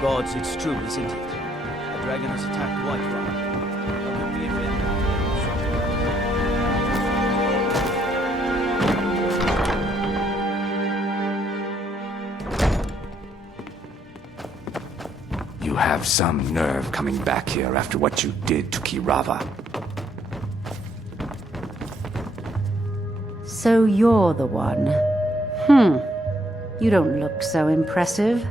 Gods, it's true, isn't it? A dragon has attacked Whiterun. How can we prevent that? You have some nerve coming back here after what you did to Kirava. So you're the one. You don't look so impressive.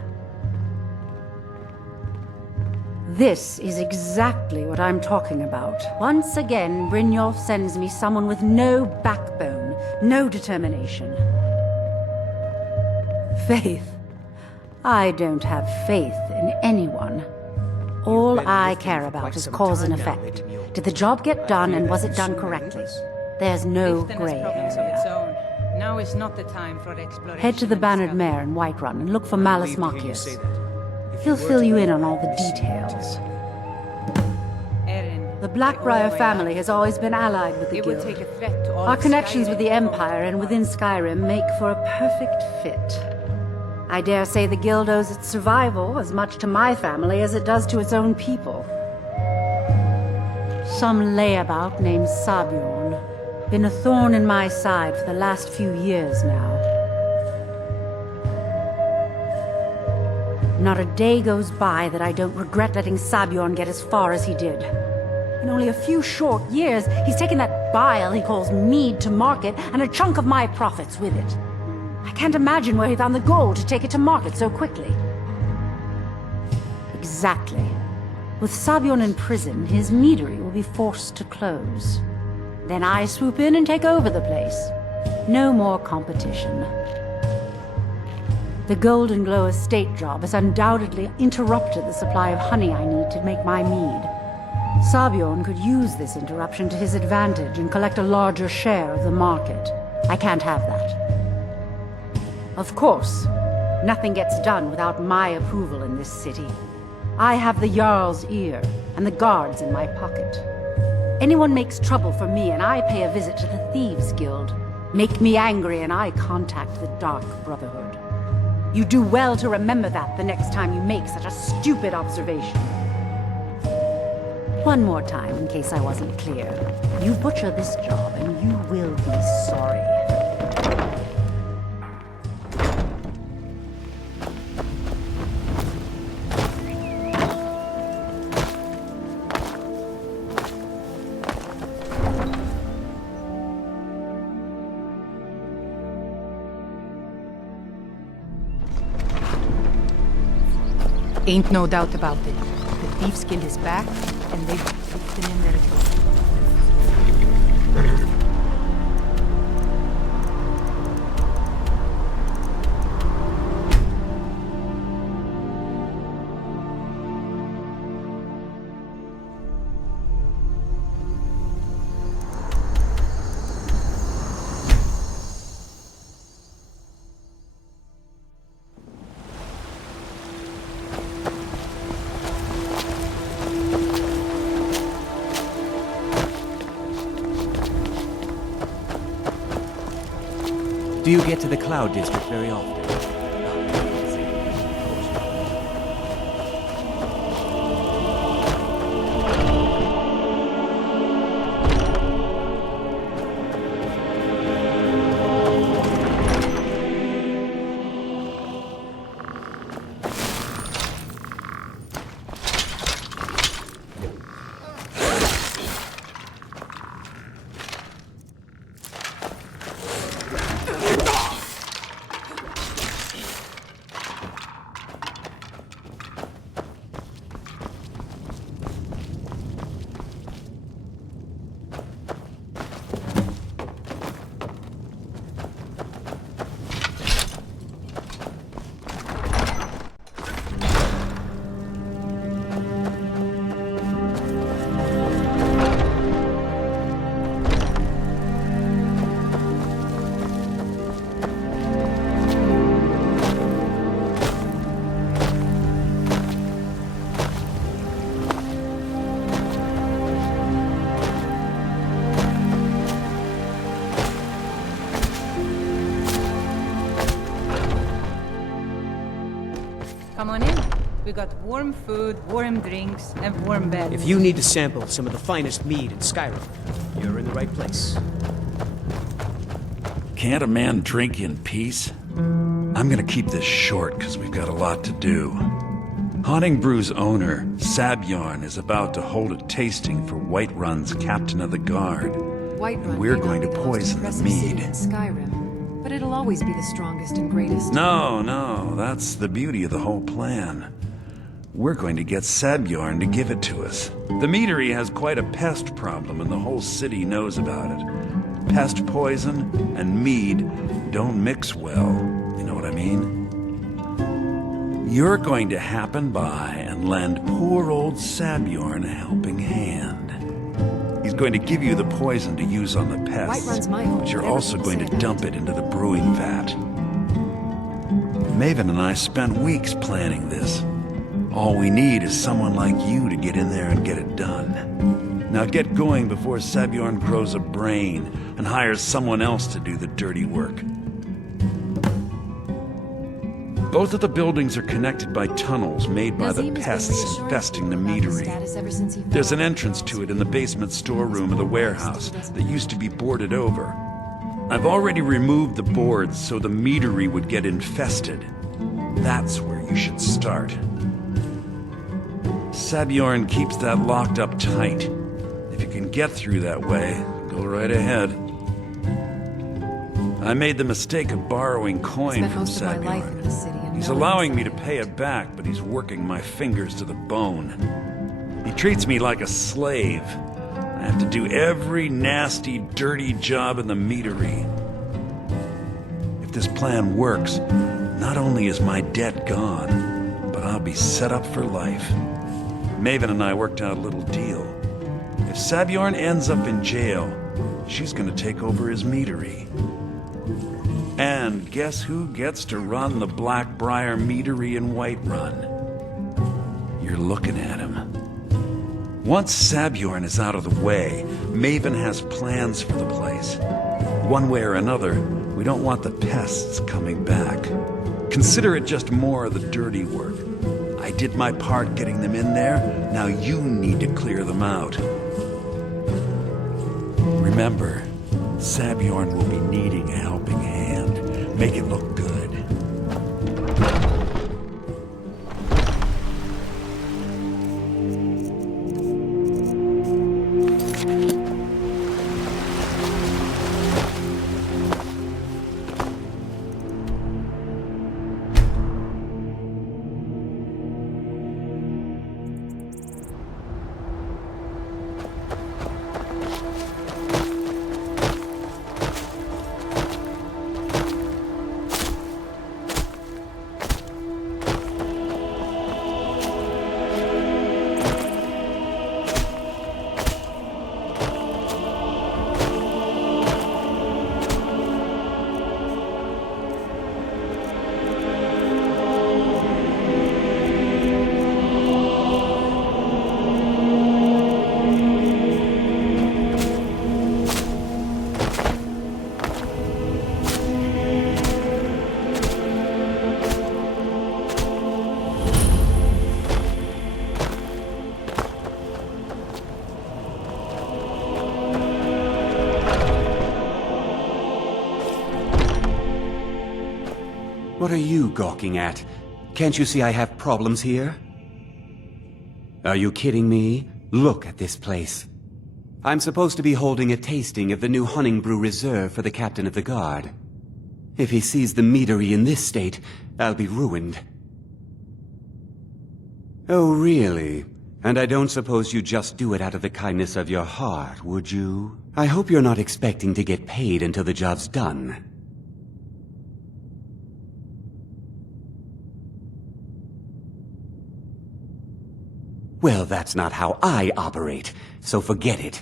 This is exactly what I'm talking about. Once again, Brynjolf sends me someone with no backbone, no determination. Faith. I don't have faith in anyone. All I care about is cause and effect. Did the job get done, and was it done correctly? There's no gray area. Now is not the time for exploration. Head to the Bannered Mare in Whiterun and look for Malus Macius. He'll fill you in on all the details. The Blackbriar family has always been allied with the It would Guild. take a threat to all Our of connections Skyrim with the from- Empire and within Skyrim make for a perfect fit. I dare say the Guild owes its survival as much to my family as it does to its own people. Some layabout named Sabjorn. Been a thorn in my side for the last few years now. Not a day goes by that I don't regret letting Sabjorn get as far as he did. In only a few short years, he's taken that bile he calls mead to market and a chunk of my profits with it. I can't imagine where he found the gold to take it to market so quickly. Exactly. With Sabjorn in prison, his meadery will be forced to close. Then I swoop in and take over the place. No more competition. The Golden Glow estate job has undoubtedly interrupted the supply of honey I need to make my mead. Sabjorn could use this interruption to his advantage and collect a larger share of the market. I can't have that. Of course, nothing gets done without my approval in this city. I have the Jarl's ear and the guards in my pocket. Anyone makes trouble for me and I pay a visit to the Thieves' Guild. Make me angry and I contact the Dark Brotherhood. You do well to remember that the next time you make such a stupid observation. One more time, in case I wasn't clear. You butcher this job and you will be sorry. Ain't no doubt about it. The Thieves' Guild is back, and they've been in their... Do you get to the Cloud District very often? We got warm food, warm drinks, and warm beds. If you need to sample some of the finest mead in Skyrim, you're in the right place. Can't a man drink in peace? I'm gonna keep this short because we've got a lot to do. Haunting Brew's owner, Sabjorn, is about to hold a tasting for Whiterun's captain of the guard. Whiterun We're may going not to be the most poison the impressive city mead. in Skyrim, but it'll always be the strongest and greatest. No, that's the beauty of the whole plan. We're going to get Sabjorn to give it to us. The meadery has quite a pest problem and the whole city knows about it. Pest poison and mead don't mix well, you know what I mean? You're going to happen by and lend poor old Sabjorn a helping hand. He's going to give you the poison to use on the pests, Whiterun's my home. but you're Never also will going say to that. dump it into the brewing vat. Maven and I spent weeks planning this. All we need is someone like you to get in there and get it done. Now get going before Sabjorn grows a brain and hires someone else to do the dirty work. Both of the buildings are connected by tunnels made by the Nazim has been pests reassuring infesting the people about his meadery. status ever since he There's an found out entrance to it in the basement storeroom of the warehouse He doesn't that used to be boarded over. I've already removed the boards so the meadery would get infested. That's where you should start. Sabjorn keeps that locked up tight. If you can get through that way, go right ahead. I made the mistake of borrowing coin Spent from most of my life in Sabjorn. the city and He's no one allowing me to decided pay it back, but he's working my fingers to the bone. He treats me like a slave. I have to do every nasty, dirty job in the meadery. If this plan works, not only is my debt gone, but I'll be set up for life. Maven and I worked out a little deal. If Sabjorn ends up in jail, she's gonna take over his meadery. And guess who gets to run the Blackbriar meadery in Whiterun? You're looking at him. Once Sabjorn is out of the way, Maven has plans for the place. One way or another, we don't want the pests coming back. Consider it just more of the dirty work. I did my part getting them in there, now you need to clear them out. Remember, Sabjorn will be needing a helping hand. Make it look good. What are you gawking at? Can't you see I have problems here? Are you kidding me? Look at this place. I'm supposed to be holding a tasting of the new Hunting Brew Reserve for the captain of the guard. If he sees the meadery in this state, I'll be ruined. Oh, really? And I don't suppose you just do it out of the kindness of your heart, would you? I hope you're not expecting to get paid until the job's done. Well, that's not how I operate, so forget it.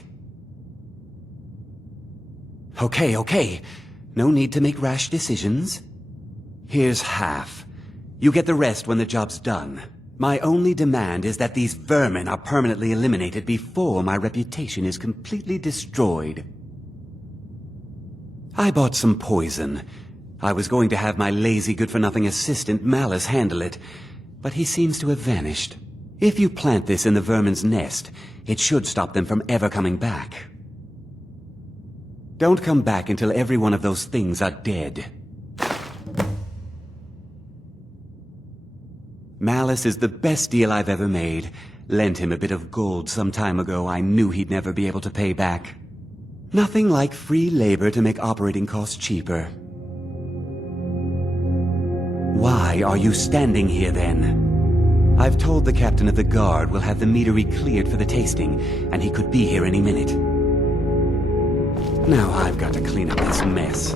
Okay. No need to make rash decisions. Here's half. You get the rest when the job's done. My only demand is that these vermin are permanently eliminated before my reputation is completely destroyed. I bought some poison. I was going to have my lazy good-for-nothing assistant Malice handle it, but he seems to have vanished. If you plant this in the vermin's nest, it should stop them from ever coming back. Don't come back until every one of those things are dead. Malice is the best deal I've ever made. Lent him a bit of gold some time ago I knew he'd never be able to pay back. Nothing like free labor to make operating costs cheaper. Why are you standing here then? I've told the captain of the guard we'll have the meadery cleared for the tasting, and he could be here any minute. Now I've got to clean up this mess.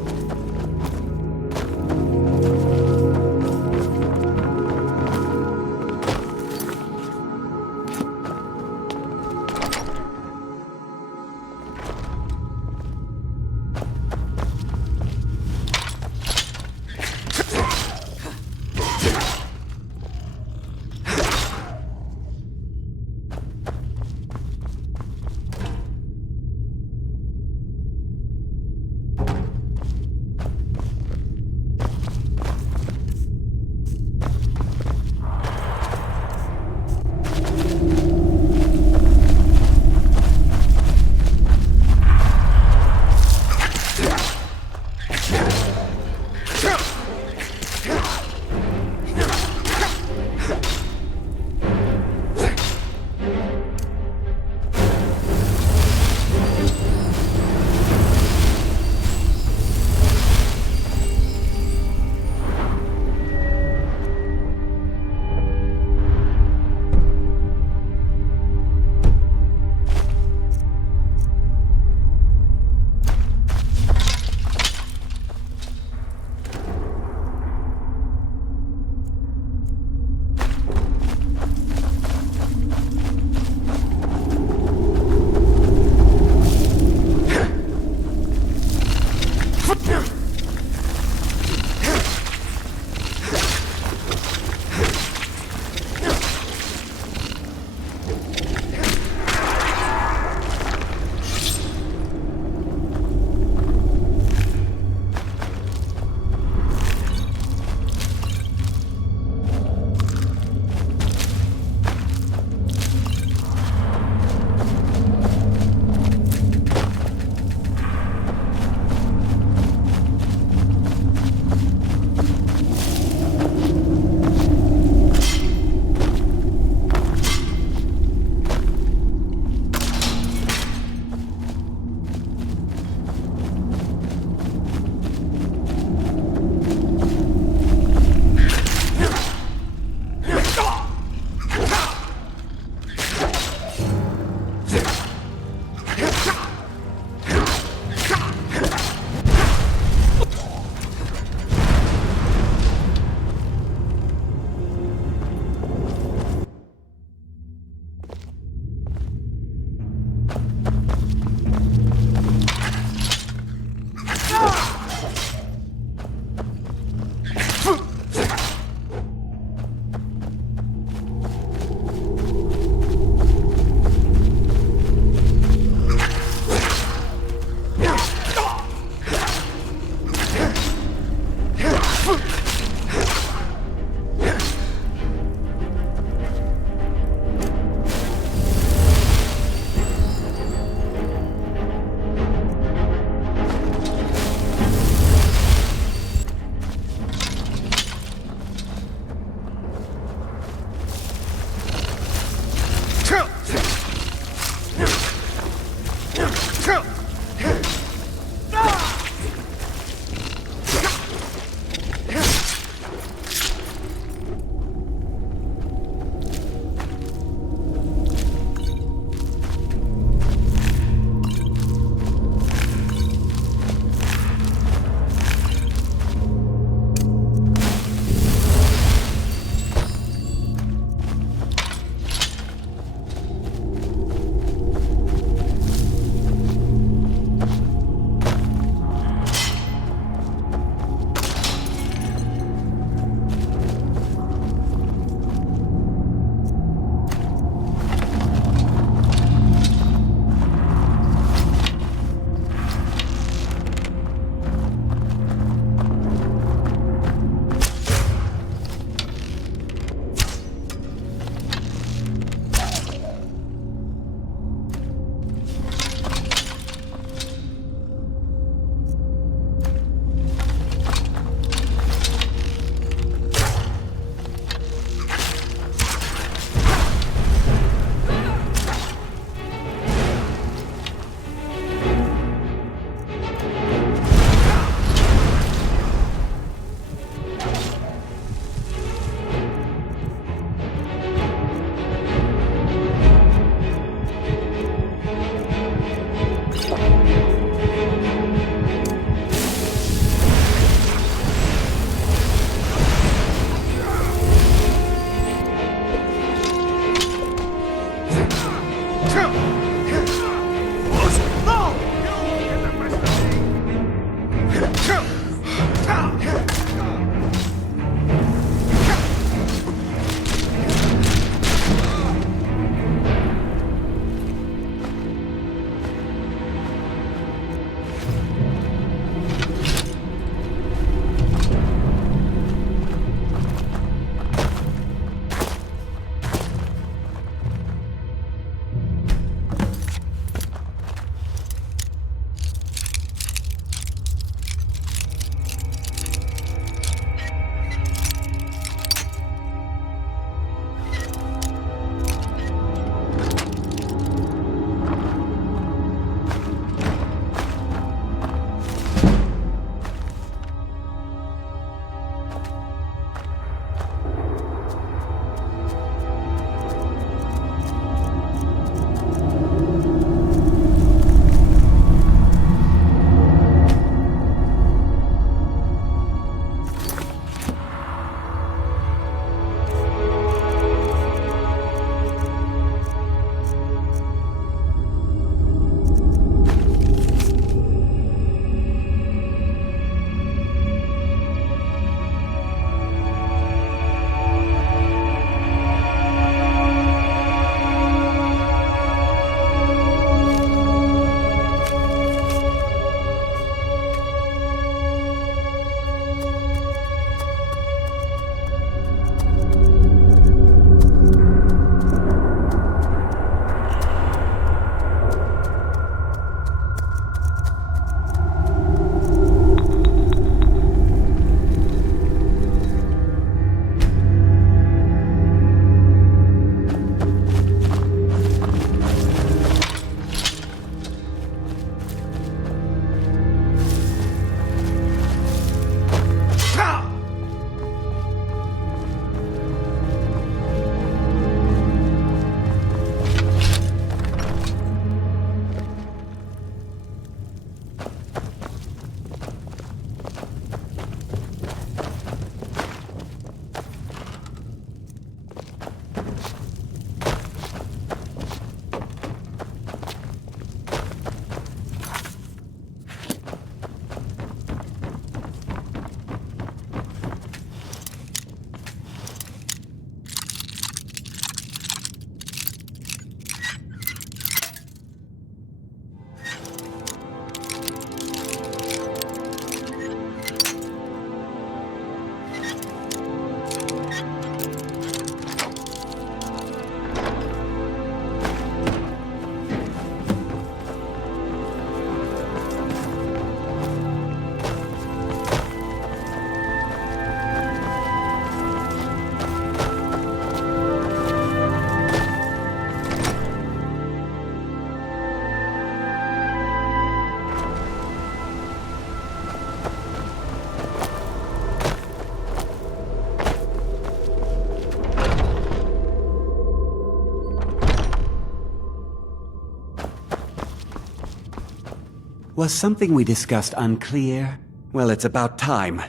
Was something we discussed unclear? Well, it's about time.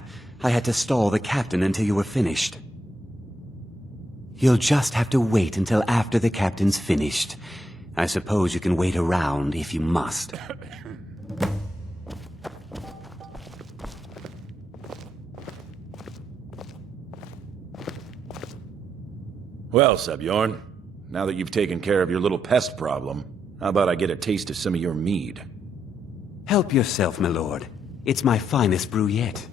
I had to stall the captain until you were finished. You'll just have to wait until after the captain's finished. I suppose you can wait around if you must. Well, Sebjorn, now that you've taken care of your little pest problem, how about I get a taste of some of your mead? Help yourself, my lord. It's my finest brew yet.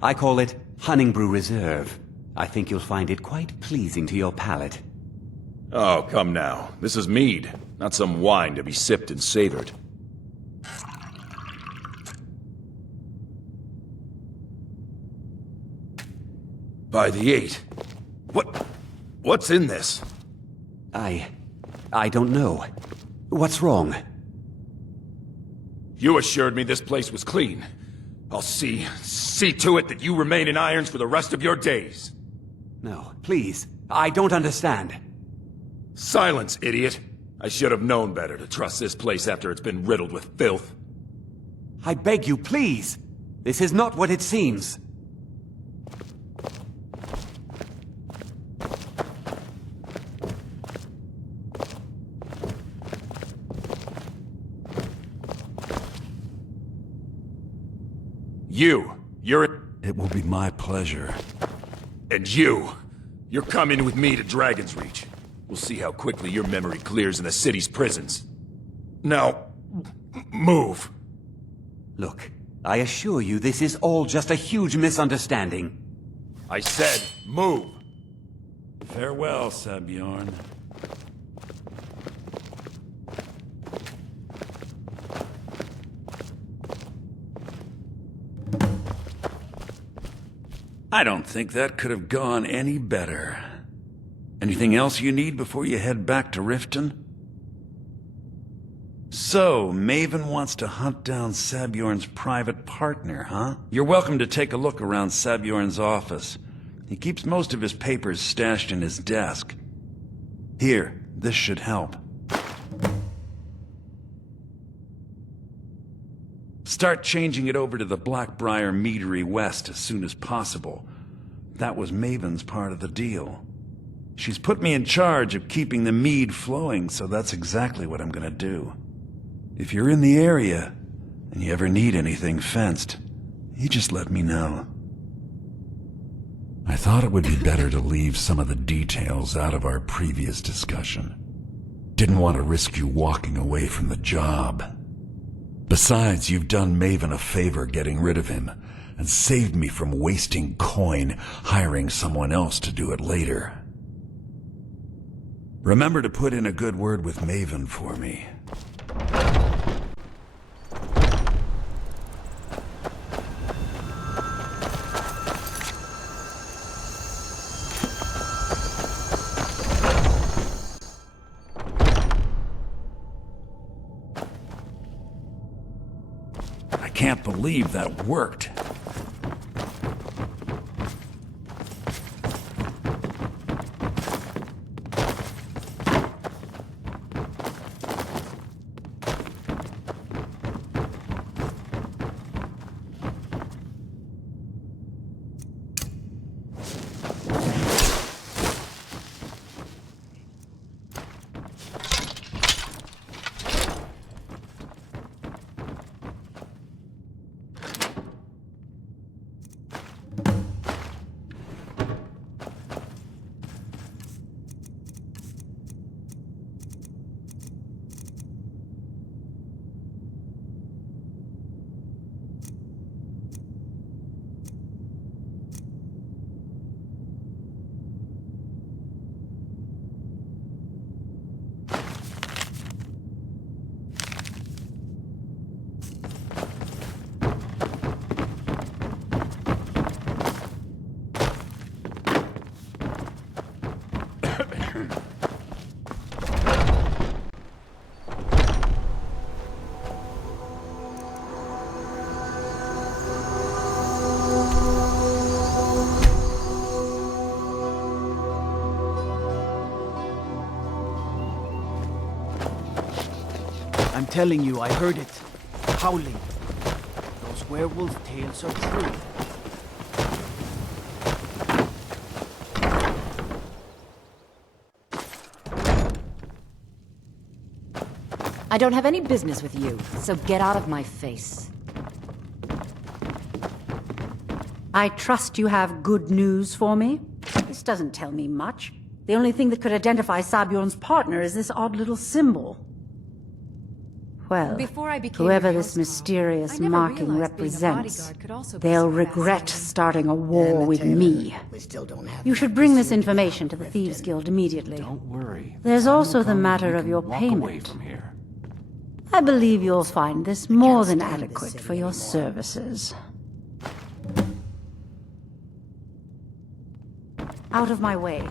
I call it Honningbrew Reserve. I think you'll find it quite pleasing to your palate. Oh, come now. This is mead, not some wine to be sipped and savored. By the 8. What's in this? I don't know. What's wrong? You assured me this place was clean. I'll see to it that you remain in irons for the rest of your days. No, please. I don't understand. Silence, idiot. I should have known better to trust this place after it's been riddled with filth. I beg you, please. This is not what it seems. You're... It will be my pleasure. And you're coming with me to Dragon's Reach. We'll see how quickly your memory clears in the city's prisons. Now, move. Look, I assure you this is all just a huge misunderstanding. I said, move. Farewell, Sebjorn. I don't think that could have gone any better. Anything else you need before you head back to Riften? So, Maven wants to hunt down Sabjorn's private partner, huh? You're welcome to take a look around Sabjorn's office. He keeps most of his papers stashed in his desk. Here, this should help. Start changing it over to the Blackbriar Meadery West as soon as possible. That was Maven's part of the deal. She's put me in charge of keeping the mead flowing, so that's exactly what I'm gonna do. If you're in the area, and you ever need anything fenced, you just let me know. I thought it would be better to leave some of the details out of our previous discussion. Didn't want to risk you walking away from the job. Besides, you've done Maven a favor getting rid of him, and saved me from wasting coin hiring someone else to do it later. Remember to put in a good word with Maven for me. I can't believe that worked. I'm telling you, I heard it. Howling. werewolf tales are true. I don't have any business with you, so get out of my face. I trust you have good news for me? This doesn't tell me much. The only thing that could identify Sabjorn's partner is this odd little symbol. Well, Before I became whoever your this houseguard, mysterious I never marking realized being a represents, bodyguard could also be they'll so regret fascinating. starting a war with me. You should bring this information to the Thieves Guild immediately. Don't worry. There's I'm also the coming. matter You of can your walk away payment. from here. I believe you'll find this more than adequate for your services. Out of my way.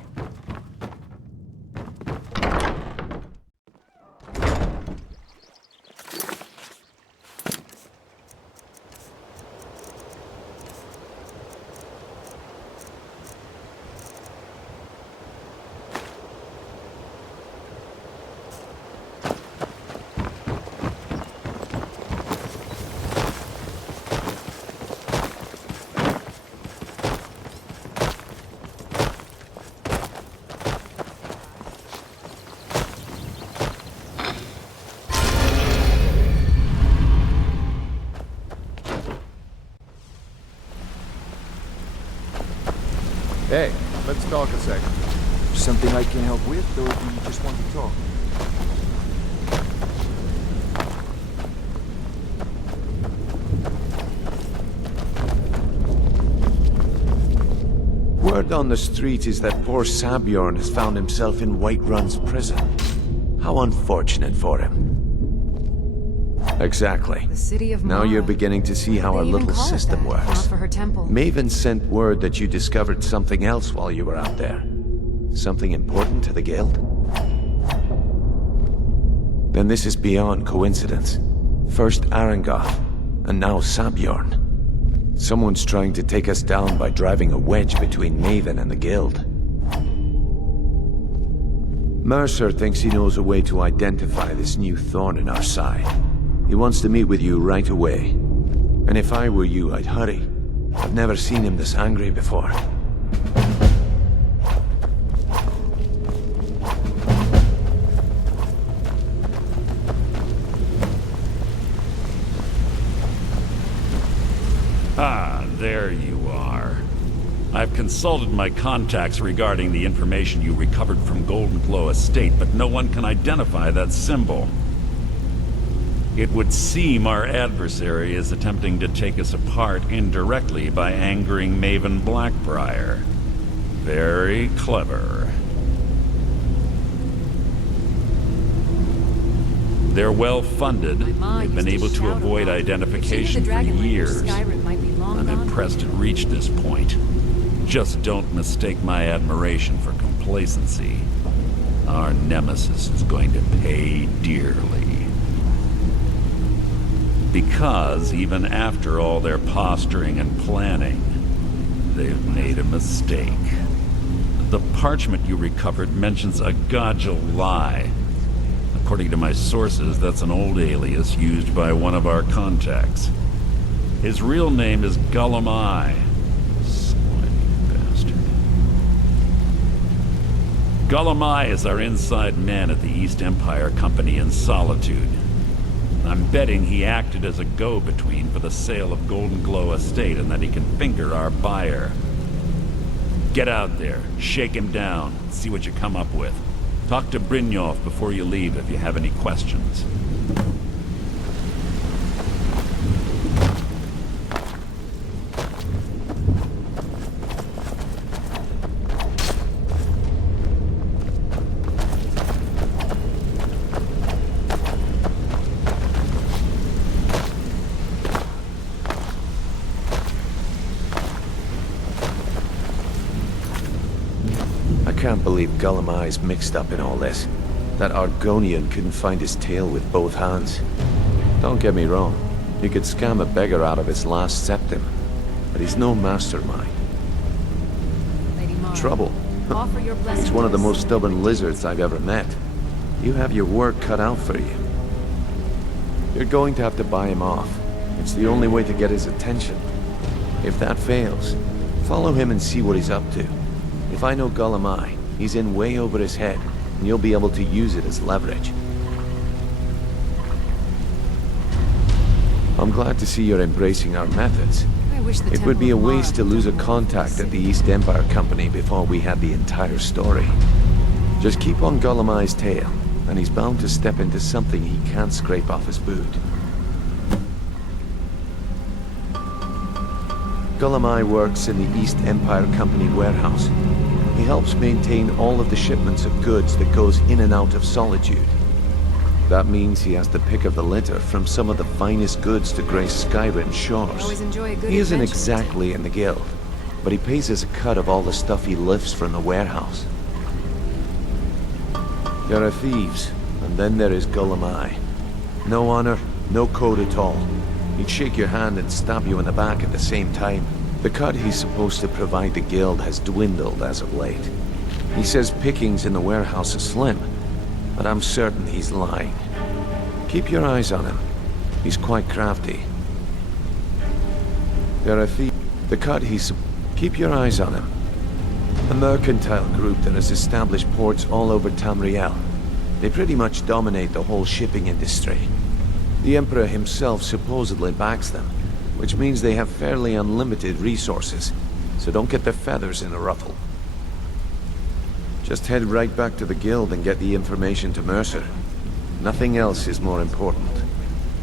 Hey, let's talk a sec. Something I can help with, or do you just want to talk? Word on the street is that poor Sabjorn has found himself in Whiterun's prison. How unfortunate for him. Exactly. The city of Now Mara. you're beginning to see how Why our do they even little call it system that, if works. not for her temple. Maven sent word that you discovered something else while you were out there. Something important to the guild? Then this is beyond coincidence. First Arangoth, and now Sabjorn. Someone's trying to take us down by driving a wedge between Maven and the guild. Mercer thinks he knows a way to identify this new thorn in our side. He wants to meet with you right away. And if I were you, I'd hurry. I've never seen him this angry before. Ah, there you are. I've consulted my contacts regarding the information you recovered from Golden Glow Estate, but no one can identify that symbol. It would seem our adversary is attempting to take us apart indirectly by angering Maven Blackbriar. Very clever. They're well funded. They've been able to avoid identification for years. I'm impressed it reached this point. Just don't mistake my admiration for complacency. Our nemesis is going to pay dearly. Because even after all their posturing and planning, they've made a mistake. The parchment you recovered mentions a Godjal lie. According to my sources, that's an old alias used by one of our contacts. His real name is Gullum Eye. Slimy bastard. Gullum Eye is our inside man at the East Empire Company in Solitude. I'm betting he acted as a go-between for the sale of Golden Glow Estate and that he can finger our buyer. Get out there, shake him down, see what you come up with. Talk to Brynjolf before you leave if you have any questions. I can't believe Gullum Eye's mixed up in all this. That Argonian couldn't find his tail with both hands. Don't get me wrong, he could scam a beggar out of his last septim, but he's no mastermind. Lady Mara, Trouble. offer your blessing He's one of the to us. most stubborn lizards I've ever met. You have your work cut out for you. You're going to have to buy him off. It's the only way to get his attention. If that fails, follow him and see what he's up to. If I know Gulamai, he's in way over his head, and you'll be able to use it as leverage. I'm glad to see you're embracing our methods. I wish the It would be a Temple of waste to Mara lose a would contact at the East Empire Company before we had the entire story. Just keep on Gulamai's tail, and he's bound to step into something he can't scrape off his boot. Gulamai works in the East Empire Company warehouse. He helps maintain all of the shipments of goods that goes in and out of Solitude. That means he has the pick of the litter from some of the finest goods to grace Skyrim's shores. Always enjoy a good He isn't adventure. exactly in the guild, but he pays us a cut of all the stuff he lifts from the warehouse. There are thieves, and then there is Gulamai. No honor, no code at all. He'd shake your hand and stab you in the back at the same time. The cut he's supposed to provide the guild has dwindled as of late. He says pickings in the warehouse are slim, but I'm certain he's lying. Keep your eyes on him. He's quite crafty. There are thieves. The cut he's... Keep your eyes on him. A mercantile group that has established ports all over Tamriel. They pretty much dominate the whole shipping industry. The Emperor himself supposedly backs them, which means they have fairly unlimited resources, so don't get their feathers in a ruffle. Just head right back to the guild and get the information to Mercer. Nothing else is more important.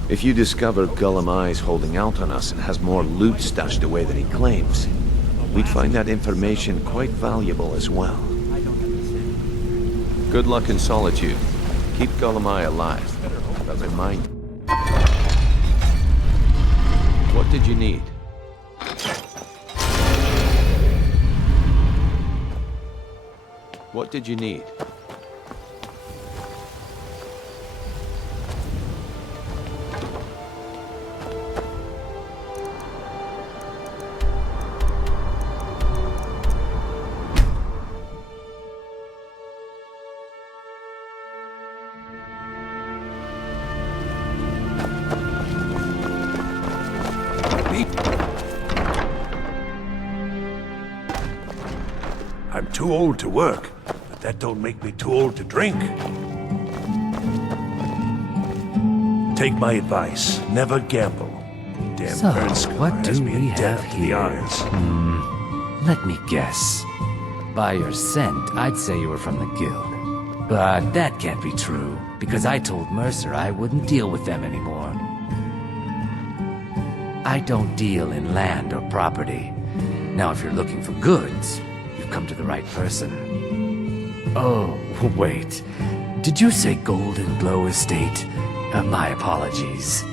If you discover Gulamai's holding out on us and has more loot stashed away than he claims, we'd find that information quite valuable as well. Good luck in Solitude. Keep Gulamai alive. But remind... What did you need? What did you need? I'm too old to work, but that don't make me too old to drink. Take my advice, never gamble. Damn So, Ernst what has do me we in debt have to the here? eyes. Let me guess. By your scent, I'd say you were from the guild. But that can't be true, because I told Mercer I wouldn't deal with them anymore. I don't deal in land or property. Now, if you're looking for goods, you've come to the right person. Oh, wait. Did you say Golden Glow Estate? My apologies.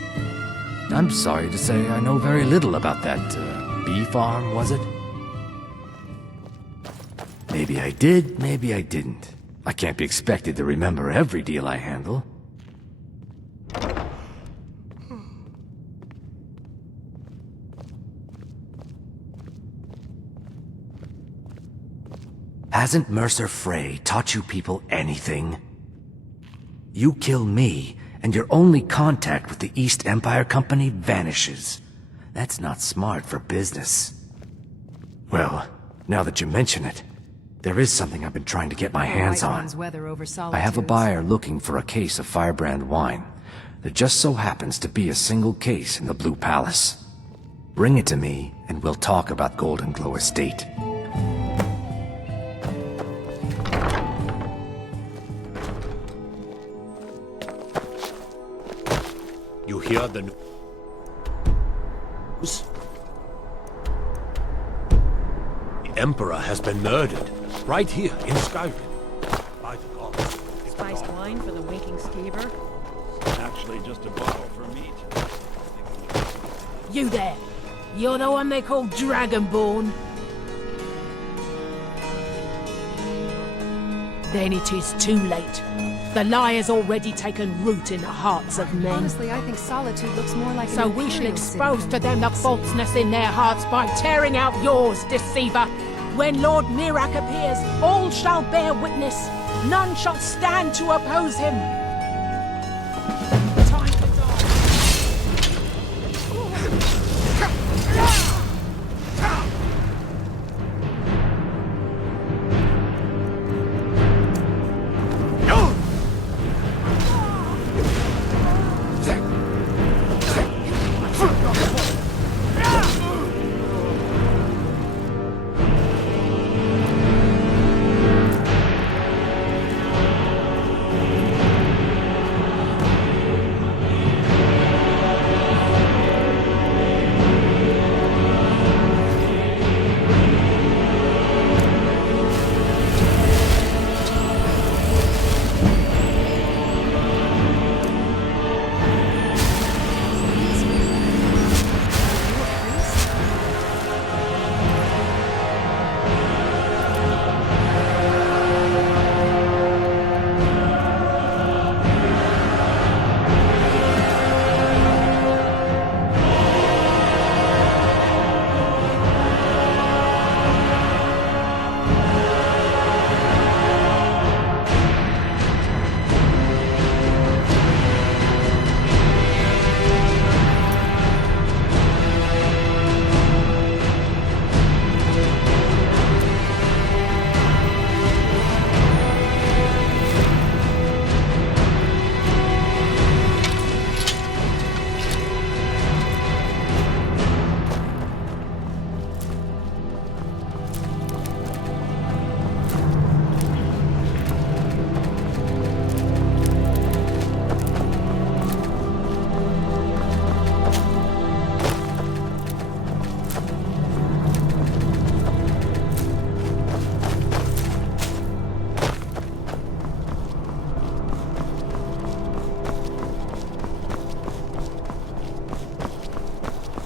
I'm sorry to say I know very little about that, bee farm, was it? Maybe I did, maybe I didn't. I can't be expected to remember every deal I handle. Hasn't Mercer Frey taught you people anything? You kill me, and your only contact with the East Empire Company vanishes. That's not smart for business. Well, now that you mention it, there is something I've been trying to get my hands on. I have a buyer looking for a case of Firebrand wine. There just so happens to be a single case in the Blue Palace. Bring it to me, and we'll talk about Golden Glow Estate. You hear the news? The Emperor has been murdered, right here in Skyrim. By the gods. Spiced wine for the winking skeever? Actually, just a bottle for meat. You there! You're the one they call Dragonborn? Then it is too late. The lie has already taken root in the hearts of men. Honestly, I think Solitude looks more like So an we shall imperial expose city to than them the a city. falseness in their hearts by tearing out yours, deceiver. When Lord Mirak appears, all shall bear witness. None shall stand to oppose him. Time to die.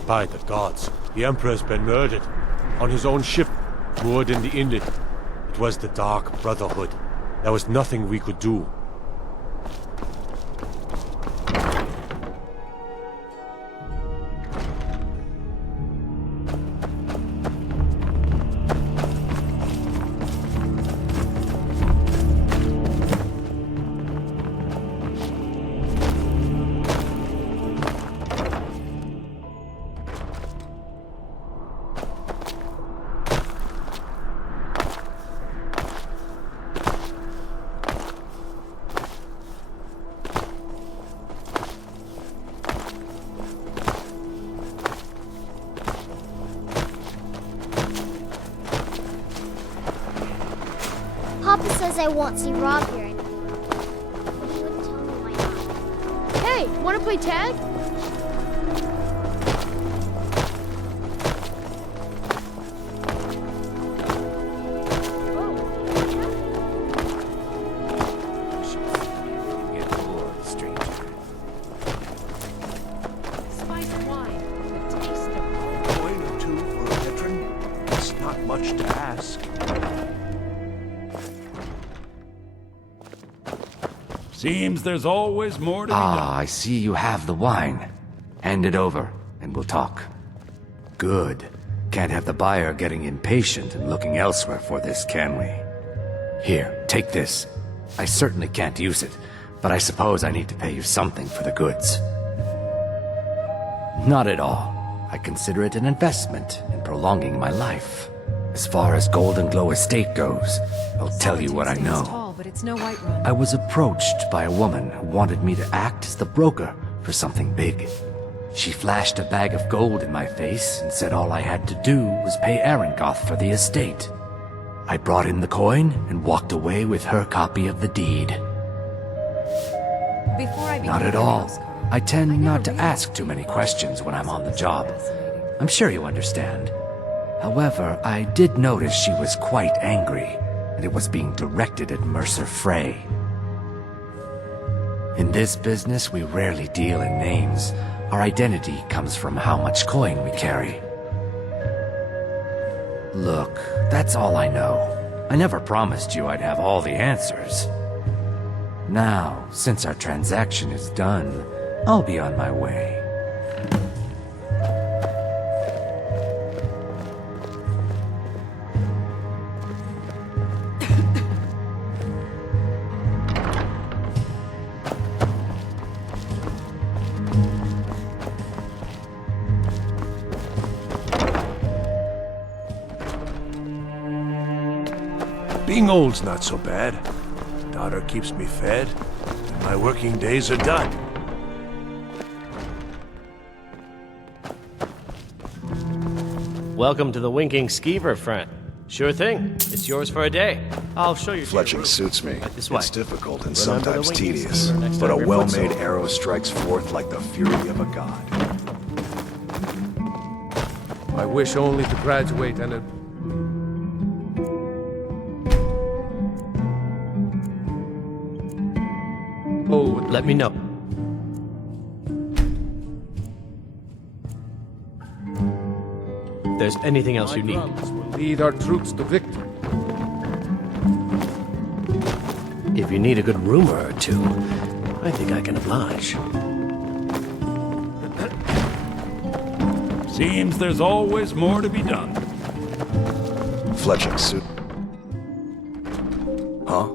By the gods, the Emperor's been murdered. On his own ship, moored in the inlet. It was the Dark Brotherhood. There was nothing we could do. Papa says I won't see Rob here anymore. But he wouldn't tell me why not. Hey, wanna play tag? Spiced wine, the taste of home. Coin or two for a veteran? It's not much to ask. Seems there's always more to be done. I see you have the wine. Hand it over, and we'll talk. Good. Can't have the buyer getting impatient and looking elsewhere for this, can we? Here, take this. I certainly can't use it, but I suppose I need to pay you something for the goods. Not at all. I consider it an investment in prolonging my life. As far as Golden Glow Estate goes, I'll tell you what I know. Tall, but it's no white run. I was approached by a woman who wanted me to act as the broker for something big. She flashed a bag of gold in my face and said all I had to do was pay Arangoth for the estate. I brought in the coin and walked away with her copy of the deed. Before I Not at all. I tend not to ask too many questions when I'm on the job. I'm sure you understand. However, I did notice she was quite angry, and it was being directed at Mercer Frey. In this business, we rarely deal in names. Our identity comes from how much coin we carry. Look, that's all I know. I never promised you I'd have all the answers. Now, since our transaction is done, I'll be on my way. Being old's not so bad. Daughter keeps me fed, and my working days are done. Welcome to the Winking Skeever, friend. Sure thing. It's yours for a day. I'll show you. Fletching suits me. This way. It's difficult and Remember the sometimes Winking tedious, Skeever next but a time your well-made foot's arrow strikes forth like the fury of a god. I wish only to graduate and let me know. If there's anything else you need. lead our troops to victory. If you need a good rumor or two, I think I can oblige. Seems there's always more to be done. Fletching suit. Huh?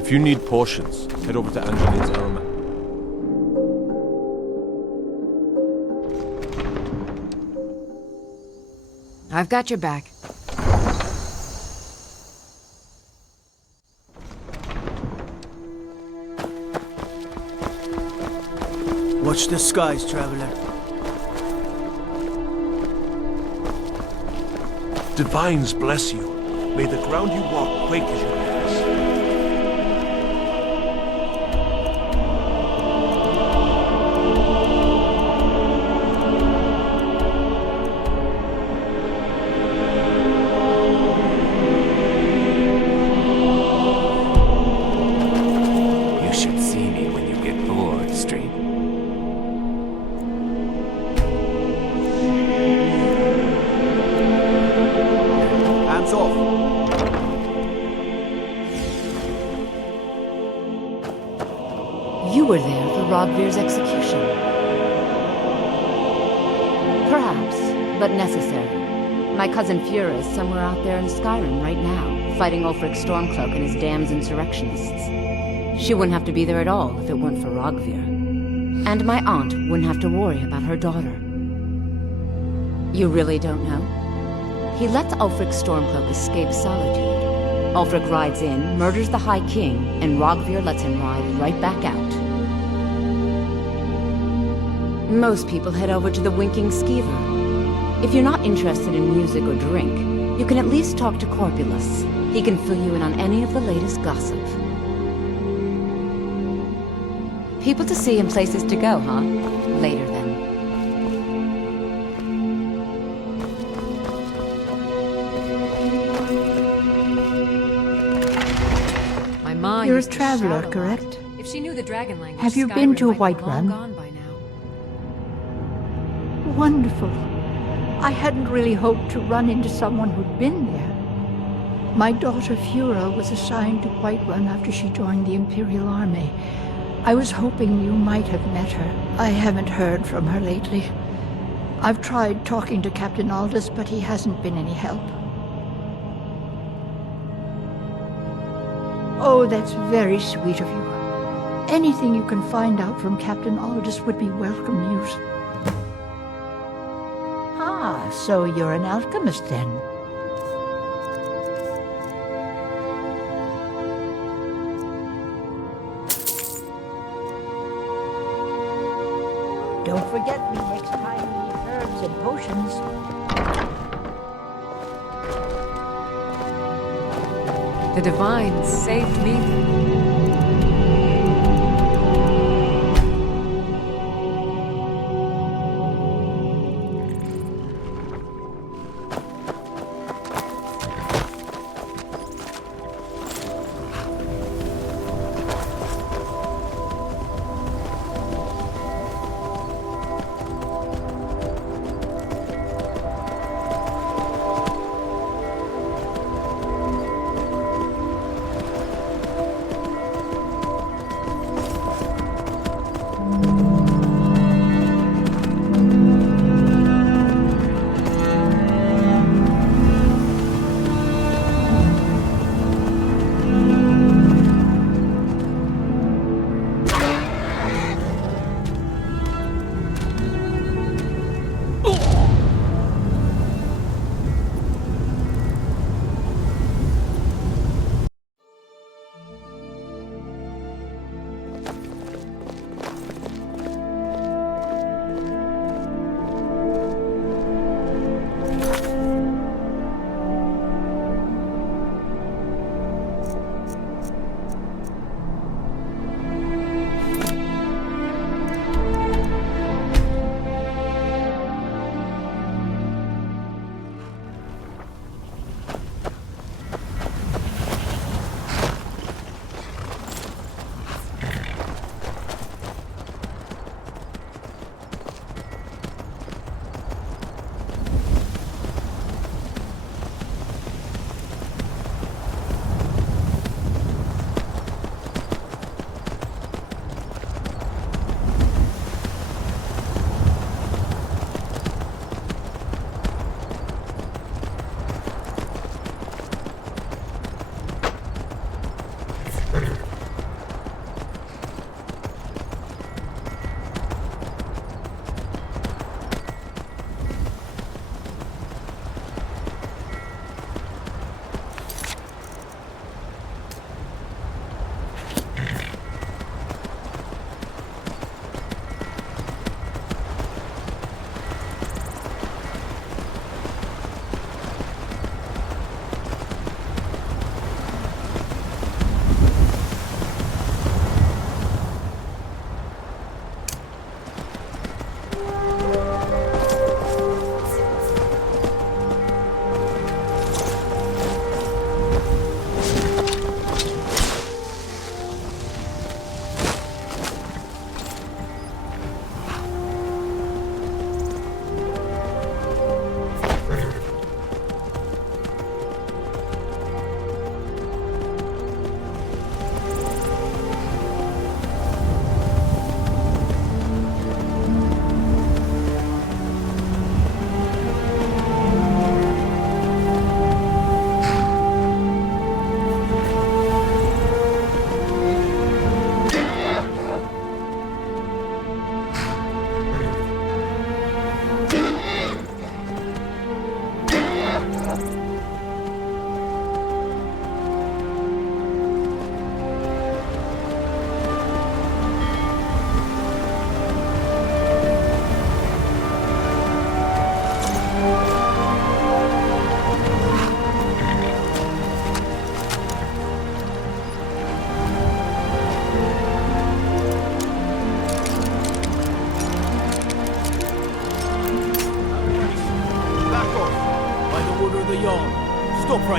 If you need potions, head over to Angeline's armor. I've got your back. Watch the skies, traveler. Divines bless you. May the ground you walk quake as you pass. You should see me when you get bored, Street. Hands off! You were there for Rogvir's execution. Perhaps, but necessary. My cousin Fura is somewhere out there in Skyrim right now, fighting Ulfric Stormcloak and his damned insurrectionists. She wouldn't have to be there at all if it weren't for Rogvir. And my aunt wouldn't have to worry about her daughter. You really don't know? He lets Ulfric Stormcloak escape solitude. Ulfric rides in, murders the High King, and Rogvir lets him ride right back out. Most people head over to the Winking Skeever. If you're not interested in music or drink, you can at least talk to Corpulus. He can fill you in on any of the latest gossip. People to see and places to go, huh? Later then. My ma You're a used to traveler, shout a lot. correct? If she knew the dragon language, Have you been Skyrim to might be Whiterun? long gone by now. Wonderful. I hadn't really hoped to run into someone who'd been there. My daughter Fura was assigned to Whiterun after she joined the Imperial Army. I was hoping you might have met her. I haven't heard from her lately. I've tried talking to Captain Aldous, but he hasn't been any help. Oh, that's very sweet of you. Anything you can find out from Captain Aldous would be welcome news. Ah, so you're an alchemist then? Don't forget me next time you eat herbs and potions. The Divines saved me.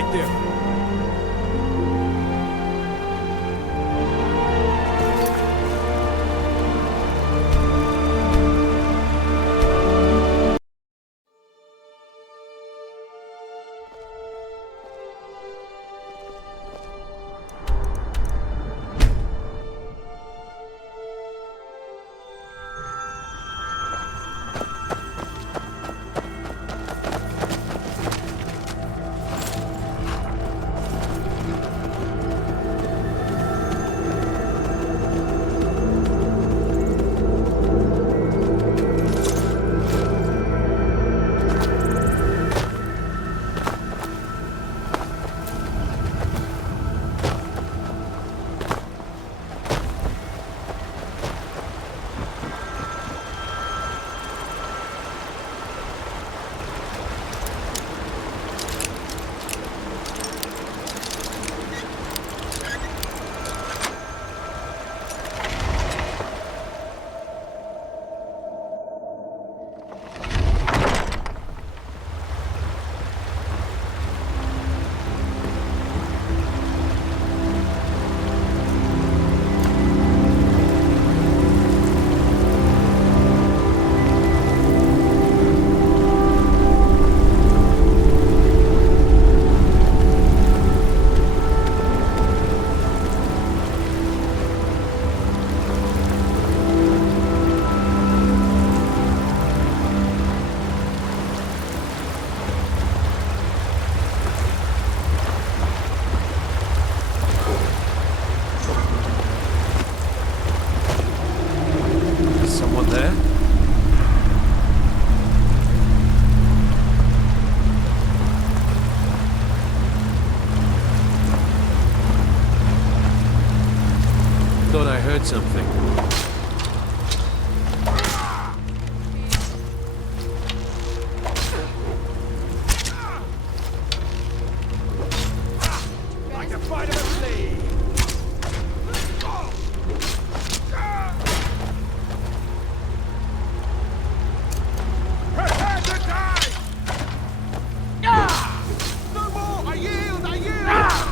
right there. Thought I heard something. I can find him and flee. Prepare to die! No more! I yield! I yield!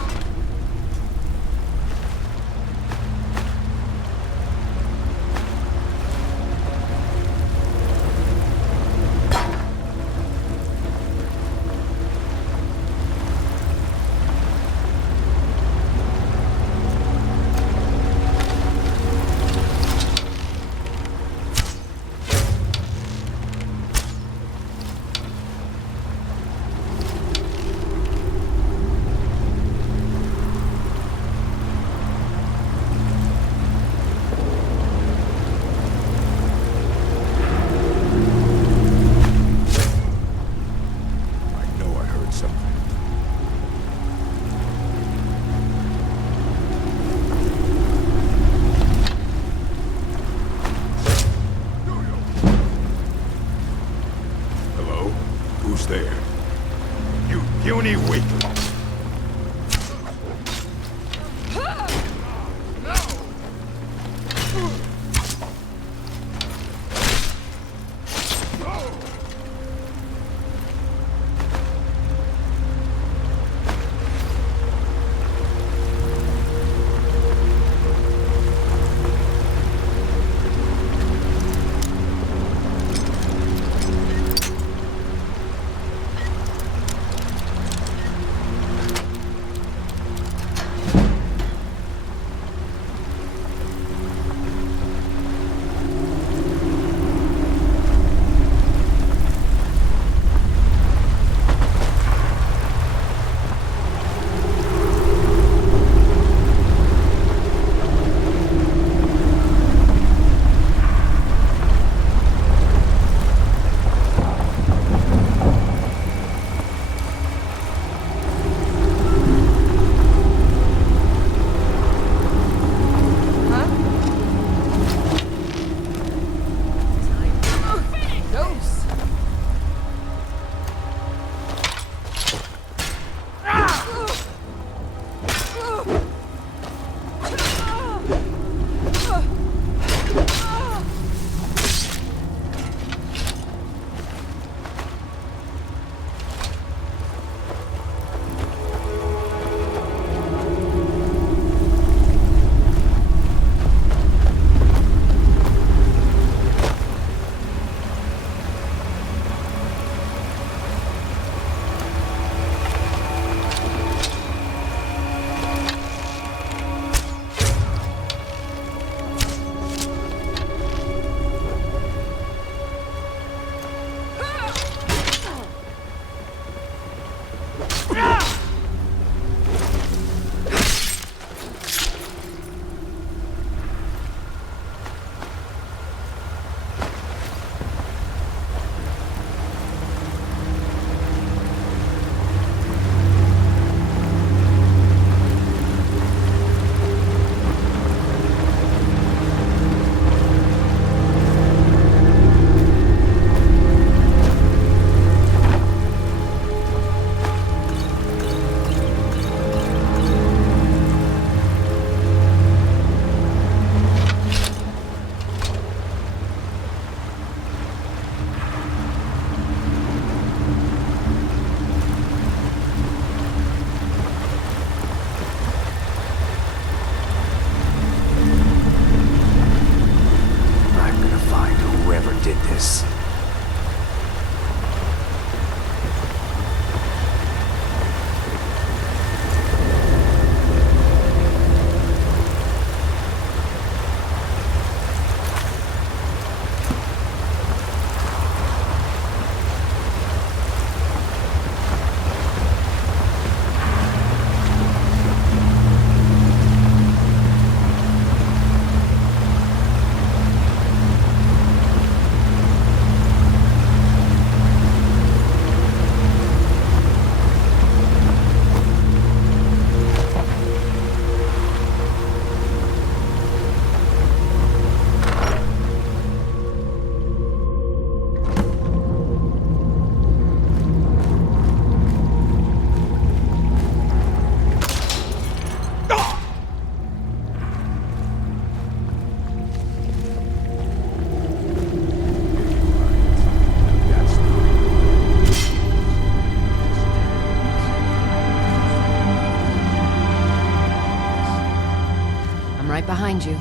right behind you.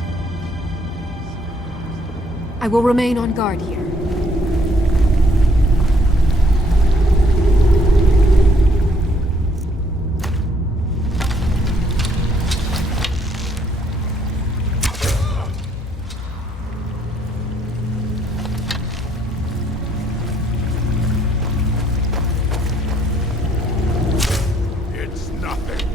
I will remain on guard here. It's nothing.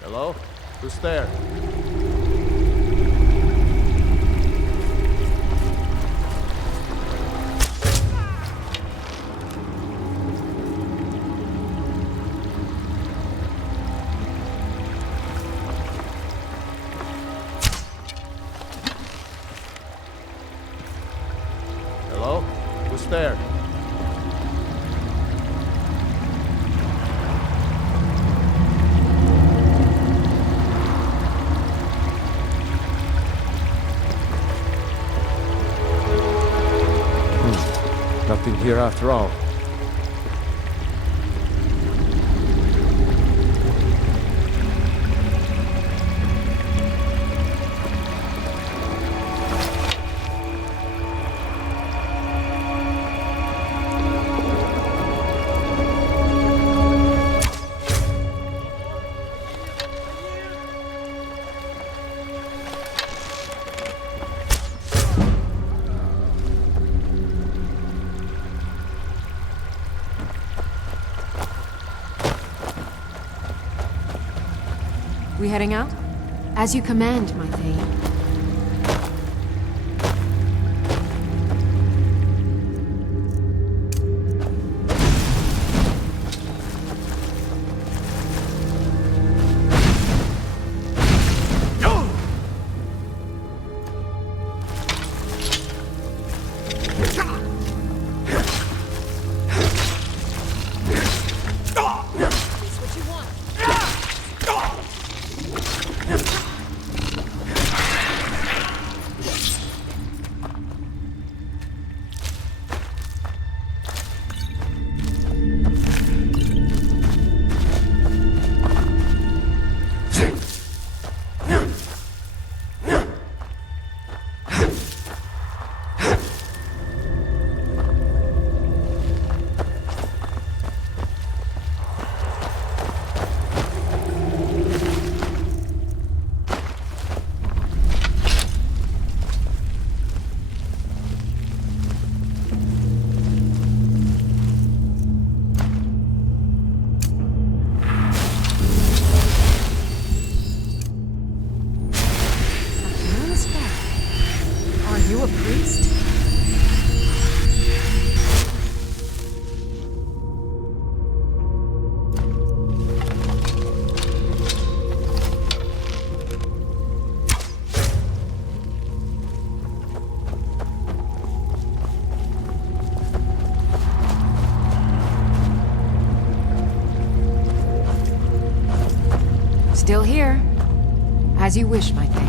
Hello? Who's there? Hello? Who's there? Nothing here after all. We heading out? As you command, my thane. You a priest? Still here. As you wish, my thing.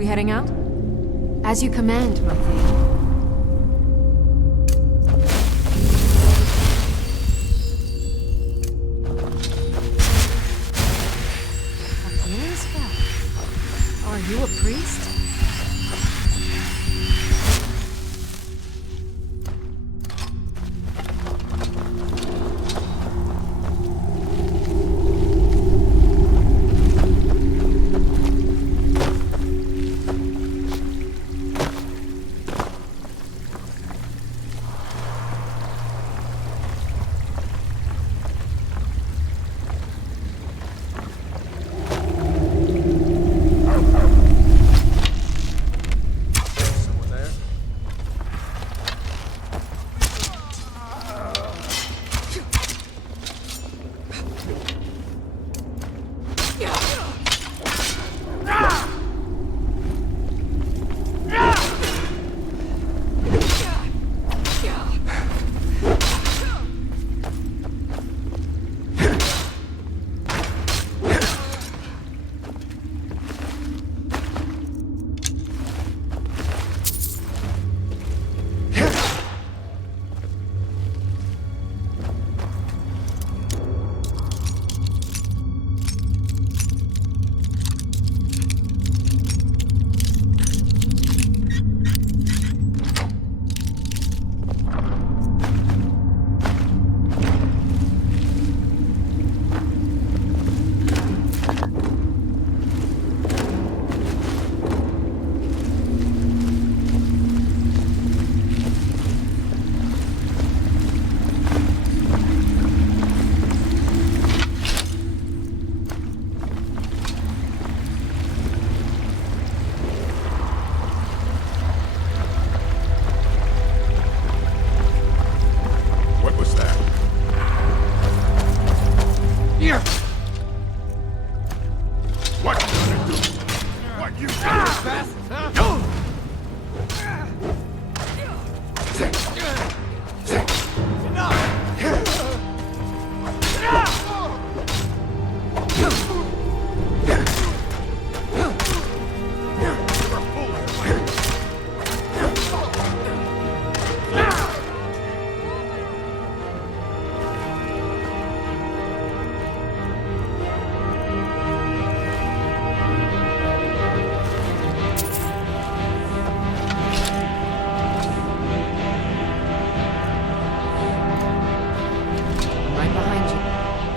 We heading out? As you command, my thing. A healing spell? Are you a priest?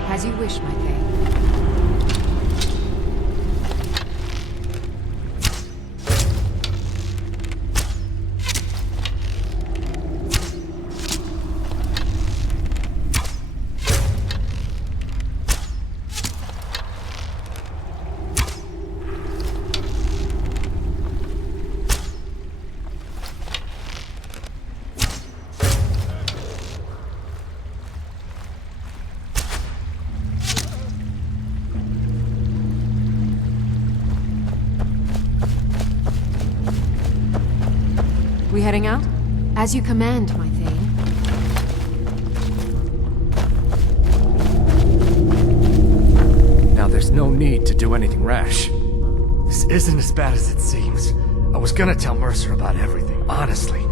As you wish, my thing. We heading out? As you command, my thing. Now there's no need to do anything rash. This isn't as bad as it seems. I was gonna tell Mercer about everything, honestly.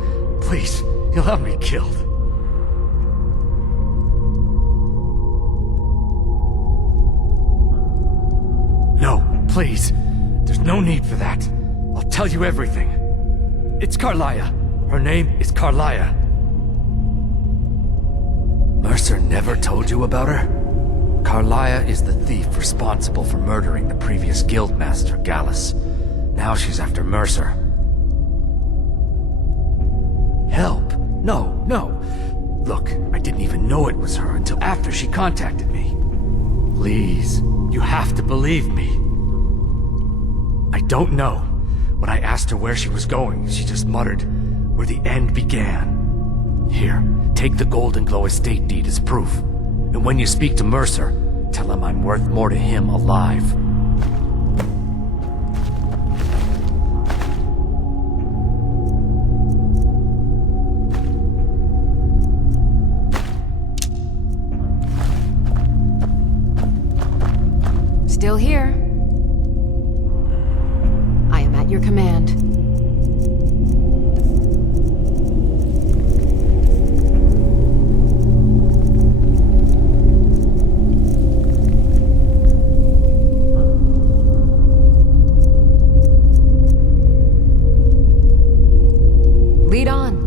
Please, he'll have me killed. No, please. There's no need for that. I'll tell you everything. It's Carlia. Her name is Carlia. Mercer never told you about her? Carlia is the thief responsible for murdering the previous guildmaster, Gallus. Now she's after Mercer. Help? No, no. Look, I didn't even know it was her until after she contacted me. Please, you have to believe me. I don't know. When I asked her where she was going, she just muttered, "Where the end began." Here, take the Golden Glow estate deed as proof. And when you speak to Mercer, tell him I'm worth more to him alive. Still here. I am at Your command. Lead on.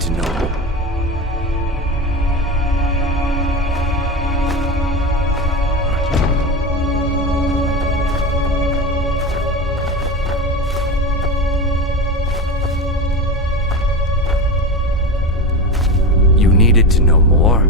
To know. You needed to know more?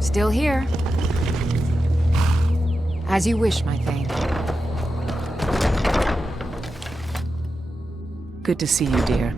Still here. As you wish, my Thane. Good to see you, dear.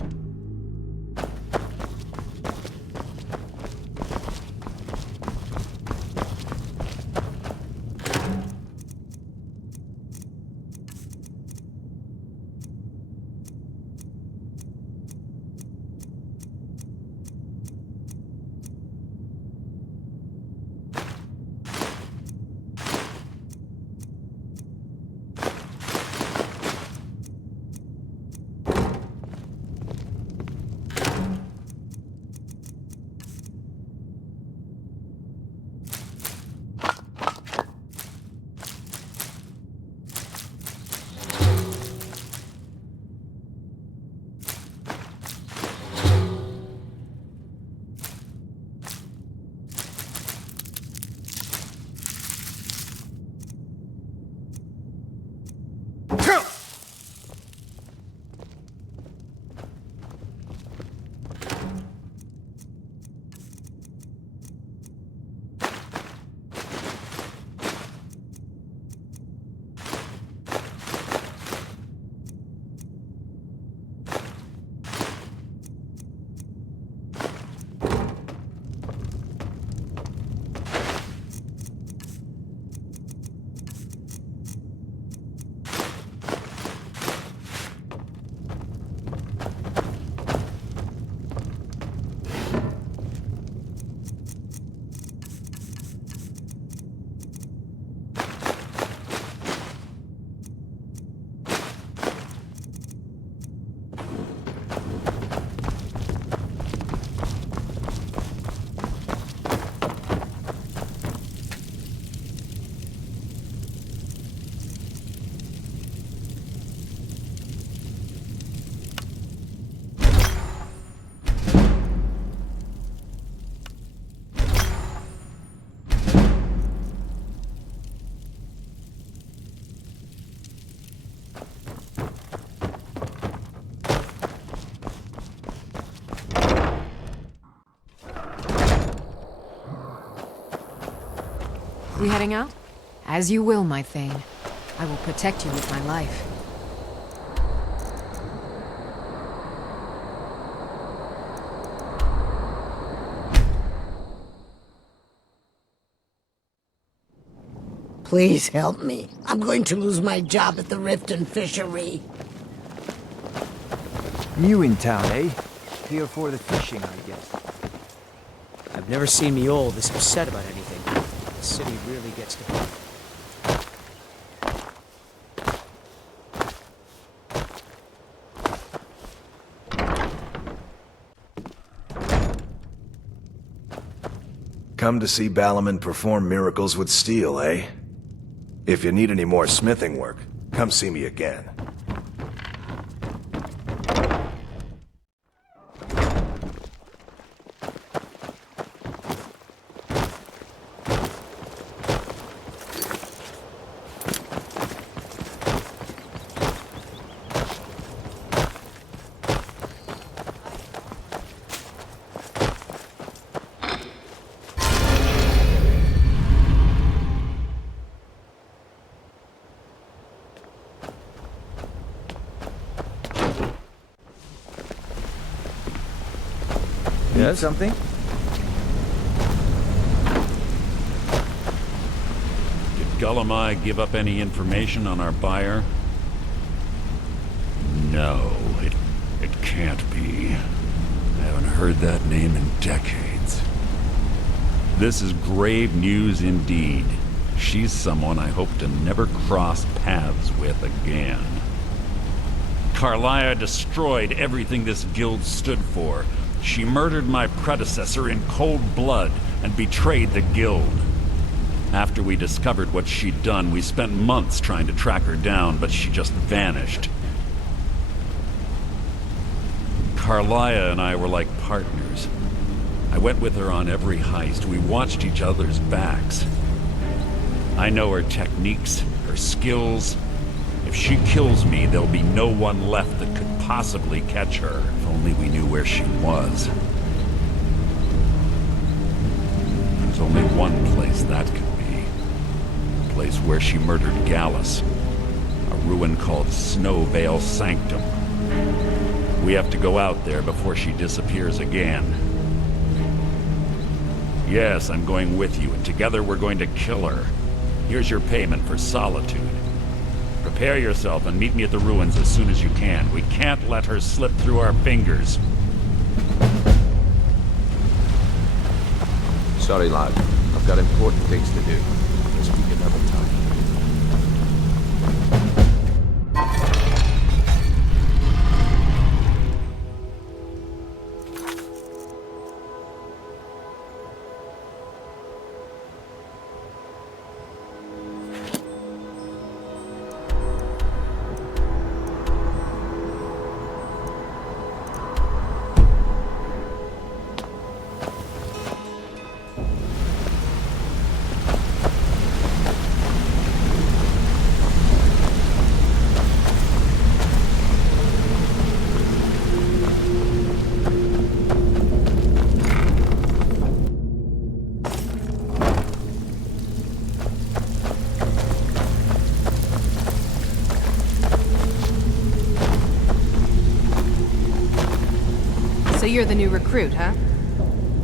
We heading out? As you will, my Thane. I will protect you with my life. Please help me. I'm going to lose my job at the Riften Fishery. You in town, eh? Here for the fishing, I guess. I've never seen me all this upset about anything. The city really gets to me. Come to see Balaman perform miracles with steel, eh? If you need any more smithing work, come see me again. Yes? Something? Did Gullumai give up any information on our buyer? No, it can't be. I haven't heard that name in decades. This is grave news indeed. She's someone I hope to never cross paths with again. Carlia destroyed everything this guild stood for. She murdered my predecessor in cold blood and betrayed the guild. After we discovered what she'd done, we spent months trying to track her down, but she just vanished. Carlia and I were like partners. I went with her on every heist. We watched each other's backs. I know her techniques, her skills. If she kills me, there'll be no one left that could possibly catch her. If only we knew where she was. There's only one place that could be. The place where she murdered Gallus. A ruin called Snowvale Sanctum. We have to go out there before she disappears again. Yes, I'm going with you, and together we're going to kill her. Here's your payment for solitude. Prepare yourself and meet me at the ruins as soon as you can. We can't let her slip through our fingers. Sorry, lad. I've got important things to do. Let's speak another time. So you're the new recruit, huh?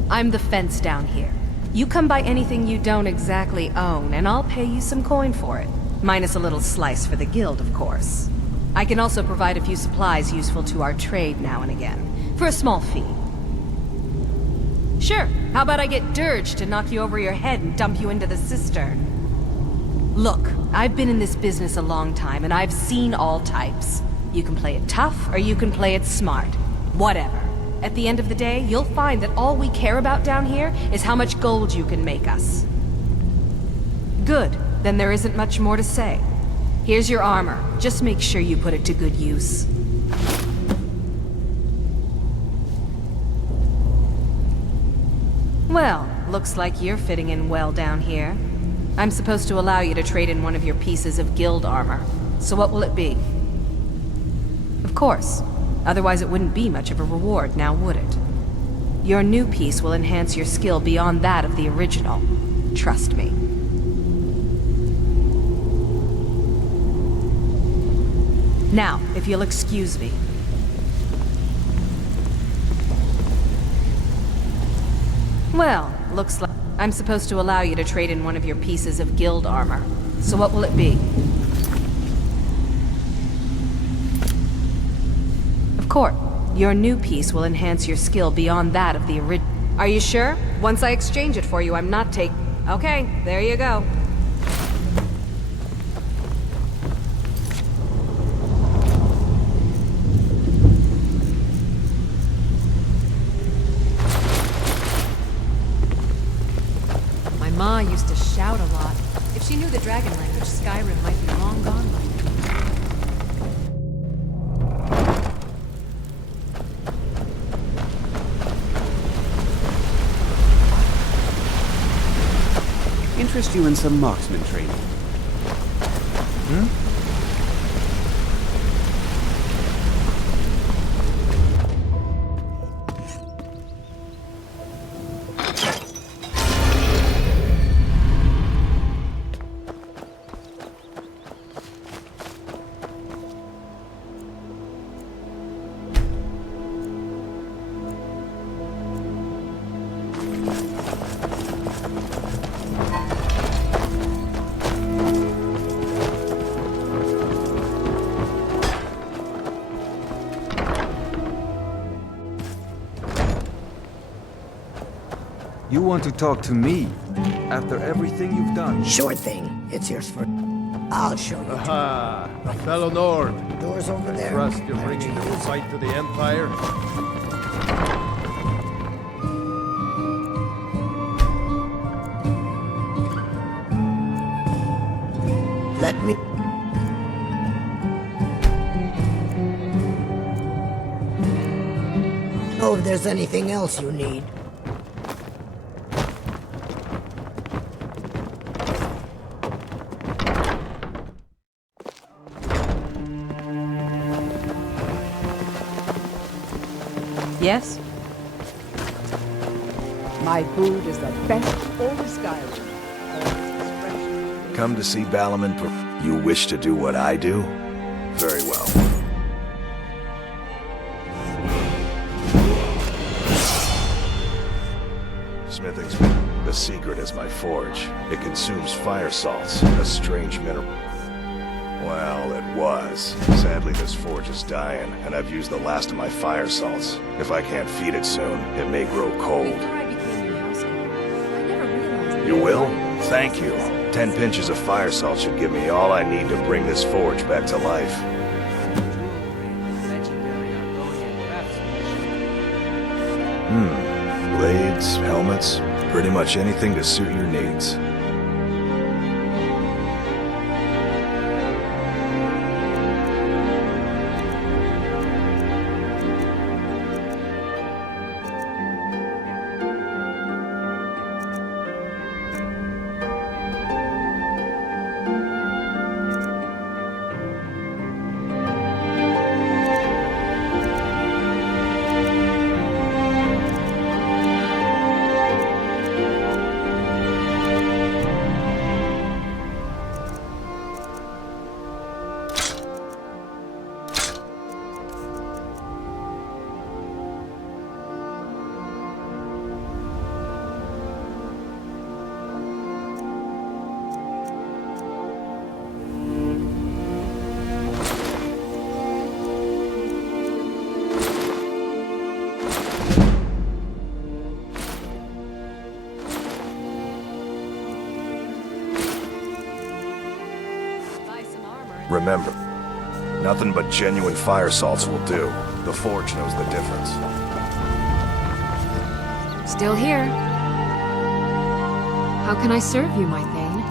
I'm the fence down here. You come by anything you don't exactly own, and I'll pay you some coin for it. Minus a little slice for the guild, of course. I can also provide a few supplies useful to our trade now and again, for a small fee. Sure, how about I get Dirge to knock you over your head and dump you into the cistern? Look, I've been in this business a long time, and I've seen all types. You can play it tough, or you can play it smart. Whatever. At the end of the day, you'll find that all we care about down here is how much gold you can make us. Good. Then there isn't much more to say. Here's your armor. Just make sure you put it to good use. Well, looks like you're fitting in well down here. I'm supposed to allow you to trade in one of your pieces of guild armor. So what will it be? Of course. Otherwise it wouldn't be much of a reward, now would it? Your new piece will enhance your skill beyond that of the original. Trust me. Now, if you'll excuse me. Well, looks like I'm supposed to allow you to trade in one of your pieces of guild armor. So what will it be? Of course, your new piece will enhance your skill beyond that of the original. Are you sure? Once I exchange it for you, I'm not take. Okay, there you go. My ma used to shout a lot. If she knew the dragon language, Skyrim might be long gone by now. Interest you in some marksman training? You want to talk to me after everything you've done? Sure thing. It's yours for... I'll show you. Aha! A fellow Nord. Doors over there. Trust you're bringing the fight to the Empire? Let me... know if there's anything else you need. Yes? My food is the best in Skyrim. Come to see Balaman. You wish to do what I do? Very well. secret as my forge. It consumes fire salts, a strange mineral. Well, it was. Sadly, this forge is dying, and I've used the last of my fire salts. If I can't feed it soon, it may grow cold. Before I became your housekeeper, I never realized... You will? Thank you. 10 pinches of fire salt should give me all I need to bring this forge back to life. Blades, helmets, pretty much anything to suit your needs. Remember, nothing but genuine fire salts will do. The forge knows the difference. Still here. How can I serve you, my Thane?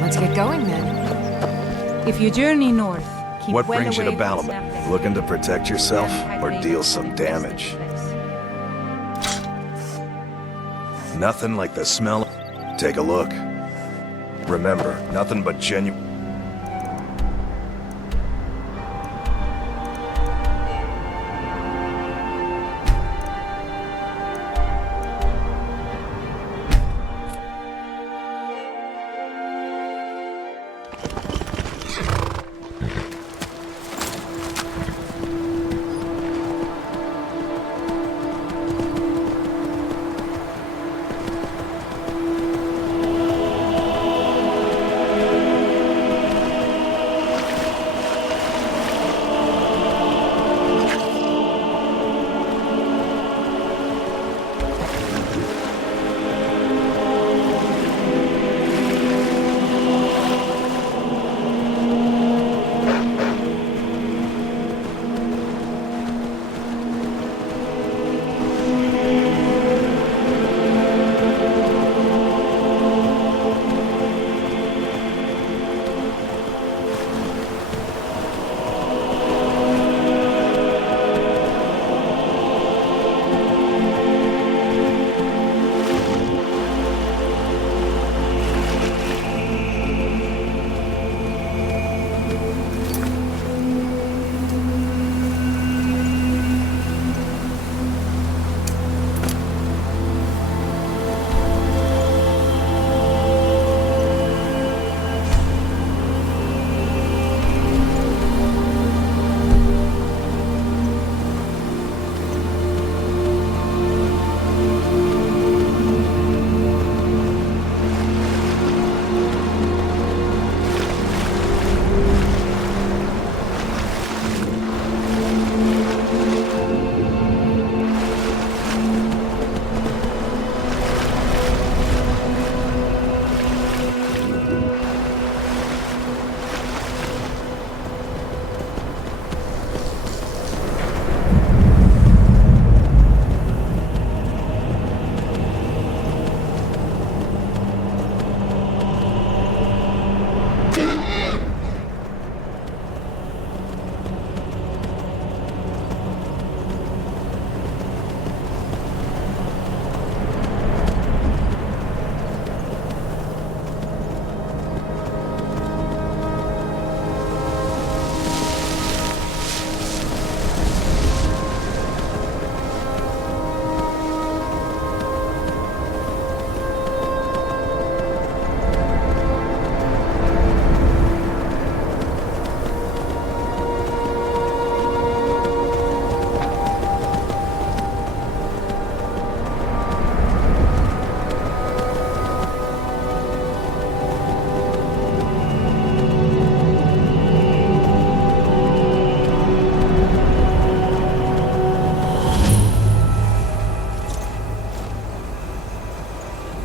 Let's get going then. If you journey north, keep What well brings you to away from Balaam? Snapback. Looking to protect yourself or deal some damage? Nothing like the smell. Take a look. Remember, nothing but genuine.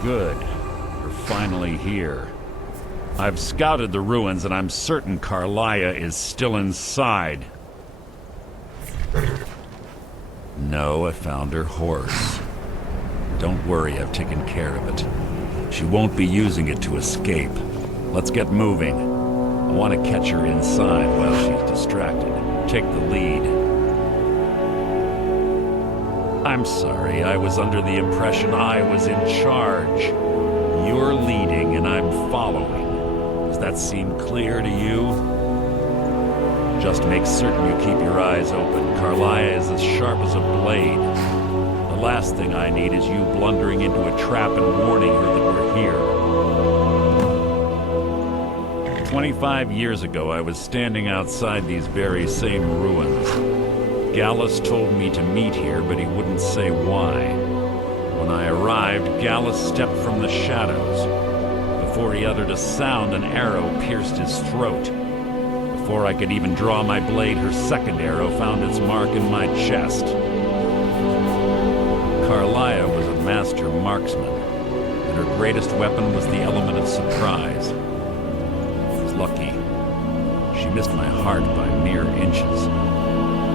Good. You're finally here. I've scouted the ruins and I'm certain Carlia is still inside. No, I found her horse. Don't worry, I've taken care of it. She won't be using it to escape. Let's get moving. I want to catch her inside while she's distracted. Take the lead. I'm sorry, I was under the impression I was in charge. You're leading and I'm following. Does that seem clear to you? Just make certain you keep your eyes open. Carlia is as sharp as a blade. The last thing I need is you blundering into a trap and warning her that we're here. 25 years ago, I was standing outside these very same ruins. Gallus told me to meet here, but he wouldn't say why. When I arrived, Gallus stepped from the shadows. Before he uttered a sound, an arrow pierced his throat. Before I could even draw my blade, her second arrow found its mark in my chest. Carlia was a master marksman, and her greatest weapon was the element of surprise. I was lucky. She missed my heart by mere inches.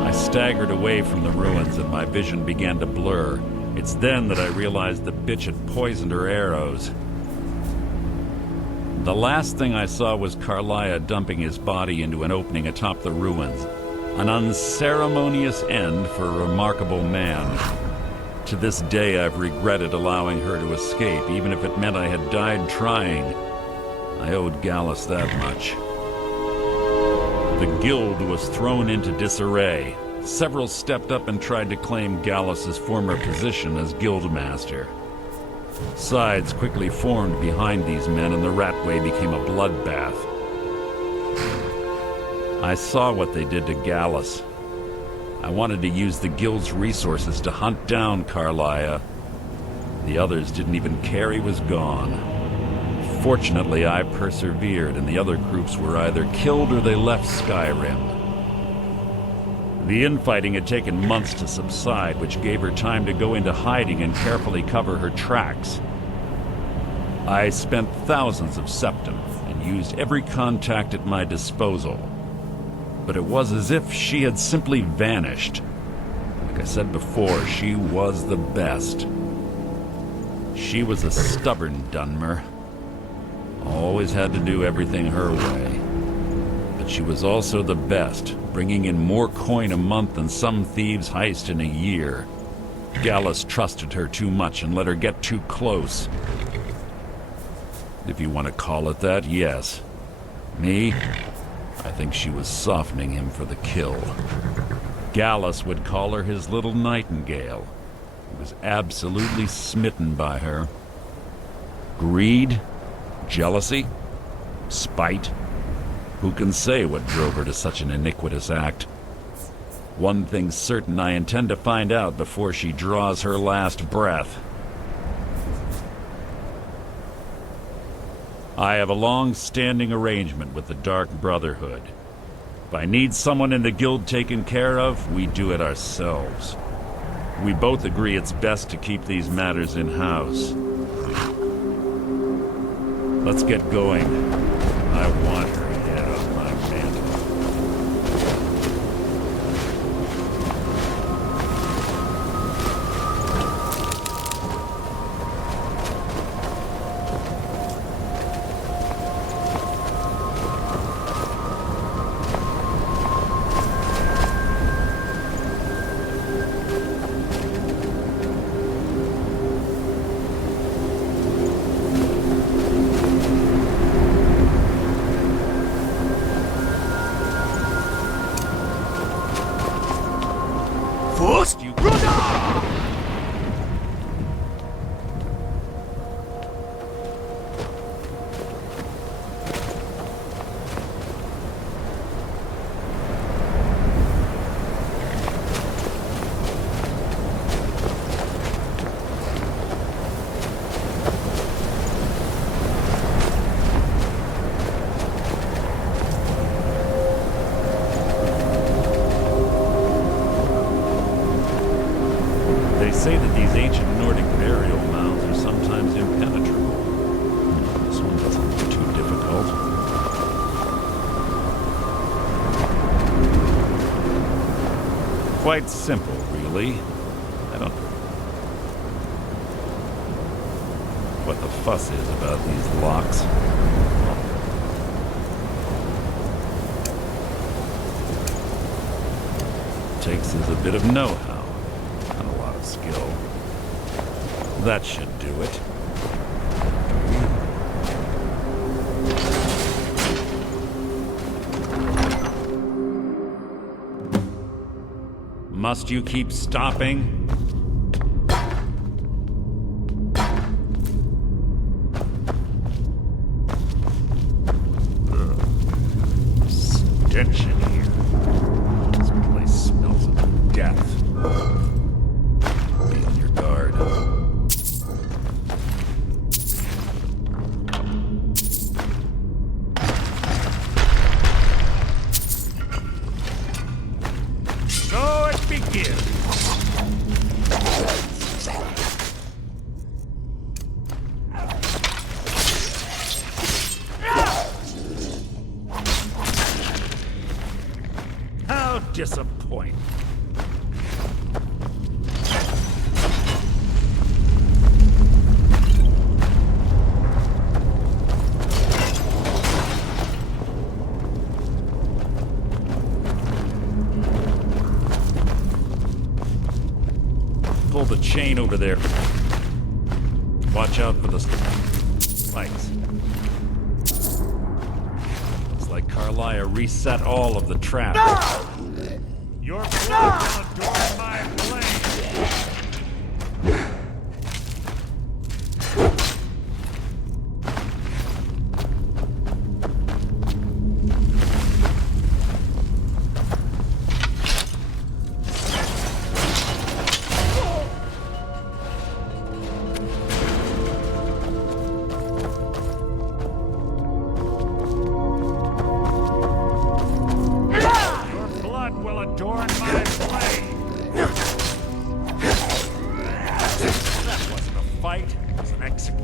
I staggered away from the ruins and my vision began to blur. It's then that I realized the bitch had poisoned her arrows. The last thing I saw was Carlia dumping his body into an opening atop the ruins. An unceremonious end for a remarkable man. To this day, I've regretted allowing her to escape, even if it meant I had died trying. I owed Gallus that much. The guild was thrown into disarray. Several stepped up and tried to claim Gallus's former position as guildmaster. Sides quickly formed behind these men, and the Ratway became a bloodbath. I saw what they did to Gallus. I wanted to use the guild's resources to hunt down Carlia. The others didn't even care he was gone. Fortunately, I persevered, and the other groups were either killed or they left Skyrim. The infighting had taken months to subside, which gave her time to go into hiding and carefully cover her tracks. I spent thousands of septim and used every contact at my disposal. But it was as if she had simply vanished. Like I said before, she was the best. She was a stubborn Dunmer. Always had to do everything her way. But she was also the best, bringing in more coin a month than some thieves heist in a year. Gallus trusted her too much and let her get too close. If you want to call it that, yes. Me? I think she was softening him for the kill. Gallus would call her his little nightingale. He was absolutely smitten by her. Greed? Jealousy? Spite? Who can say what drove her to such an iniquitous act? One thing's certain, I intend to find out before she draws her last breath. I have a long-standing arrangement with the Dark Brotherhood. If I need someone in the guild taken care of, we do it ourselves. We both agree it's best to keep these matters in-house. Let's get going. I want her head on my mantle. heard these ancient Nordic burial mounds are sometimes impenetrable. This one doesn't look too difficult. Quite simple, really. I don't know what the fuss is about these locks. Takes is a bit of know-how, and a lot of skill. That should do it. Must you keep stopping? Stench in here. This place smells of death. Be on your guard. So it begins. How disappointing. Pull the chain over there. Watch out for the spikes. Looks like Carlia reset all of the traps. Your blood will adorn my blade. Adorn my blade! That wasn't a fight, it was an execution.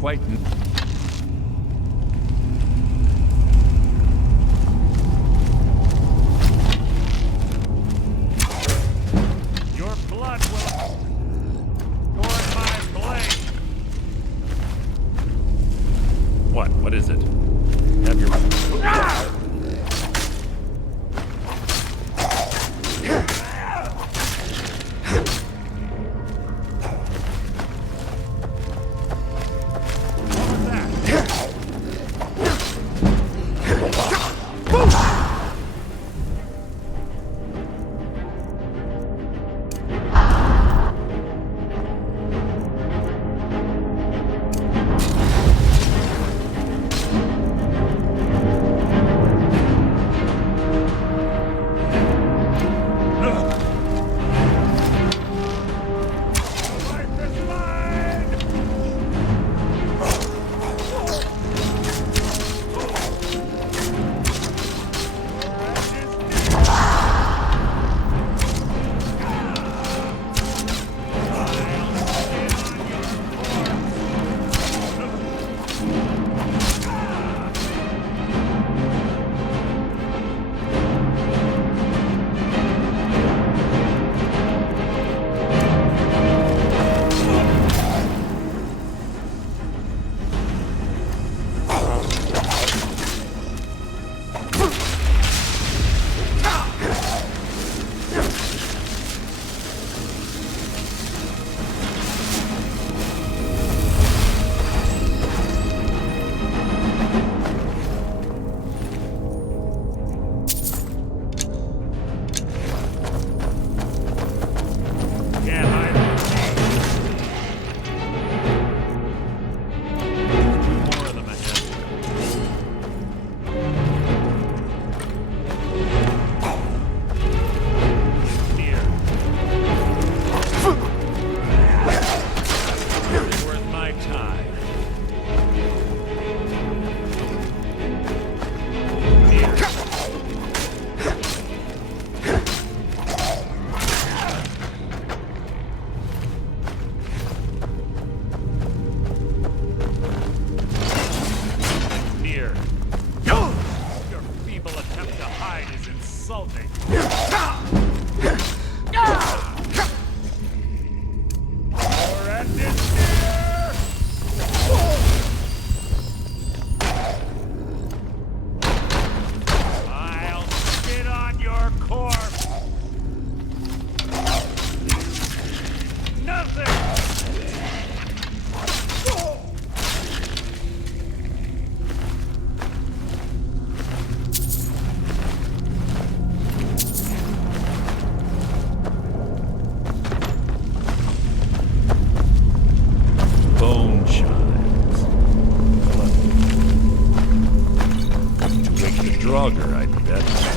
Quite. Your blood will adorn my blade. What is it? Have your... stronger, I bet.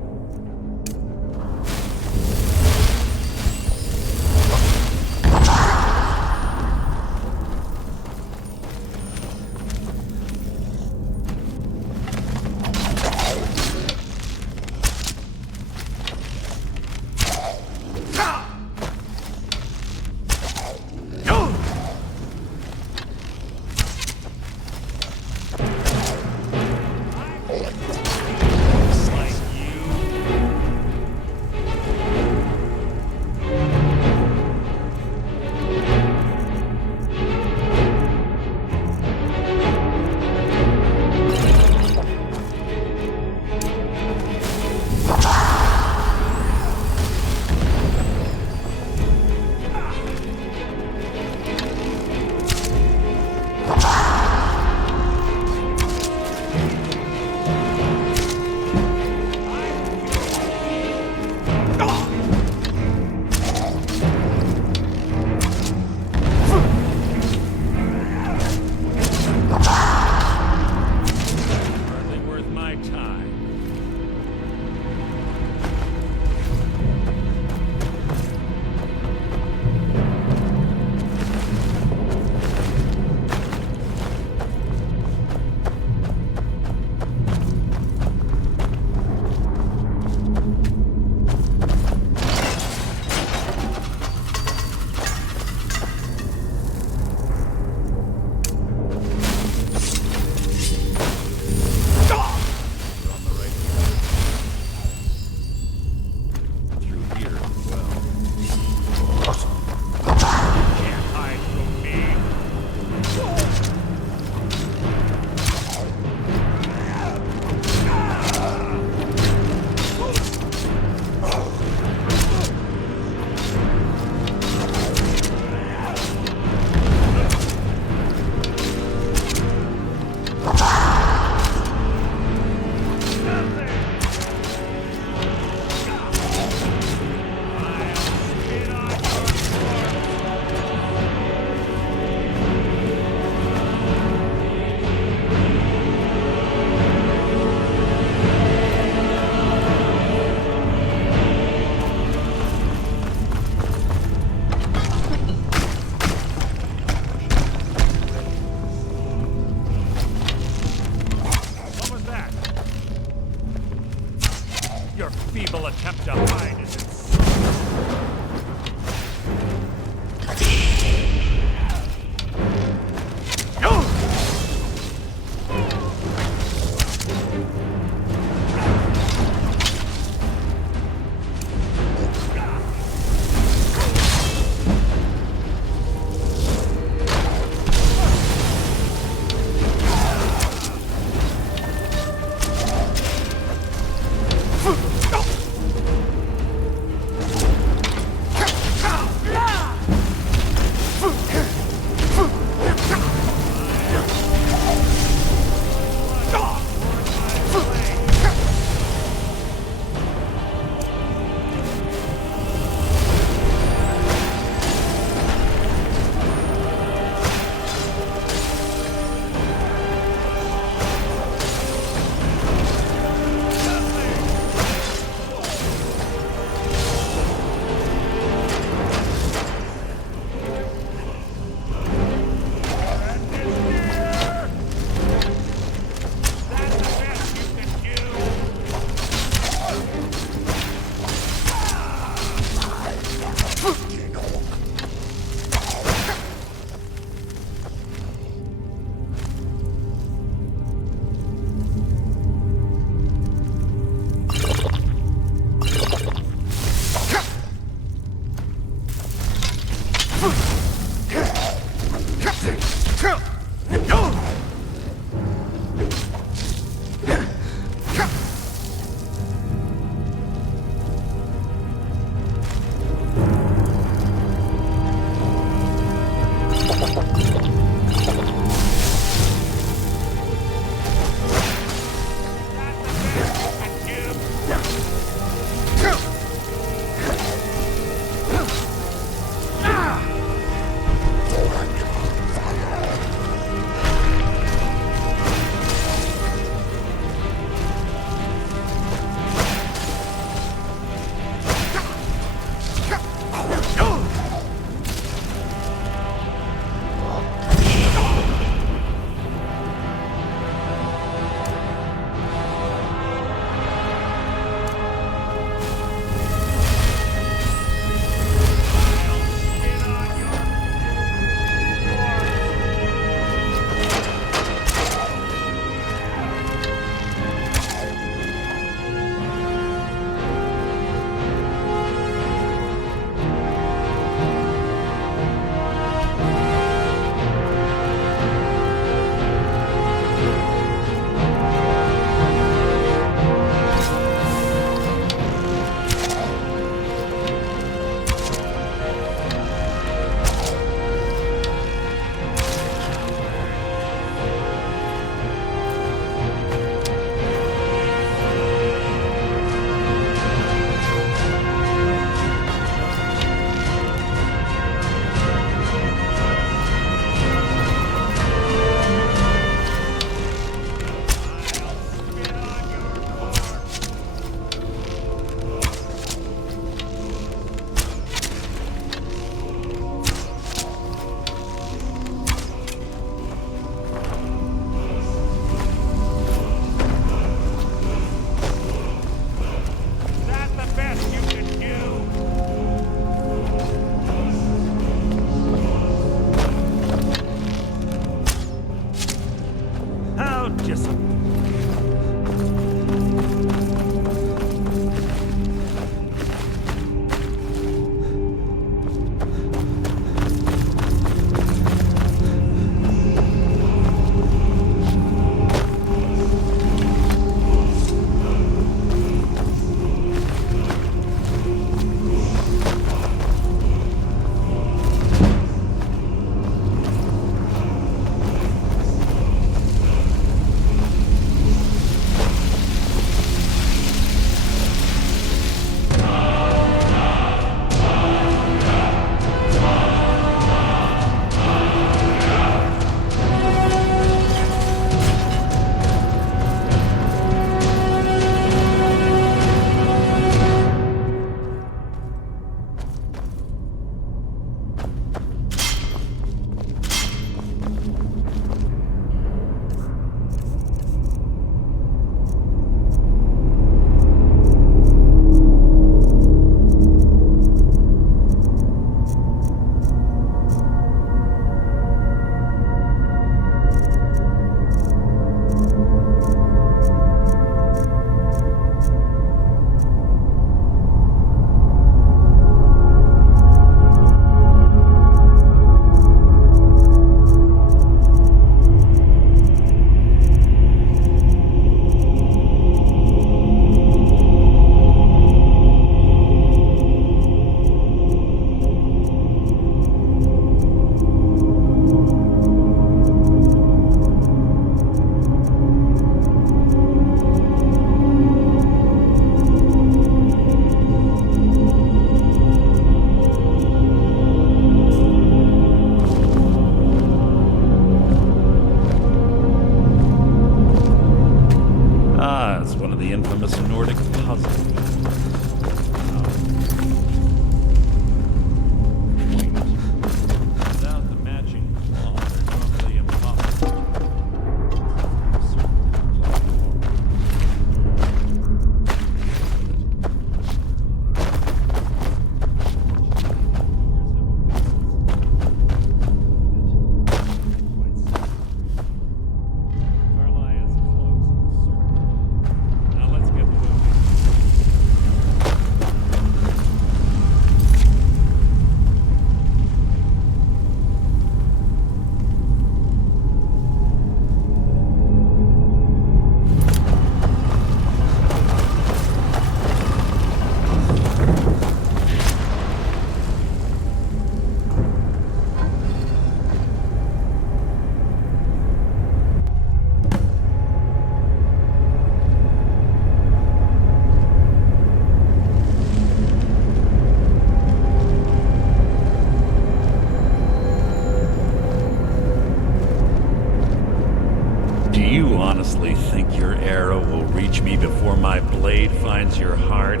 honestly think your arrow will reach me before my blade finds your heart?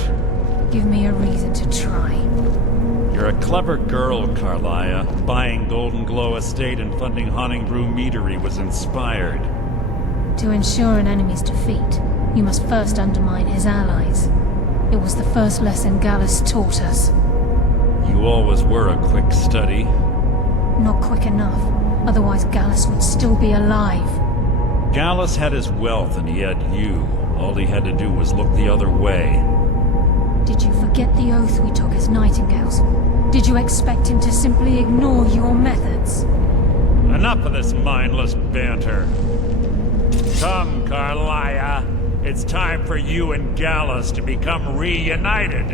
Give me a reason to try. You're a clever girl, Carlia. Buying Golden Glow Estate and funding Honningbrew Meadery was inspired. To ensure an enemy's defeat, you must first undermine his allies. It was the first lesson Gallus taught us. You always were a quick study. Not quick enough, otherwise Gallus would still be alive. Gallus had his wealth and he had you. All he had to do was look the other way. Did you forget the oath we took as Nightingales? Did you expect him to simply ignore your methods? Enough of this mindless banter. Come, Carlia. It's time for you and Gallus to become reunited.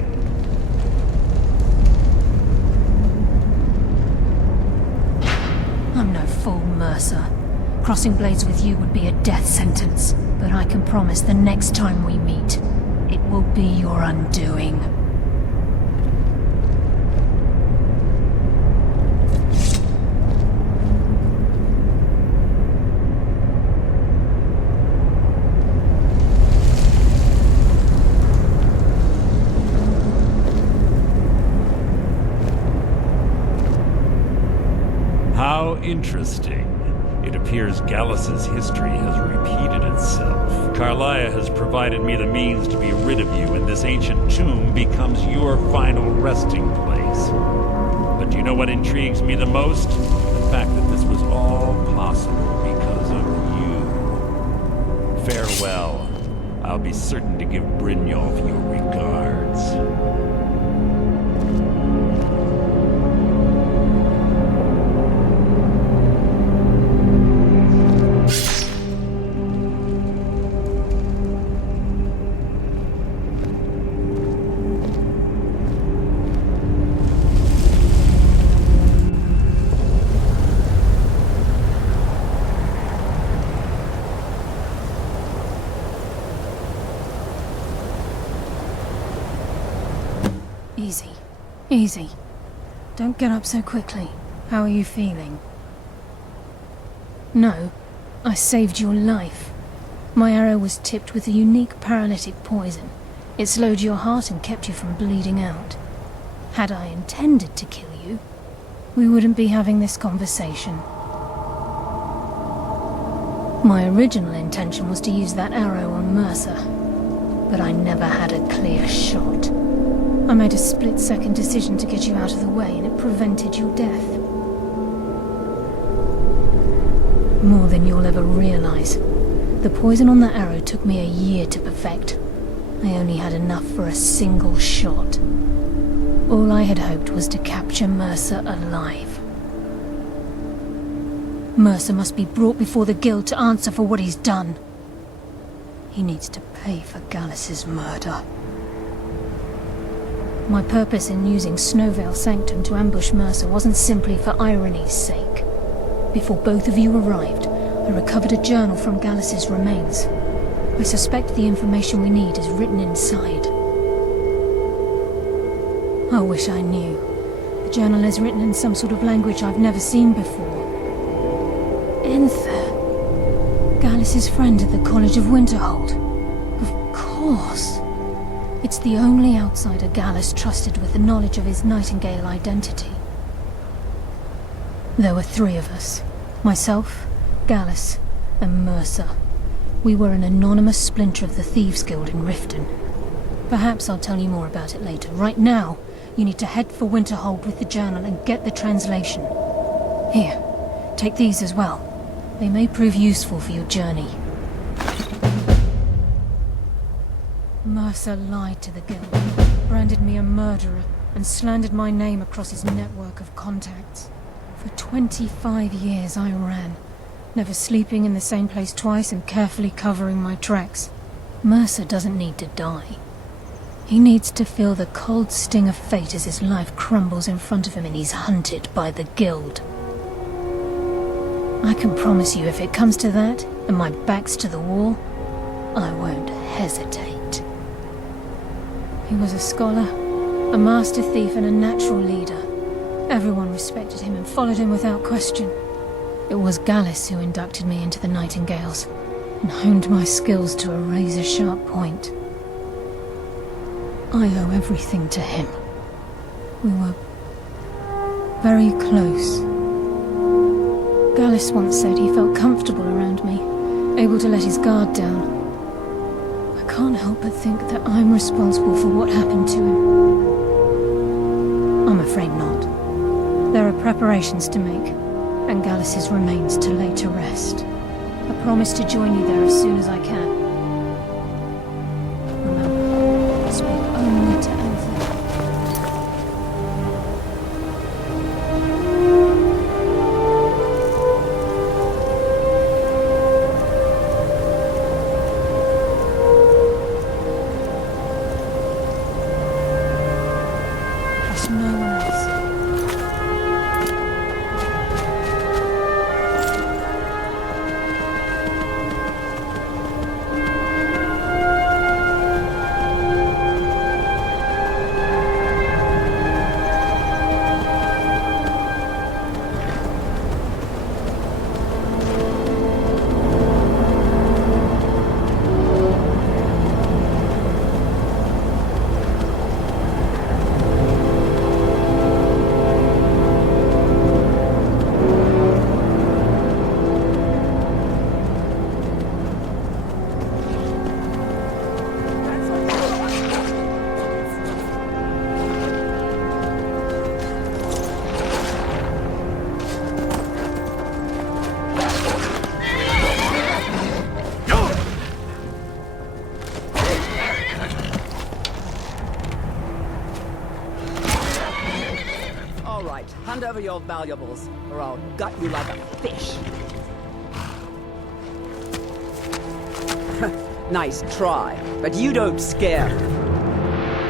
I'm no fool, Mercer. Crossing blades with you would be a death sentence. But I can promise the next time we meet, it will be your undoing. How interesting. It appears Gallus's history has repeated itself. Carlia has provided me the means to be rid of you, and this ancient tomb becomes your final resting place. But do you know what intrigues me the most? The fact that this was all possible because of you. Farewell. I'll be certain to give Brynjolf your regards. Easy. Easy. Don't get up so quickly. How are you feeling? No, I saved your life. My arrow was tipped with a unique paralytic poison. It slowed your heart and kept you from bleeding out. Had I intended to kill you, we wouldn't be having this conversation. My original intention was to use that arrow on Mercer, but I never had a clear shot. I made a split-second decision to get you out of the way, and it prevented your death. More than you'll ever realize. The poison on that arrow took me a year to perfect. I only had enough for a single shot. All I had hoped was to capture Mercer alive. Mercer must be brought before the Guild to answer for what he's done. He needs to pay for Gallus's murder. My purpose in using Snowvale Sanctum to ambush Mercer wasn't simply for irony's sake. Before both of you arrived, I recovered a journal from Gallus's remains. I suspect the information we need is written inside. I wish I knew. The journal is written in some sort of language I've never seen before. Enther. Gallus's friend at the College of Winterhold. Of course. It's the only outsider Gallus trusted with the knowledge of his Nightingale identity. There were 3 of us. Myself, Gallus, and Mercer. We were an anonymous splinter of the Thieves' Guild in Riften. Perhaps I'll tell you more about it later. Right now, you need to head for Winterhold with the journal and get the translation. Here, take these as well. They may prove useful for your journey. Mercer lied to the Guild, branded me a murderer, and slandered my name across his network of contacts. For 25 years I ran, never sleeping in the same place twice and carefully covering my tracks. Mercer doesn't need to die. He needs to feel the cold sting of fate as his life crumbles in front of him and he's hunted by the Guild. I can promise you, if it comes to that, and my back's to the wall, I won't hesitate. He was a scholar, a master thief, and a natural leader. Everyone respected him and followed him without question. It was Gallus who inducted me into the Nightingales. and honed my skills to a razor-sharp point. I owe everything to him. We were very close. Gallus once said he felt comfortable around me, able to let his guard down. I can't help but think that I'm responsible for what happened to him. I'm afraid not. There are preparations to make, and Gallus's remains to lay to rest. I promise to join you there as soon as I can. Remember, speak only to Anthony. Trust no one else. All right, hand over your valuables, or I'll gut you like a fish. Nice try, but you don't scare me.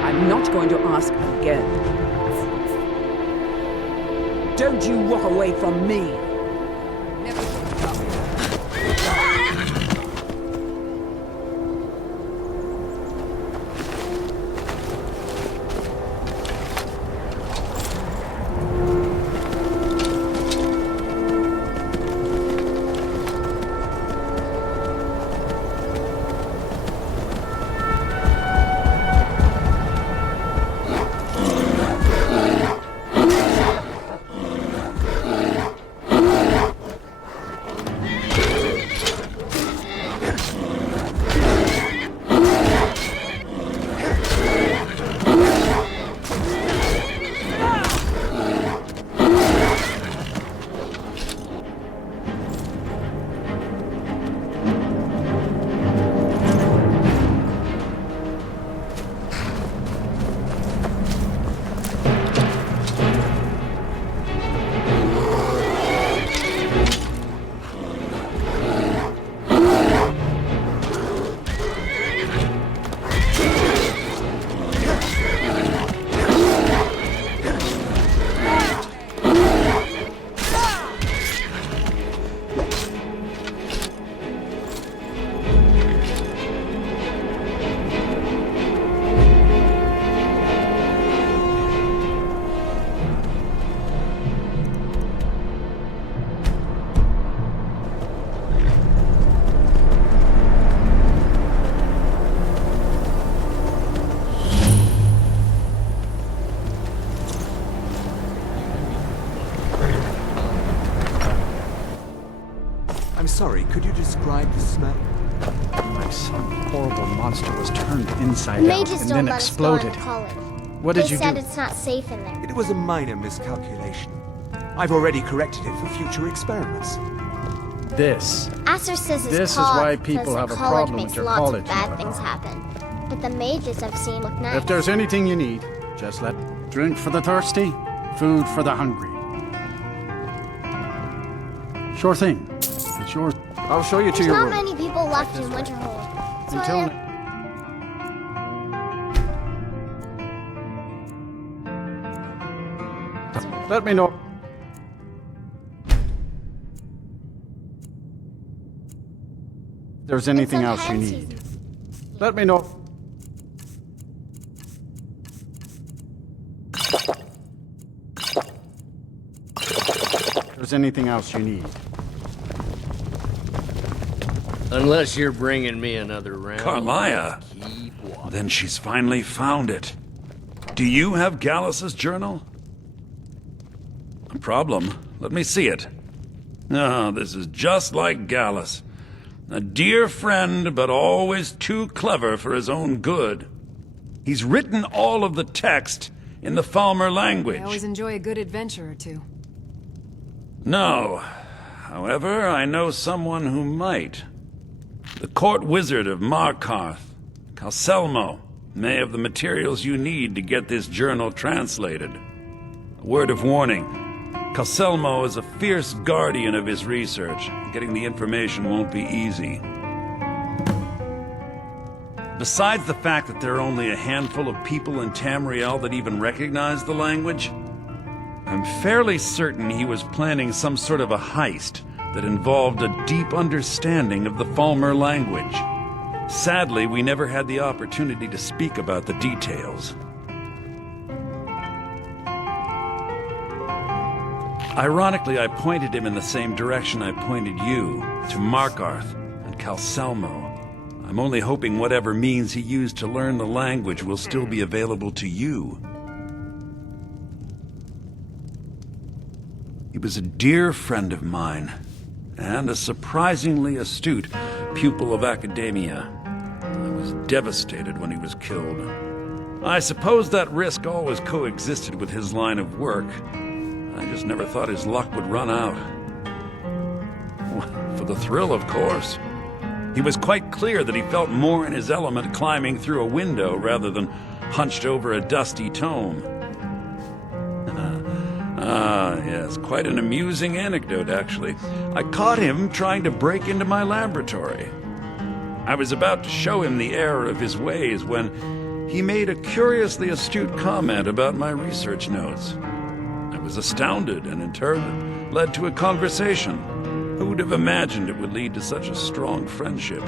I'm not going to ask again. Don't you walk away from me. Sorry, could you describe the smell? Like some horrible monster was turned inside The out mages and don't then let us go exploded. into college. What did They you said do? it's not safe in there. It was a minor miscalculation. I've already corrected it for future experiments. This. Aster says it's This is called why people because have the a college problem makes with your lots college of bad mother. things happen. But the mages I've seen look nice. If there's anything you need, just let drink for the thirsty, food for the hungry. Sure thing. It's yours. I'll show you to There's your not room. many people left in Winterhold. So Until let me know. If there's anything else you need. Let me know. If there's anything else you need. Unless you're bringing me another round. Carlia? Then she's finally found it. Do you have Gallus's journal? A problem. Let me see it. Oh, this is just like Gallus. A dear friend, but always too clever for his own good. He's written all of the text in the Falmer language. I always enjoy a good adventure or two. No. However, I know someone who might. The court wizard of Markarth, Calselmo, may have the materials you need to get this journal translated. A word of warning. Calselmo is a fierce guardian of his research. Getting the information won't be easy. Besides the fact that there are only a handful of people in Tamriel that even recognize the language, I'm fairly certain he was planning some sort of a heist that involved a deep understanding of the Falmer language. Sadly, we never had the opportunity to speak about the details. Ironically, I pointed him in the same direction I pointed you, to Markarth and Calselmo. I'm only hoping whatever means he used to learn the language will still be available to you. He was a dear friend of mine, and a surprisingly astute pupil of academia. I was devastated when he was killed. I suppose that risk always coexisted with his line of work. I just never thought his luck would run out. For the thrill, of course. He was quite clear that he felt more in his element climbing through a window rather than hunched over a dusty tome. Yes, quite an amusing anecdote, actually. I caught him trying to break into my laboratory. I was about to show him the error of his ways when he made a curiously astute comment about my research notes. I was astounded, and in turn, led to a conversation. Who would have imagined it would lead to such a strong friendship?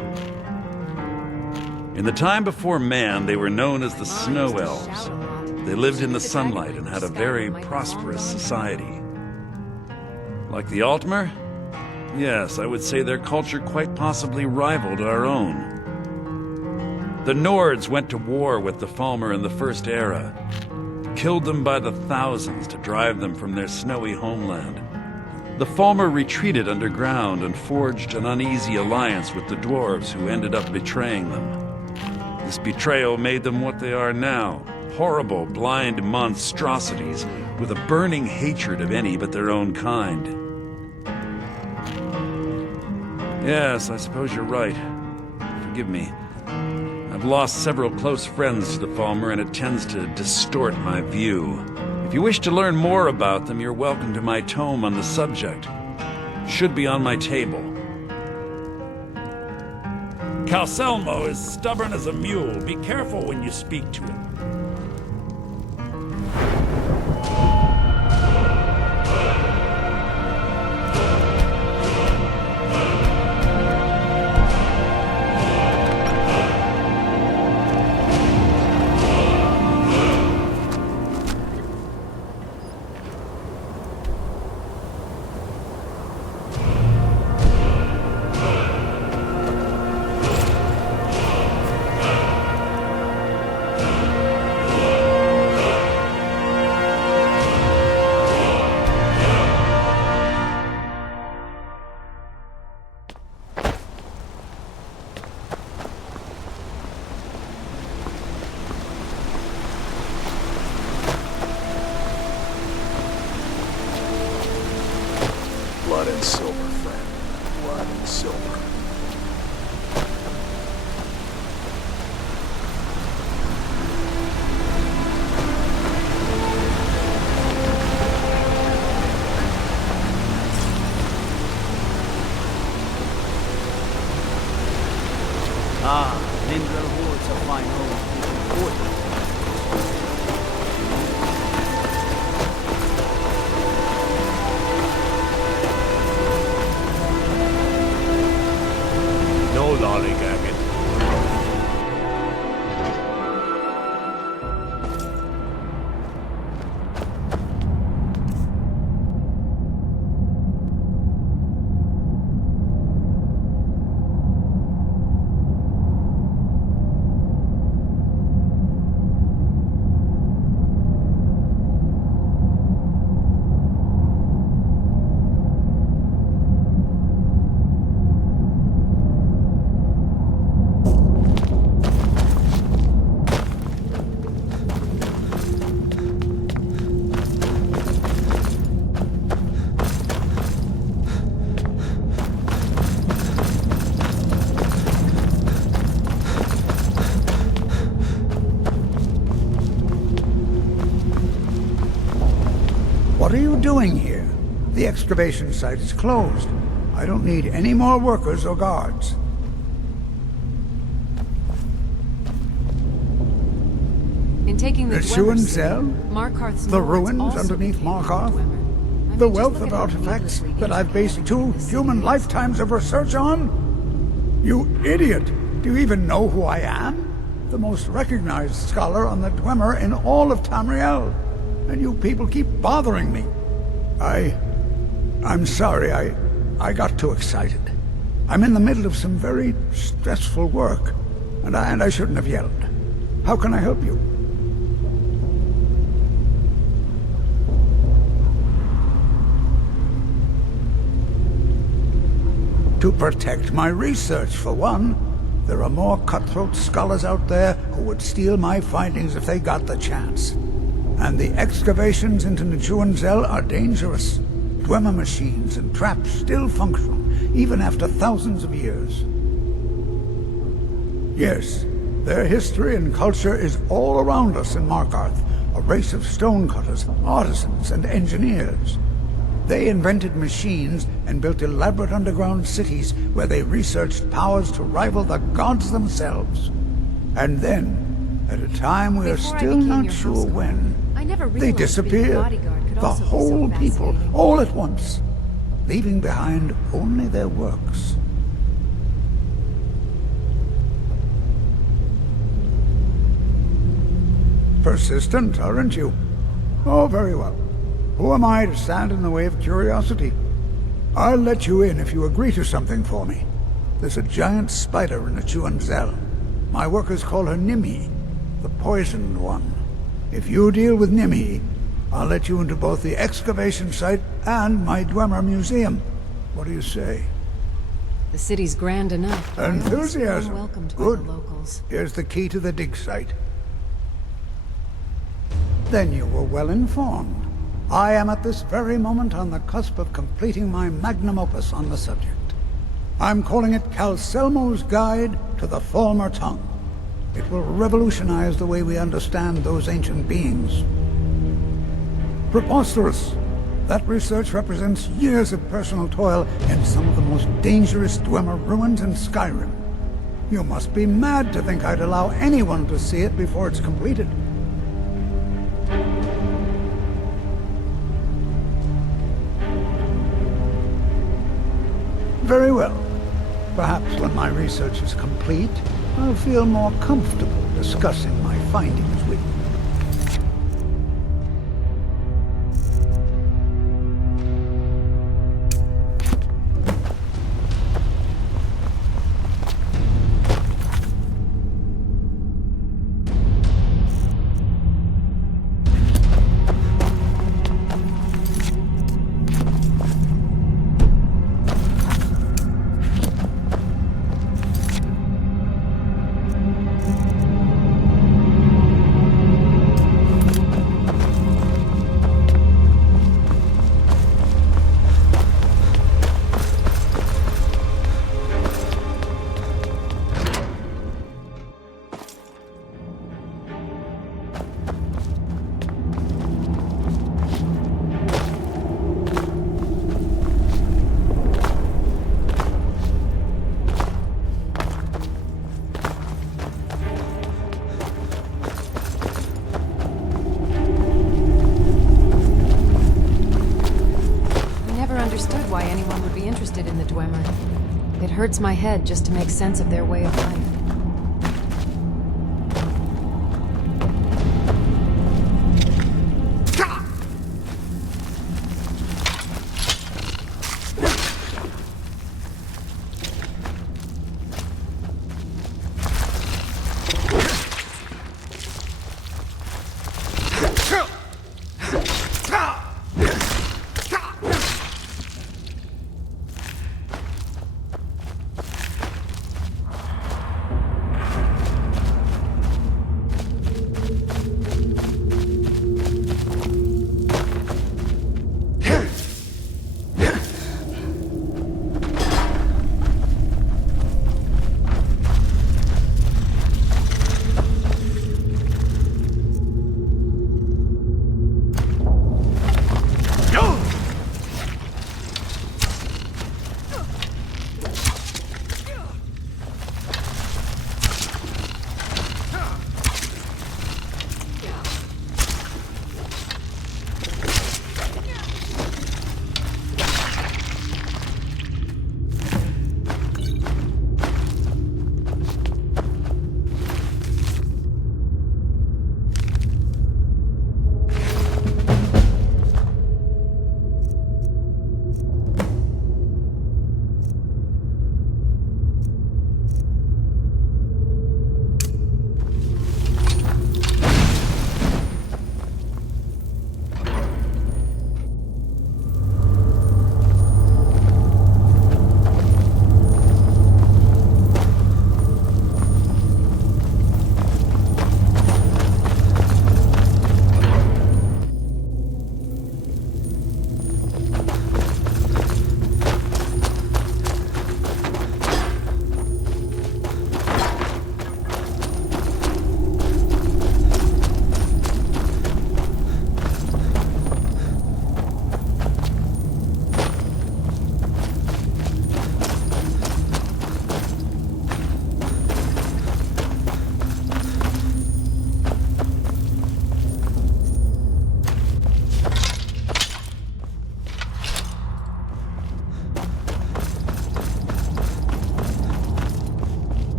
In the time before man, they were known as the Snow Elves. They lived in the sunlight and had a very prosperous society. Like the Altmer? Yes, I would say their culture quite possibly rivaled our own. The Nords went to war with the Falmer in the First Era, killed them by the thousands to drive them from their snowy homeland. The Falmer retreated underground and forged an uneasy alliance with the dwarves who ended up betraying them. This betrayal made them what they are now, horrible, blind monstrosities with a burning hatred of any but their own kind. Yes, I suppose you're right. Forgive me. I've lost several close friends to the Falmer, and it tends to distort my view. If you wish to learn more about them, you're welcome to my tome on the subject. Should be on my table. Calselmo is stubborn as a mule. Be careful when you speak to him. Blood and silver, friend. Blood and silver. Lindrel hordes a fine home. doing here? The excavation site is closed. I don't need any more workers or guards. In taking the Schuan Dwemer Zell? city, Markarth's The lords ruins also underneath became Markarth? Dwemer. The just wealth look of at how artifacts needlessly that I've based interconnected 2 the city human is. lifetimes of research on? You idiot! Do you even know who I am? The most recognized scholar on the Dwemer in all of Tamriel. And you people keep bothering me. I'm sorry, I got too excited. I'm in the middle of some very stressful work, and I shouldn't have yelled. How can I help you? To protect my research, for one. There are more cutthroat scholars out there who would steal my findings if they got the chance. And the excavations into Schuan Zell are dangerous. Dwemer machines and traps still functional, even after thousands of years. Yes, their history and culture is all around us in Markarth, a race of stonecutters, artisans, and engineers. They invented machines and built elaborate underground cities where they researched powers to rival the gods themselves. And then, at a time we are still not sure when, they disappeared. The whole people, all at once, leaving behind only their works. Persistent, aren't you? Oh, very well. Who am I to stand in the way of curiosity? I'll let you in if you agree to something for me. There's a giant spider in the Schuan Zell. My workers call her Nimi, the poisoned one. If you deal with Nimi, I'll let you into both the excavation site and my Dwemer museum. What do you say? The city's grand enough. but Enthusiasm. welcomed by Good. the locals. Here's the key to the dig site. Then you were well informed. I am at this very moment on the cusp of completing my magnum opus on the subject. I'm calling it Calselmo's Guide to the Former Tongue. It will revolutionize the way we understand those ancient beings. Preposterous! That research represents years of personal toil in some of the most dangerous Dwemer ruins in Skyrim. You must be mad to think I'd allow anyone to see it before it's completed. Very well. Perhaps when my research is complete, I'll feel more comfortable discussing my findings with you. Why anyone would be interested in the Dwemer. It hurts my head just to make sense of their way of life.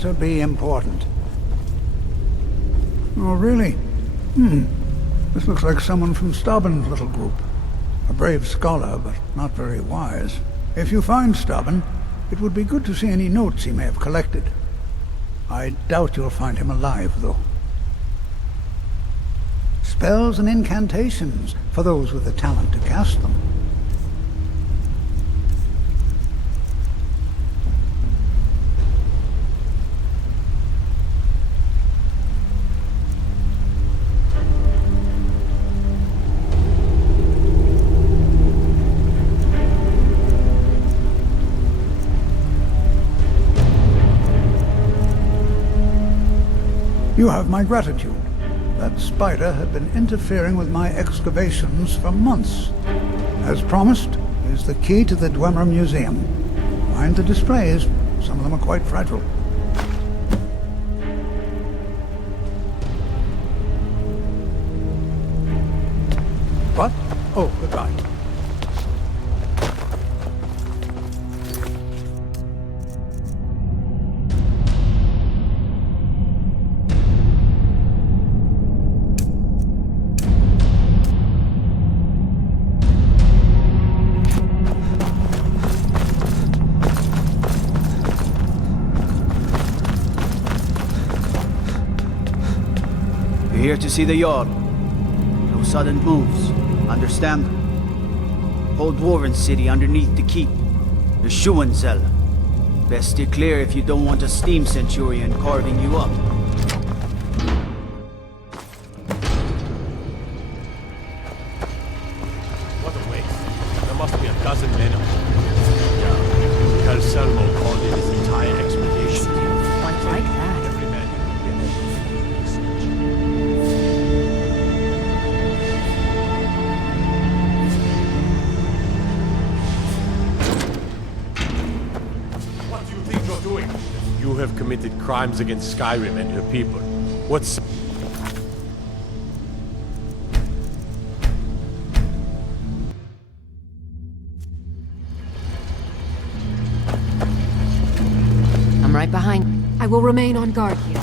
better be important. Oh, really? This looks like someone from Steuben's little group. A brave scholar, but not very wise. If you find Steuben, it would be good to see any notes he may have collected. I doubt you'll find him alive, though. Spells and incantations, for those with the talent to cast them. You have my gratitude. That spider had been interfering with my excavations for months. As promised, here's the key to the Dwemer Museum. Mind the displays. Some of them are quite fragile. What? Oh, goodbye. Here to see the Jarl. No sudden moves. Understand? Whole Dwarven city underneath the keep. The Schuenzell. Best steer clear if you don't want a steam centurion carving you up. What a waste. There must be a dozen men up there. Calselmo called in his entire expedition. Quite like that. Every man. What do you think you're doing? You have committed crimes against Skyrim and her people. What's... I'm right behind. I will remain on guard here.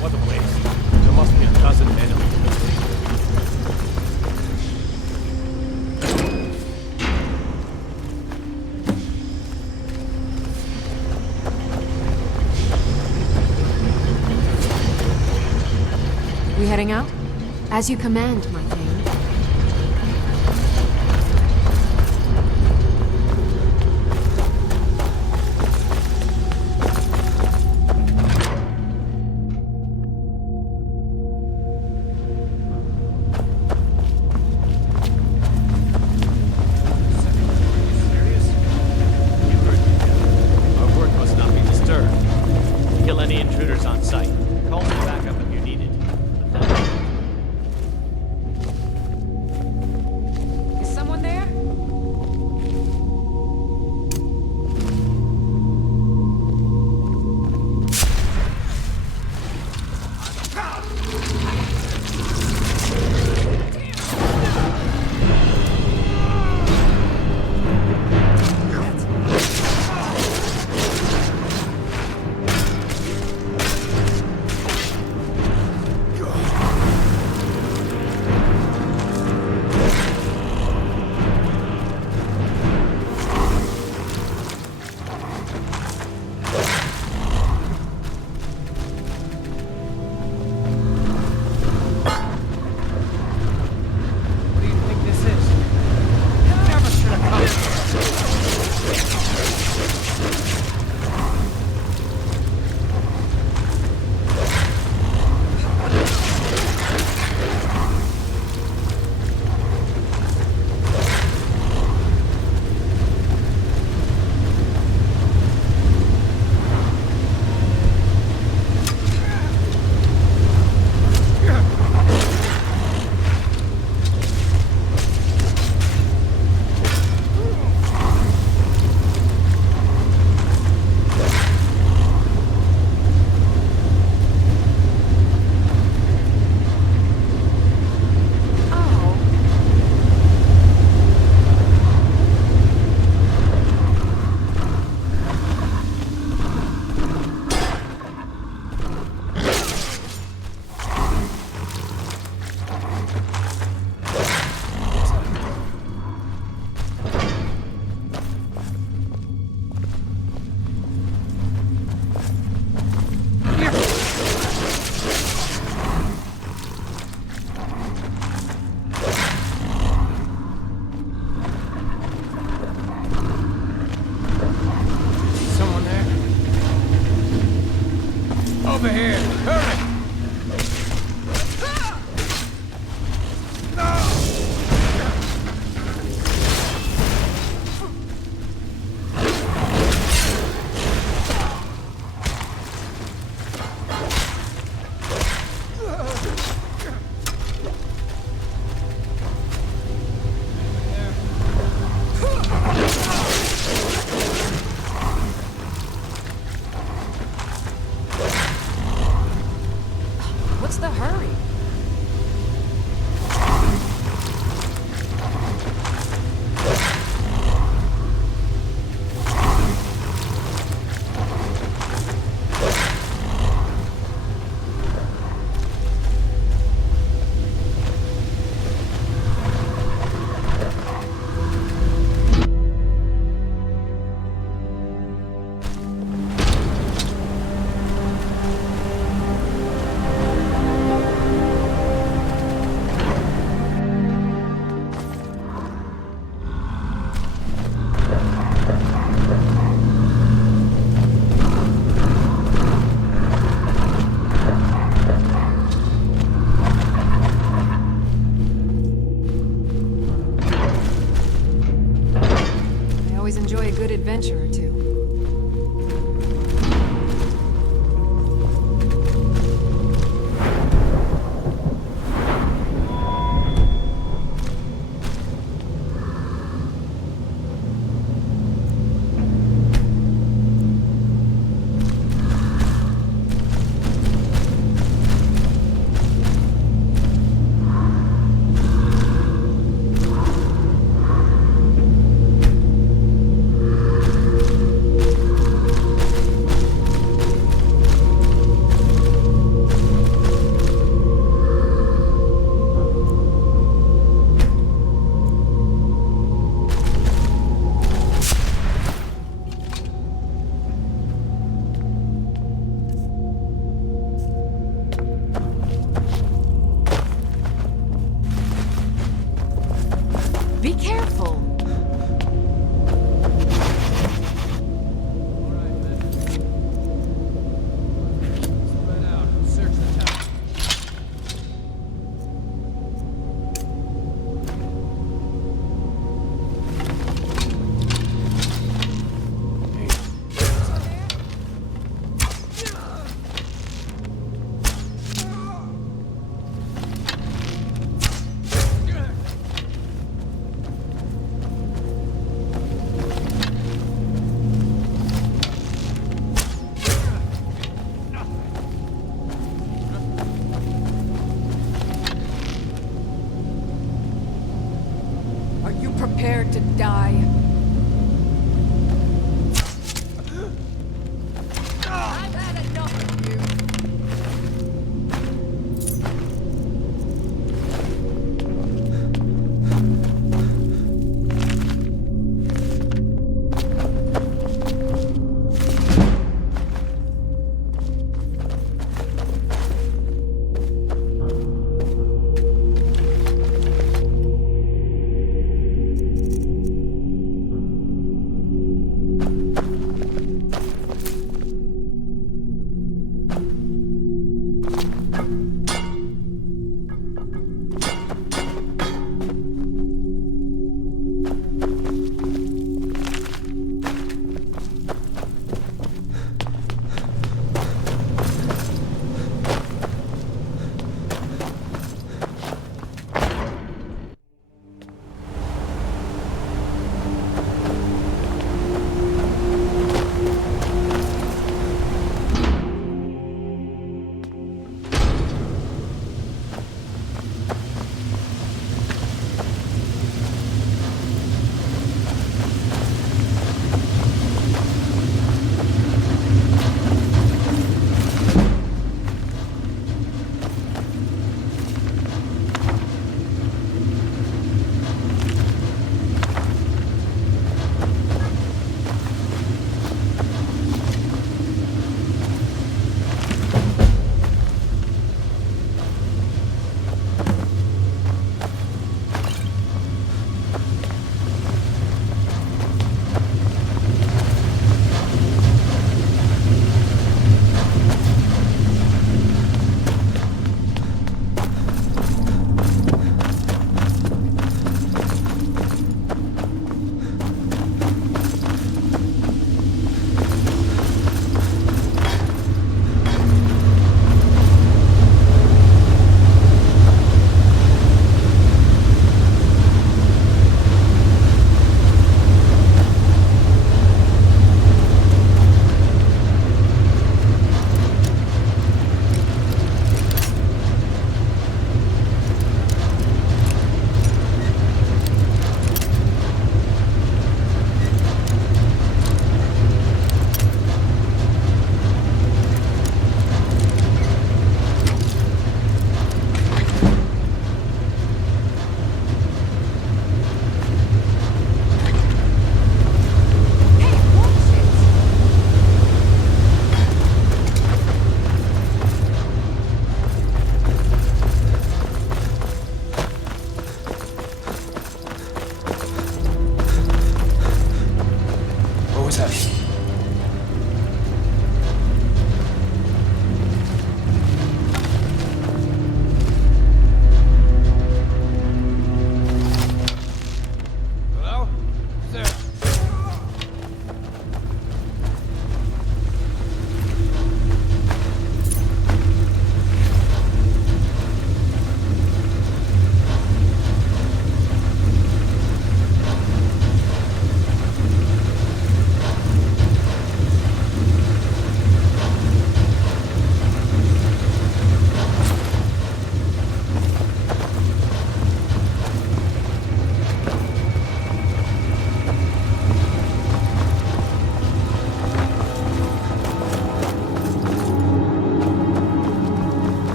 What a waste. There must be a dozen men up there. We heading out? As you command, my thing. Our work must not be disturbed. Kill any intruders on sight. Call me back up if you need it. Is someone there? over here! Hurry!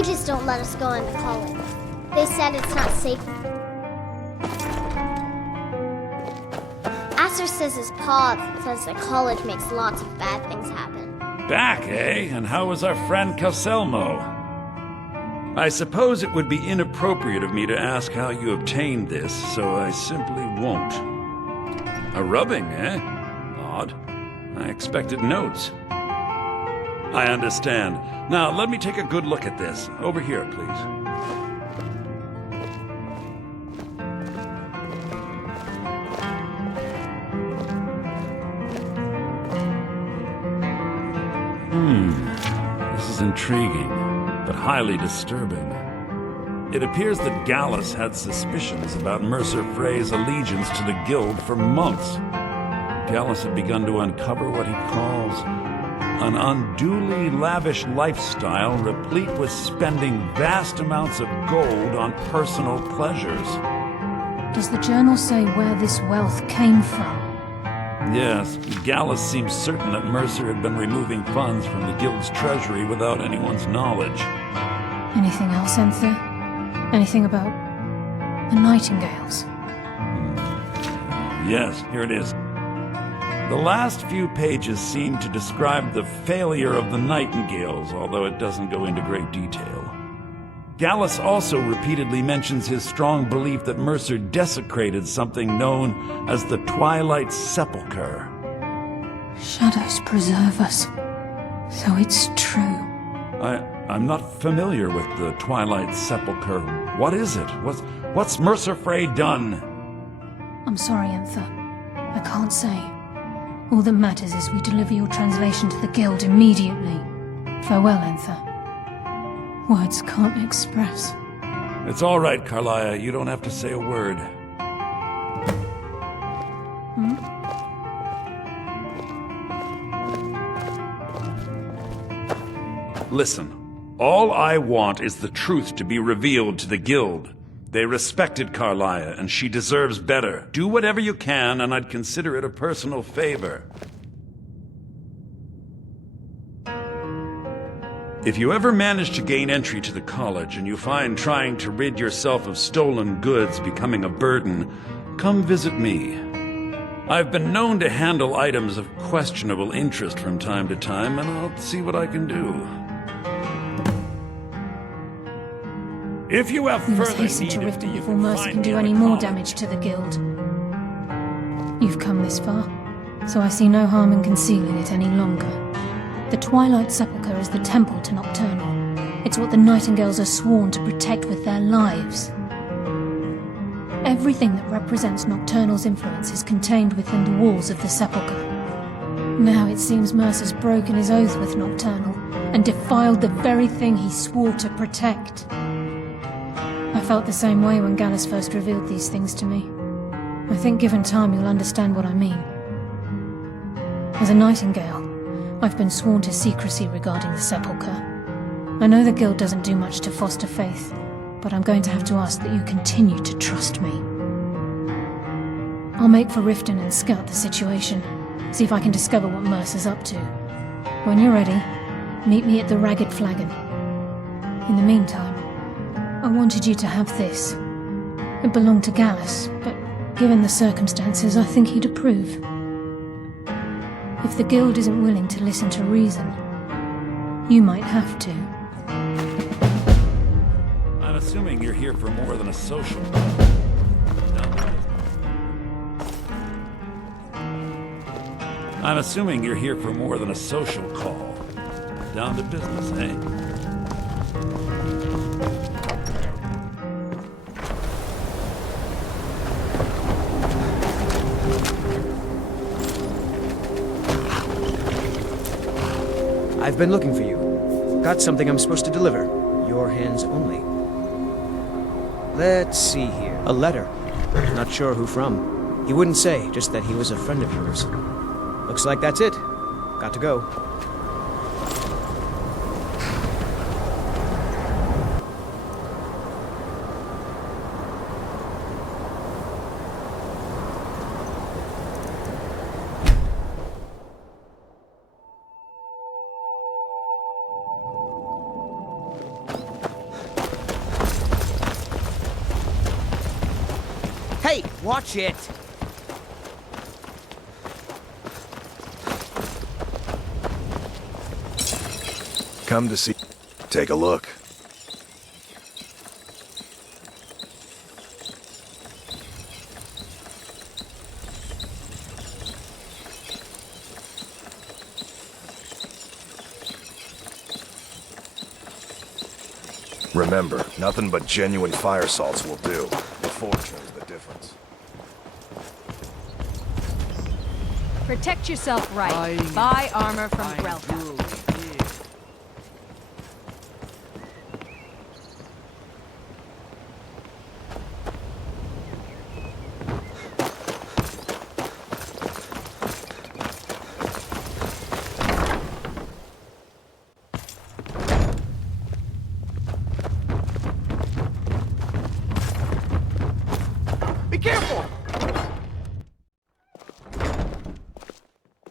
They just don't let us go into college. They said it's not safe. Aster says his pa says that college makes lots of bad things happen. Back, eh? And how is our friend Caselmo? I suppose it would be inappropriate of me to ask how you obtained this, so I simply won't. A rubbing, eh? Odd. I expected notes. I understand. Now, let me take a good look at this. Over here, please. This is intriguing, but highly disturbing. It appears that Gallus had suspicions about Mercer Frey's allegiance to the Guild for months. Gallus had begun to uncover what he calls an unduly lavish lifestyle replete with spending vast amounts of gold on personal pleasures. Does the journal say where this wealth came from? Yes, Gallus seems certain that Mercer had been removing funds from the Guild's treasury without anyone's knowledge. Anything else, Enther? Anything about the Nightingales? Yes, here it is. The last few pages seem to describe the failure of the Nightingales, although it doesn't go into great detail. Gallus also repeatedly mentions his strong belief that Mercer desecrated something known as the Twilight Sepulchre. Shadows preserve us. So it's true. I'm not familiar with the Twilight Sepulchre. What is it? What's Mercer Frey done? I'm sorry, Enther. I can't say. All that matters is we deliver your translation to the Guild immediately. Farewell, Enther. Words can't express. It's all right, Carlia. You don't have to say a word. Listen, all I want is the truth to be revealed to the Guild. They respected Carlia, and she deserves better. Do whatever you can, and I'd consider it a personal favor. If you ever manage to gain entry to the college, and you find trying to rid yourself of stolen goods becoming a burden, come visit me. I've been known to handle items of questionable interest from time to time, and I'll see what I can do. If you have We must further hasten to need of Riften me, you before can Mercer find can me do in any the more college. damage to the Guild. You've come this far, so I see no harm in concealing it any longer. The Twilight Sepulchre is the temple to Nocturnal. It's what the Nightingales are sworn to protect with their lives. Everything that represents Nocturnal's influence is contained within the walls of the Sepulchre. Now it seems Mercer's broken his oath with Nocturnal and defiled the very thing he swore to protect. I felt the same way when Gallus first revealed these things to me. I think given time you'll understand what I mean. As a Nightingale, I've been sworn to secrecy regarding the Sepulchre. I know the Guild doesn't do much to foster faith, but I'm going to have to ask that you continue to trust me. I'll make for Riften and scout the situation, see if I can discover what Mercer's up to. When you're ready, meet me at the Ragged Flagon. In the meantime, I wanted you to have this. It belonged to Gallus, but given the circumstances, I think he'd approve. If the Guild isn't willing to listen to reason, you might have to. I'm assuming you're here for more than a social. I'm assuming you're here for more than a social call. Down to business, eh? I've been looking for you. Got something I'm supposed to deliver. Your hands only. Let's see here. A letter. Not sure who from. He wouldn't say, just that he was a friend of yours. Looks like that's it. Got to go. Hey, watch it! Come to see. Take a look. Remember, nothing but genuine fire salts will do. The forge knows the difference. Protect yourself right. Buy armor from Grelka.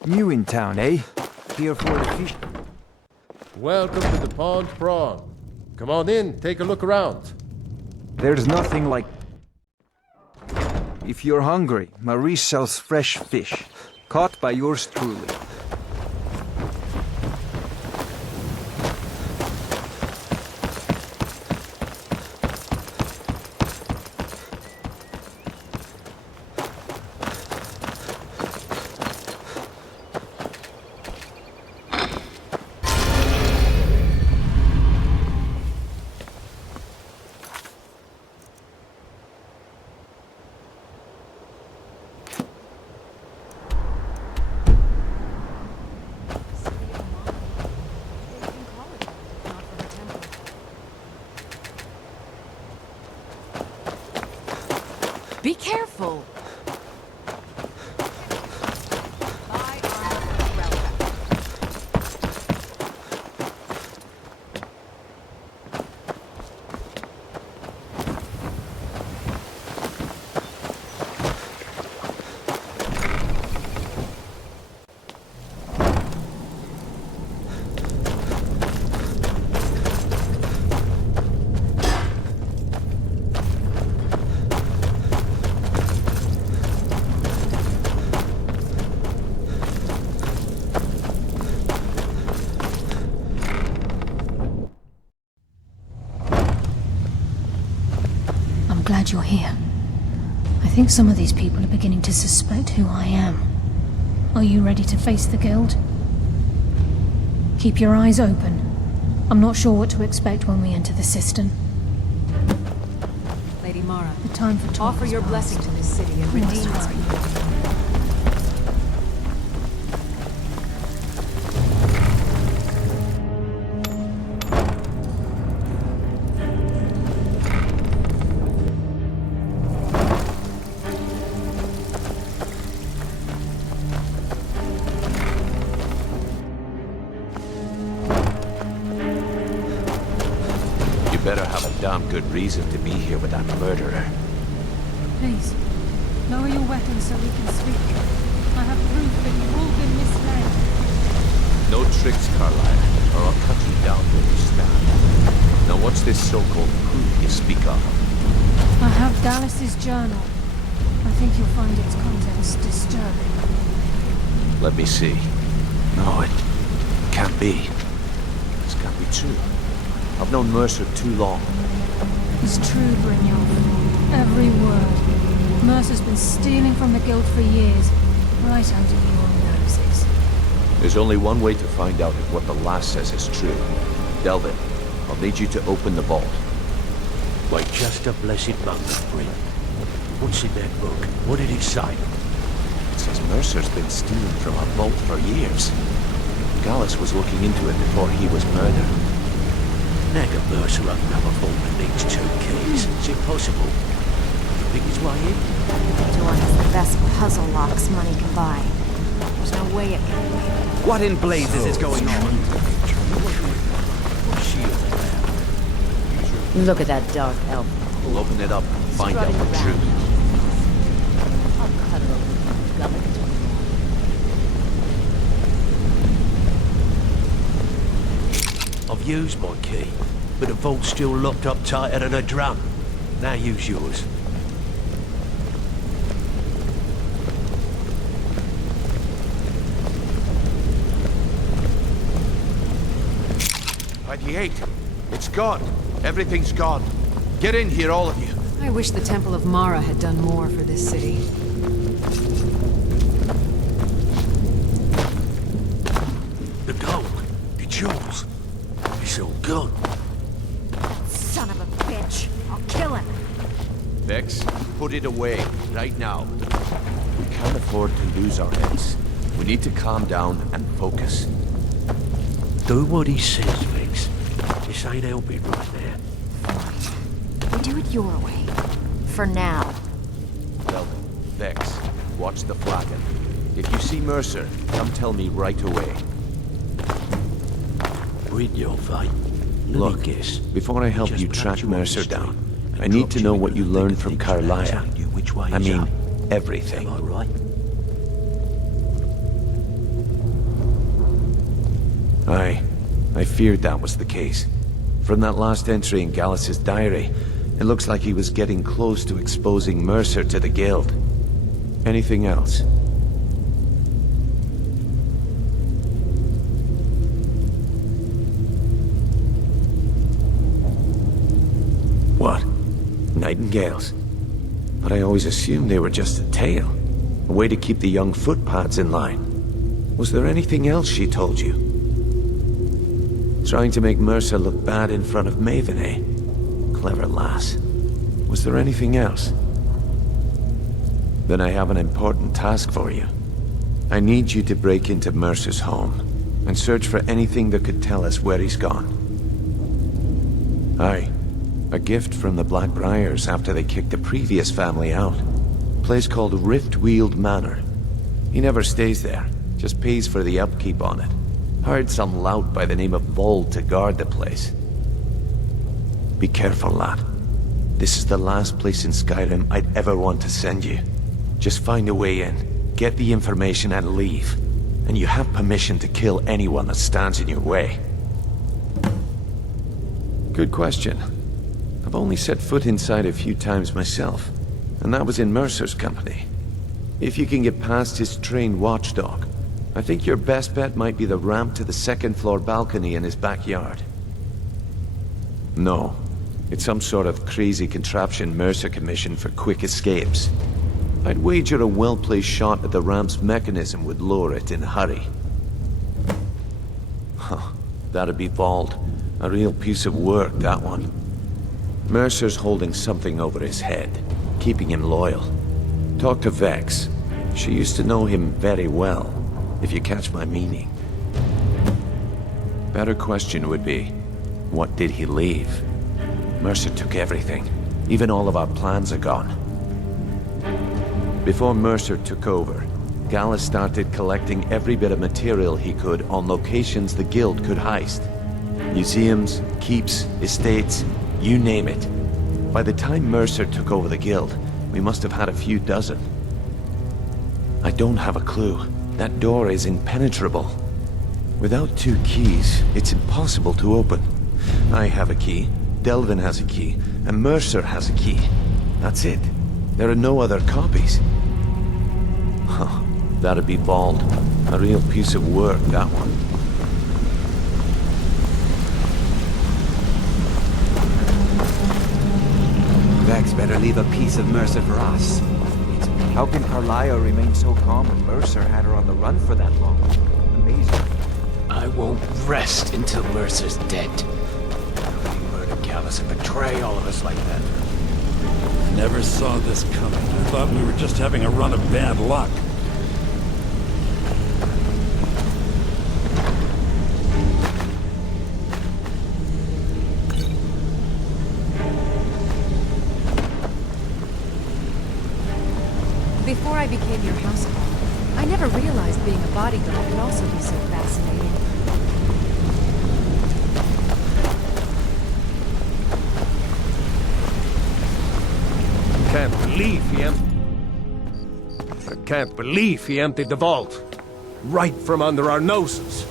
New in town, eh? Here for the fish. Welcome to the Pond Prawn. Come on in, take a look around. There's nothing like... If you're hungry, Marie sells fresh fish. Caught by yours truly. Be careful! Glad you're here. I think some of these people are beginning to suspect who I am. Are you ready to face the Guild? Keep your eyes open. I'm not sure what to expect when we enter the cistern. Lady Mara, the time for talk offer your blessing to this city and We redeem must its hurry. people. Better have a damn good reason to be here with that murderer. Please, lower your weapons so we can speak. I have proof that you've all been misled. No tricks, Carlisle, or I'll cut you down where you stand. Now what's this so-called proof you speak of? I have Dallas's journal. I think you'll find its contents disturbing. Let me see. No, it can't be. This can't be true. I've known Mercer too long. It's true, Brynjolf. Every word. Mercer's been stealing from the Guild for years, right under your noses. There's only one way to find out if what the lass says is true. Delvin, I'll need you to open the vault. Wait just a blessed moment, Bryn. What's in that book? What did it say? It says Mercer's been stealing from a vault for years. Gallus was looking into it before he was murdered. Nag a Mercer open up a vault that needs 2 keys. It's impossible. You pick his way in? The door has the best puzzle locks money can buy. There's no way it can be. What in blazes is going on? Look at that dark elf. We'll open it up and find out the truth. I'll cut her open and gum it. I've used my key, but the vault's still locked up tighter than a drum. Now use yours. By the 8. It's gone. Everything's gone. Get in here, all of you. I wish the Temple of Mara had done more for this city. The gold, the jewels, it's all gone. Son of a bitch. I'll kill him. Vex, put it away, right now. We can't afford to lose our heads. We need to calm down and focus. Do what he says, Vex. This ain't helping right now. We do it your way. For now. Well, Vex, watch the flagon. If you see Mercer, come tell me right away. Read your fate. Look, before I help you track Mercer down, I need to know what you learned from Carlisle. I mean, everything. Am I right? Aye. I feared that was the case. From that last entry in Gallus's diary, it looks like he was getting close to exposing Mercer to the Guild. Anything else? What? Nightingales? But I always assumed they were just a tale. A way to keep the young footpads in line. Was there anything else she told you? Trying to make Mercer look bad in front of Maven, eh? Clever lass. Was there anything else? Then I have an important task for you. I need you to break into Mercer's home and search for anything that could tell us where he's gone. Aye. A gift from the Blackbriars after they kicked the previous family out. Place called Riftweald Manor. He never stays there, just pays for the upkeep on it. Hired some lout by the name of Vold to guard the place. Be careful, lad. This is the last place in Skyrim I'd ever want to send you. Just find a way in, get the information and leave. And you have permission to kill anyone that stands in your way. Good question. I've only set foot inside a few times myself, and that was in Mercer's company. If you can get past his trained watchdog, I think your best bet might be the ramp to the second-floor balcony in his backyard. No, it's some sort of crazy contraption Mercer commissioned for quick escapes. I'd wager a well-placed shot at the ramp's mechanism would lure it in a hurry. Huh, that'd be Vold. A real piece of work, that one. Mercer's holding something over his head, keeping him loyal. Talk to Vex. She used to know him very well, if you catch my meaning. Better question would be, what did he leave? Mercer took everything. Even all of our plans are gone. Before Mercer took over, Gallus started collecting every bit of material he could on locations the Guild could heist. Museums, keeps, estates, you name it. By the time Mercer took over the Guild, we must have had a few dozen. I don't have a clue. That door is impenetrable. Without 2 keys, it's impossible to open. I have a key, Delvin has a key, and Mercer has a key. That's it. There are no other copies. Huh. That'd be Vold. A real piece of work, that one. Vex better leave a piece of Mercer for us. How can Carlisle remain so calm when Mercer had her on the run for that long? Amazing. I won't rest until Mercer's dead. How could he murder Gallus and betray all of us like that? Never saw this coming. I thought we were just having a run of bad luck. Before I became your household, I never realized being a bodyguard could also be so fascinating. I can't believe he emptied the vault. Right from under our noses.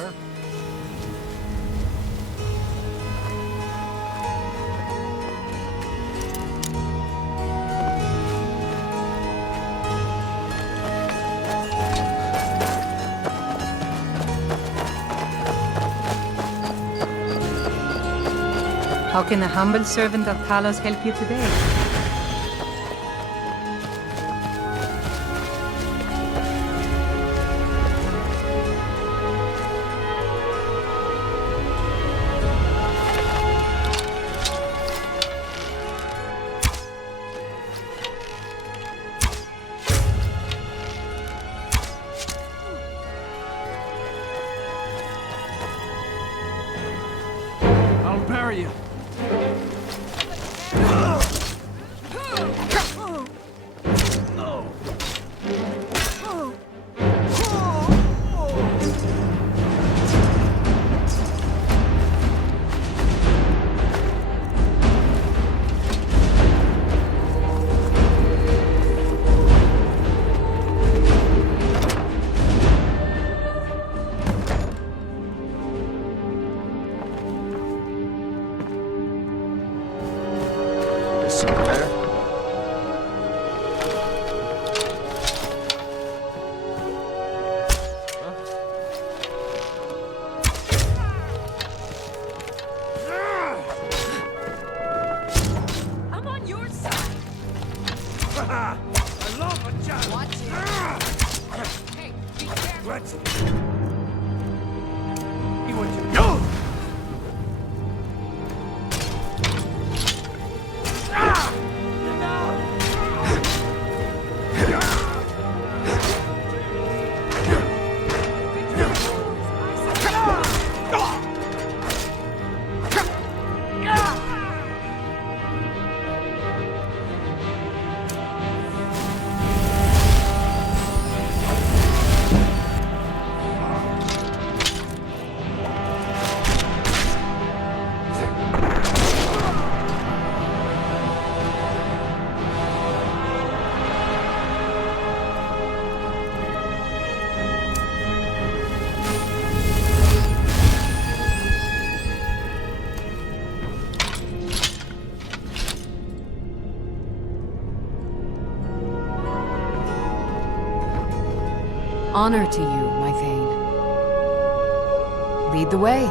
sir. How can a humble servant of Talos help you today? I'll bury you. This seems better. I'm on your side. I love a job. Watch it. Hey, be careful. Let's see what you do. Honor to you, my Thane. Lead the way.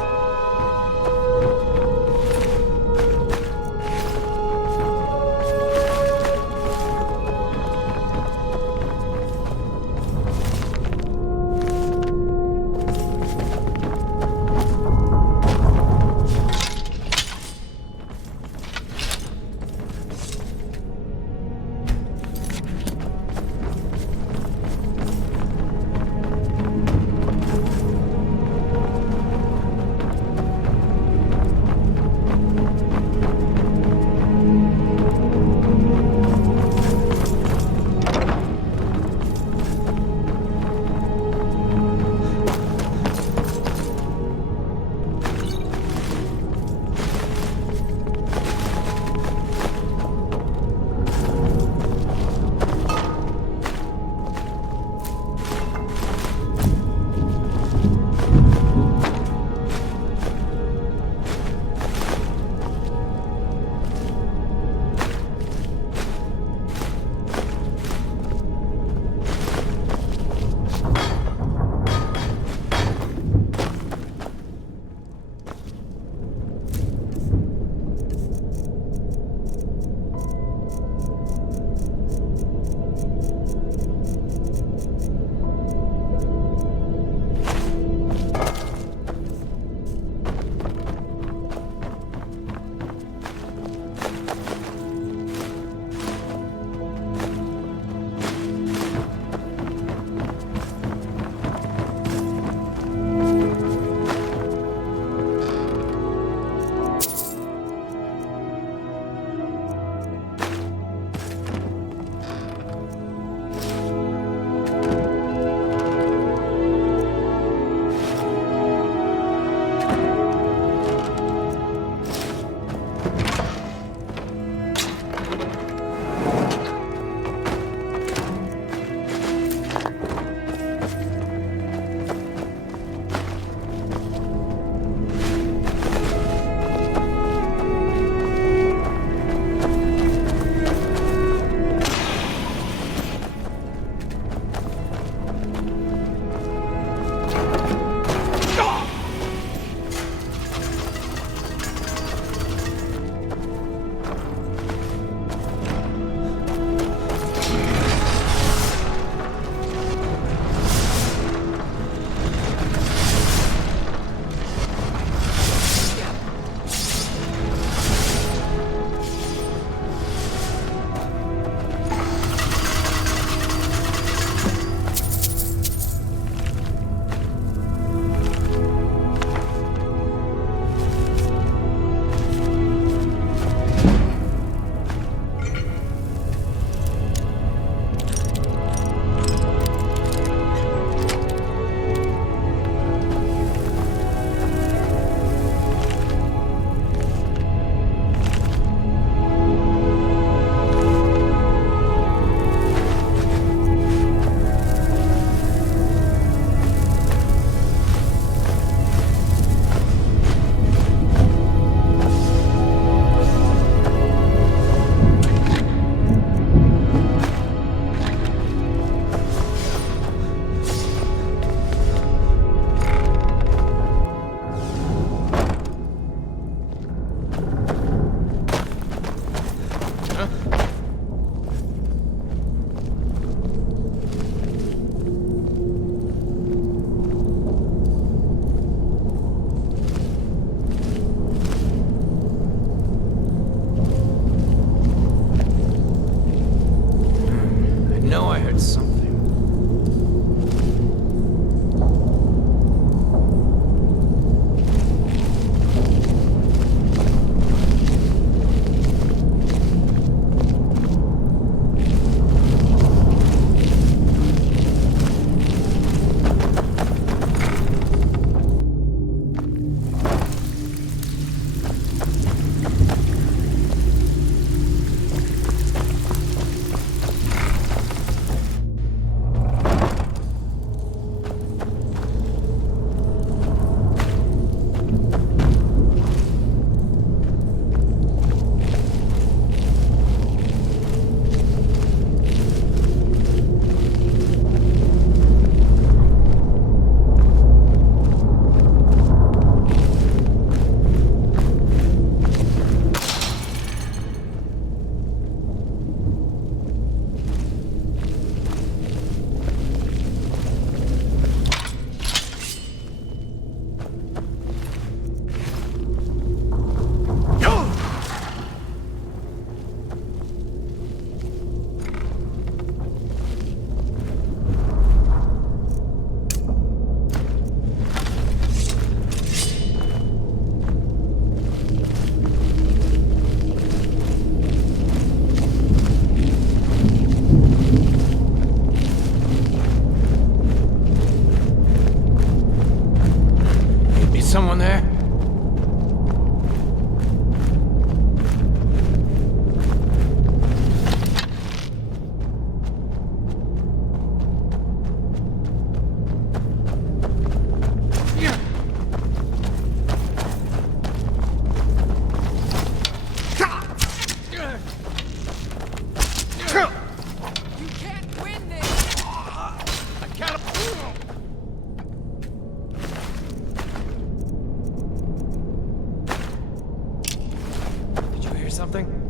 Hear something?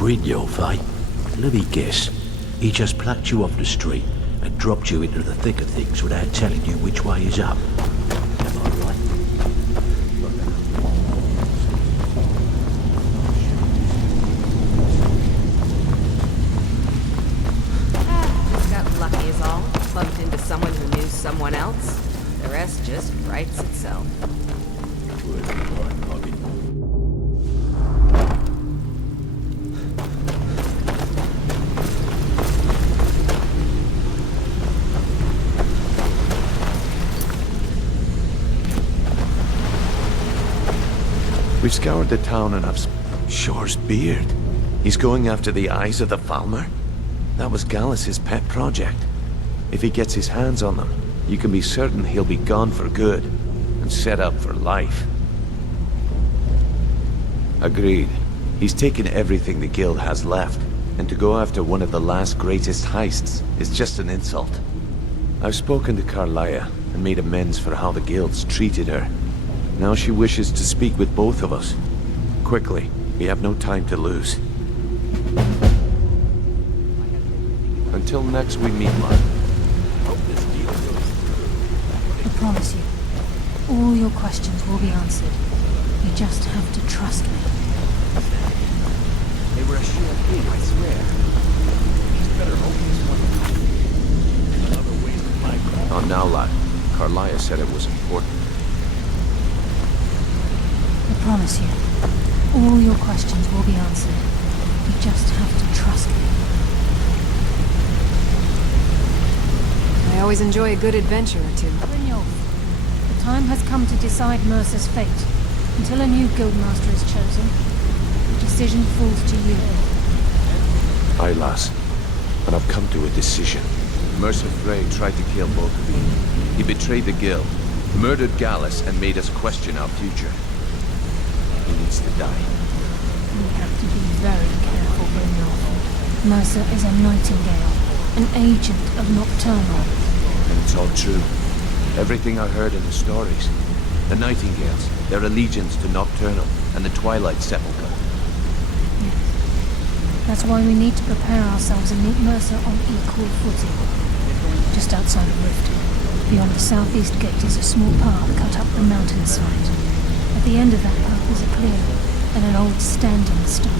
Werewolf, eh? Let me guess. He just plucked you off the street and dropped you into the thick of things without telling you which way is up. Am I right? Just got lucky is all. Bumped into someone who knew someone else. The rest just writes itself. We've scoured the town and I've... Shore's beard. He's going after the eyes of the Falmer? That was Gallus's pet project. If he gets his hands on them, you can be certain he'll be gone for good and set up for life. Agreed. He's taken everything the guild has left, and to go after one of the last greatest heists is just an insult. I've spoken to Carlia and made amends for how the guild's treated her. Now she wishes to speak with both of us. Quickly, we have no time to lose. Until next we meet, love. I promise you, all your questions will be answered. You just have to trust me. They were a sure thing, I swear. He's better hope this one. Another way to fight. Oh, now, lad. Carlia said it was important. I promise you, all your questions will be answered. You just have to trust me. I always enjoy a good adventure or two. Brynjolf, the time has come to decide Mercer's fate. Until a new guildmaster is chosen, the decision falls to you. Aye, lass. And I've come to a decision. Mercer Frey tried to kill both of you. He betrayed the guild, murdered Gallus, and made us question our future. He needs to die. We have to be very careful, Brynjolf. Mercer is a nightingale. an agent of Nocturnal. And it's all true. Everything I heard in the stories. The Nightingales, their allegiance to Nocturnal, and the Twilight Sepulchre. That's why we need to prepare ourselves and meet Mercer on equal footing. Just outside of Rift, beyond the southeast gate is a small path cut up the mountainside. At the end of that path is a clearing and an old standing stone.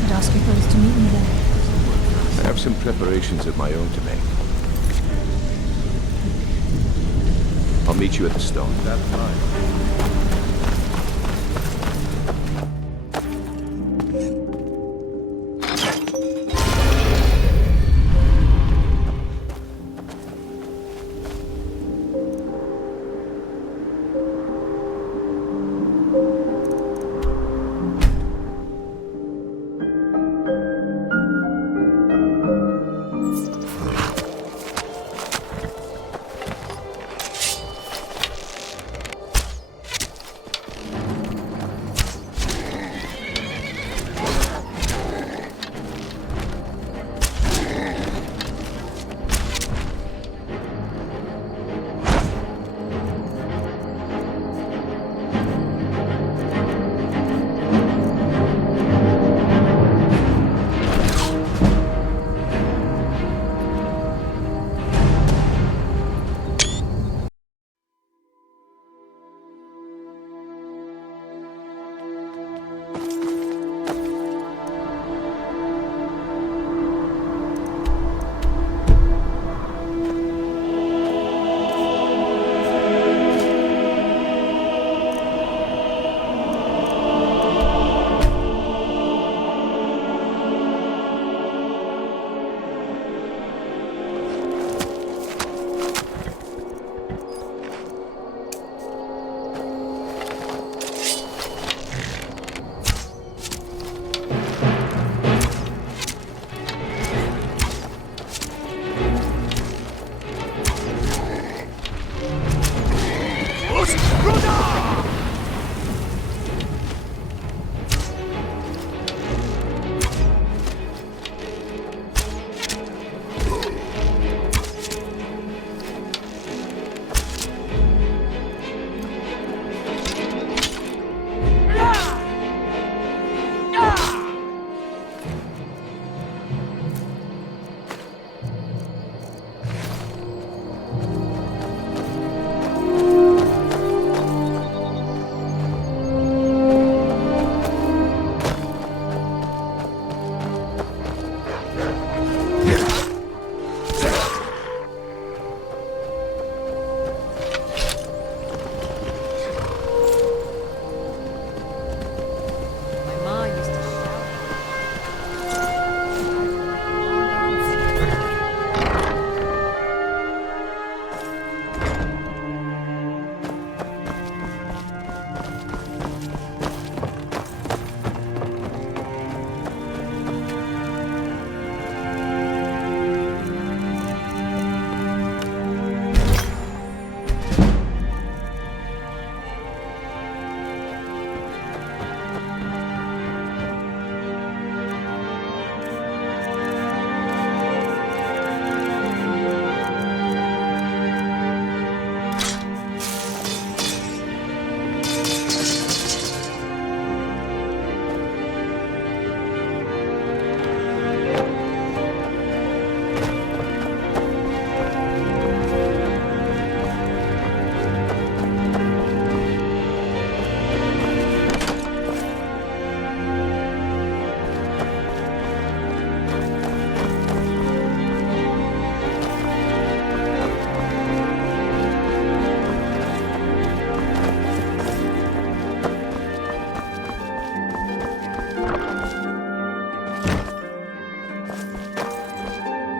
I'd ask you both to meet me there. I have some preparations of my own to make. I'll meet you at the stone. That's fine.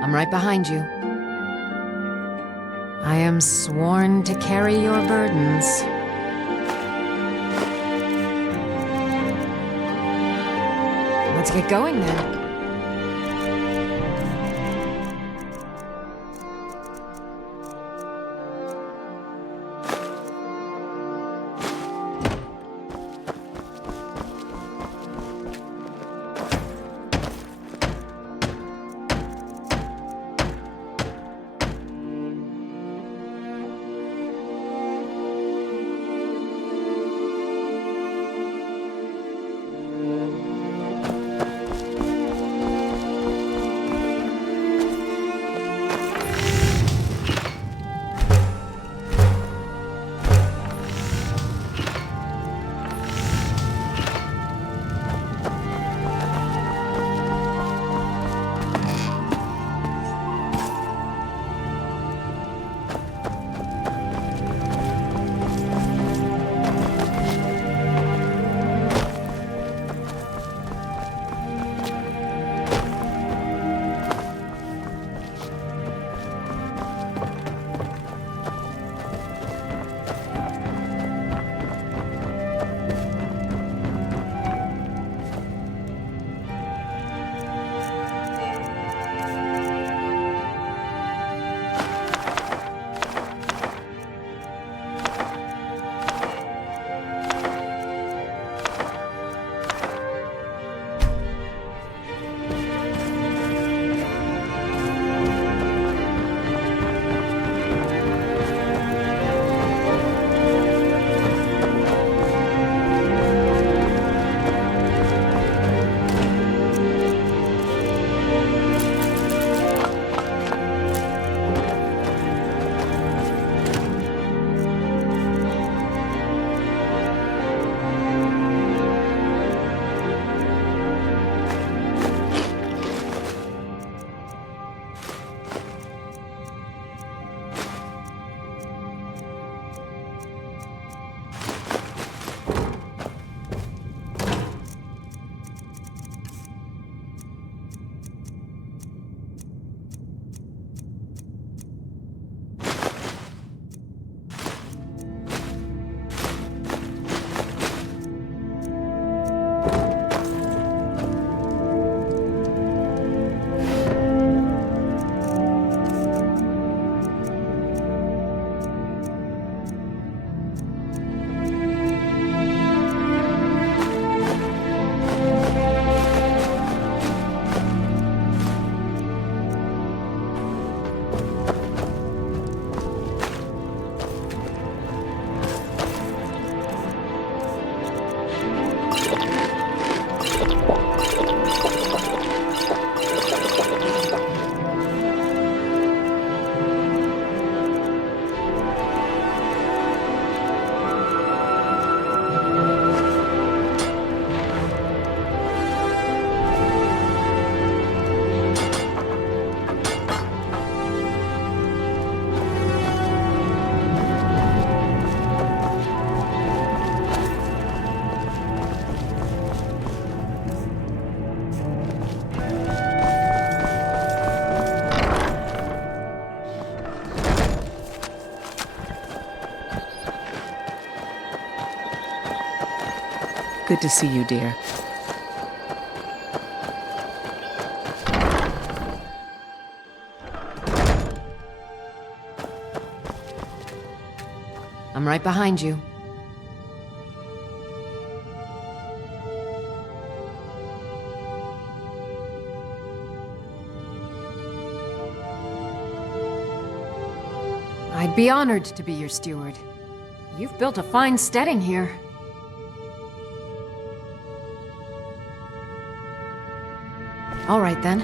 I'm right behind you. I am sworn to carry your burdens. Let's get going then. Good to see you, dear. I'm right behind you. I'd be honored to be your steward. You've built a fine steading here. All right, then.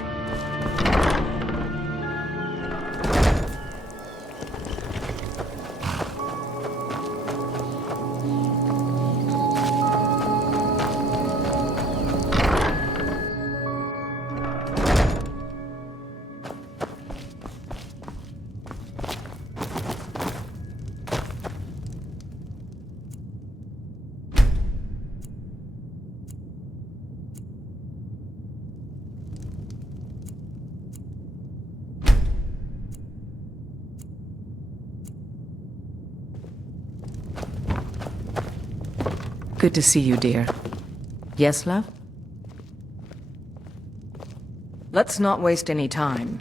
Good to see you, dear. Yes, love? Let's not waste any time.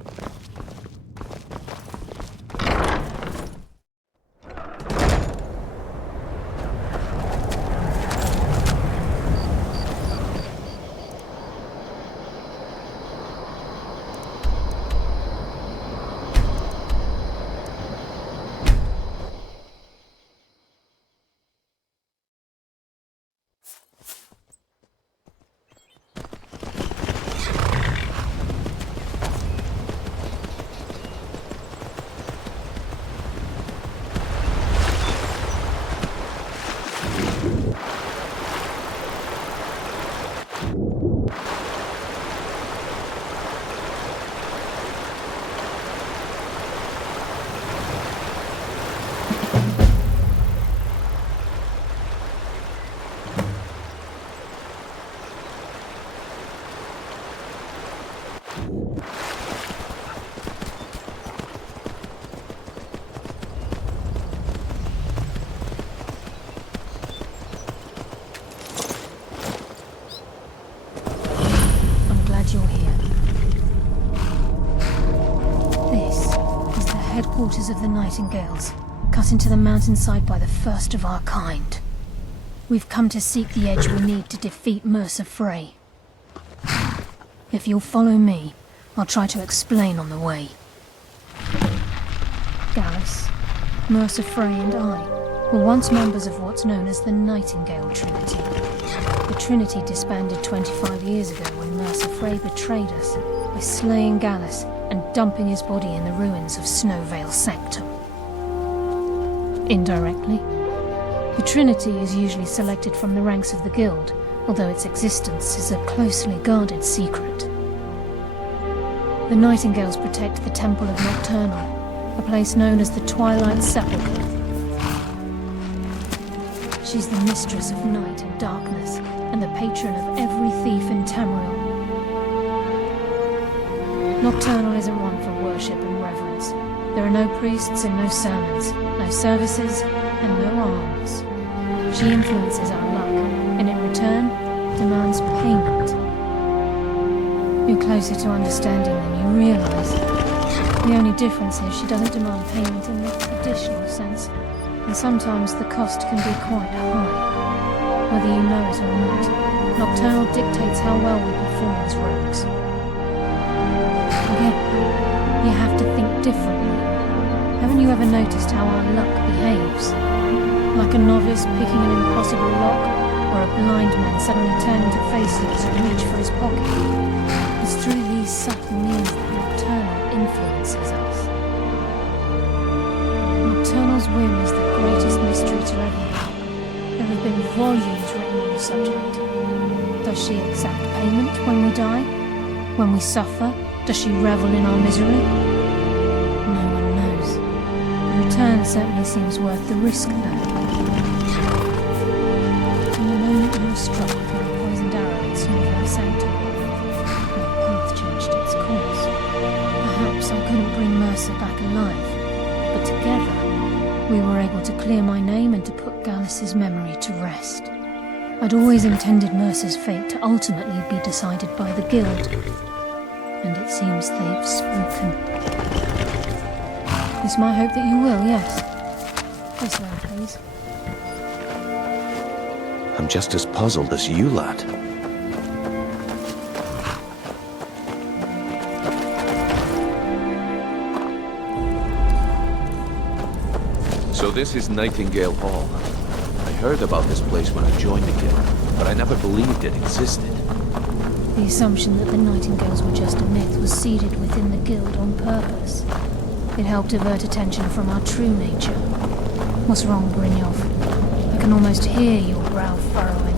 Headquarters of the Nightingales, cut into the mountainside by the first of our kind. We've come to seek the edge we need to defeat Mercer Frey. If you'll follow me, I'll try to explain on the way. Gallus, Mercer Frey and I were once members of what's known as the Nightingale Trinity. The Trinity disbanded 25 years ago when Mercer Frey betrayed us by slaying Gallus and dumping his body in the ruins of Snowvale Sanctum. Indirectly, the Trinity is usually selected from the ranks of the Guild, although its existence is a closely guarded secret. The Nightingales protect the Temple of Nocturnal, a place known as the Twilight Sepulchre. She's the mistress of night and darkness, and the patron of every thief in Tamriel. Nocturnal isn't one for worship and reverence. There are no priests and no sermons, no services and no alms. She influences our luck, and in return, demands payment. You're closer to understanding than you realize. The only difference is she doesn't demand payment in the traditional sense, and sometimes the cost can be quite high. Whether you know it or not, Nocturnal dictates how well we perform as rogues. Again, you have to think differently. Haven't you ever noticed how our luck behaves? Like a novice picking an impossible lock, or a blind man suddenly turning to faceless and reach for his pocket. It's through these subtle means that Nocturnal influences us. Nocturnal's whim is the greatest mystery to ever know. There have been volumes written on the subject. Does she exact payment when we die? When we suffer? Does she revel in our misery? No one knows. The return certainly seems worth the risk, though. From the moment you were struck with my poisoned arrow in Snowvale Sanctum, my path changed its course. Perhaps I couldn't bring Mercer back alive, but together we were able to clear my name and to put Gallus's memory to rest. I'd always intended Mercer's fate to ultimately be decided by the Guild. And it seems they've spoken. It's my hope that you will, yes. This way, please. I'm just as puzzled as you, lad. So this is Nightingale Hall. I heard about this place when I joined the Guild, but I never believed it existed. The assumption that the Nightingales were just a myth was seeded within the Guild on purpose. It helped divert attention from our true nature. What's wrong, Brynjolf? I can almost hear your brow furrowing.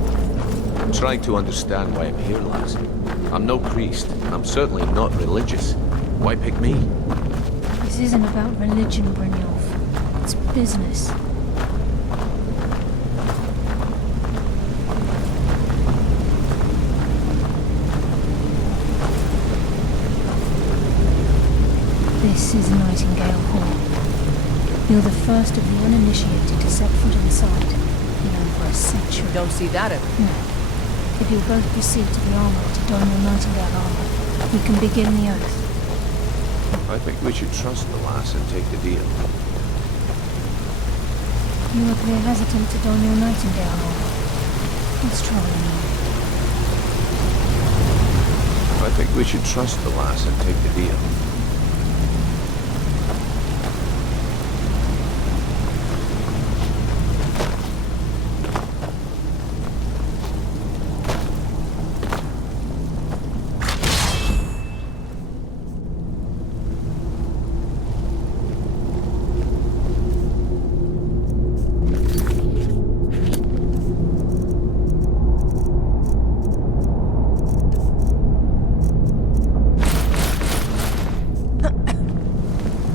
I'm trying to understand why I'm here, lads. I'm no priest, and I'm certainly not religious. Why pick me? This isn't about religion, Brynjolf. It's business. This is Nightingale Hall. You're the first of the uninitiated to set foot inside in over a century. Don't see that ever. No. If you'll both proceed to the armory to don your Nightingale armor, we can begin the oath. I think we should trust the lass and take the deal. You appear hesitant to don your Nightingale armor. What's troubling you? I think we should trust the lass and take the deal.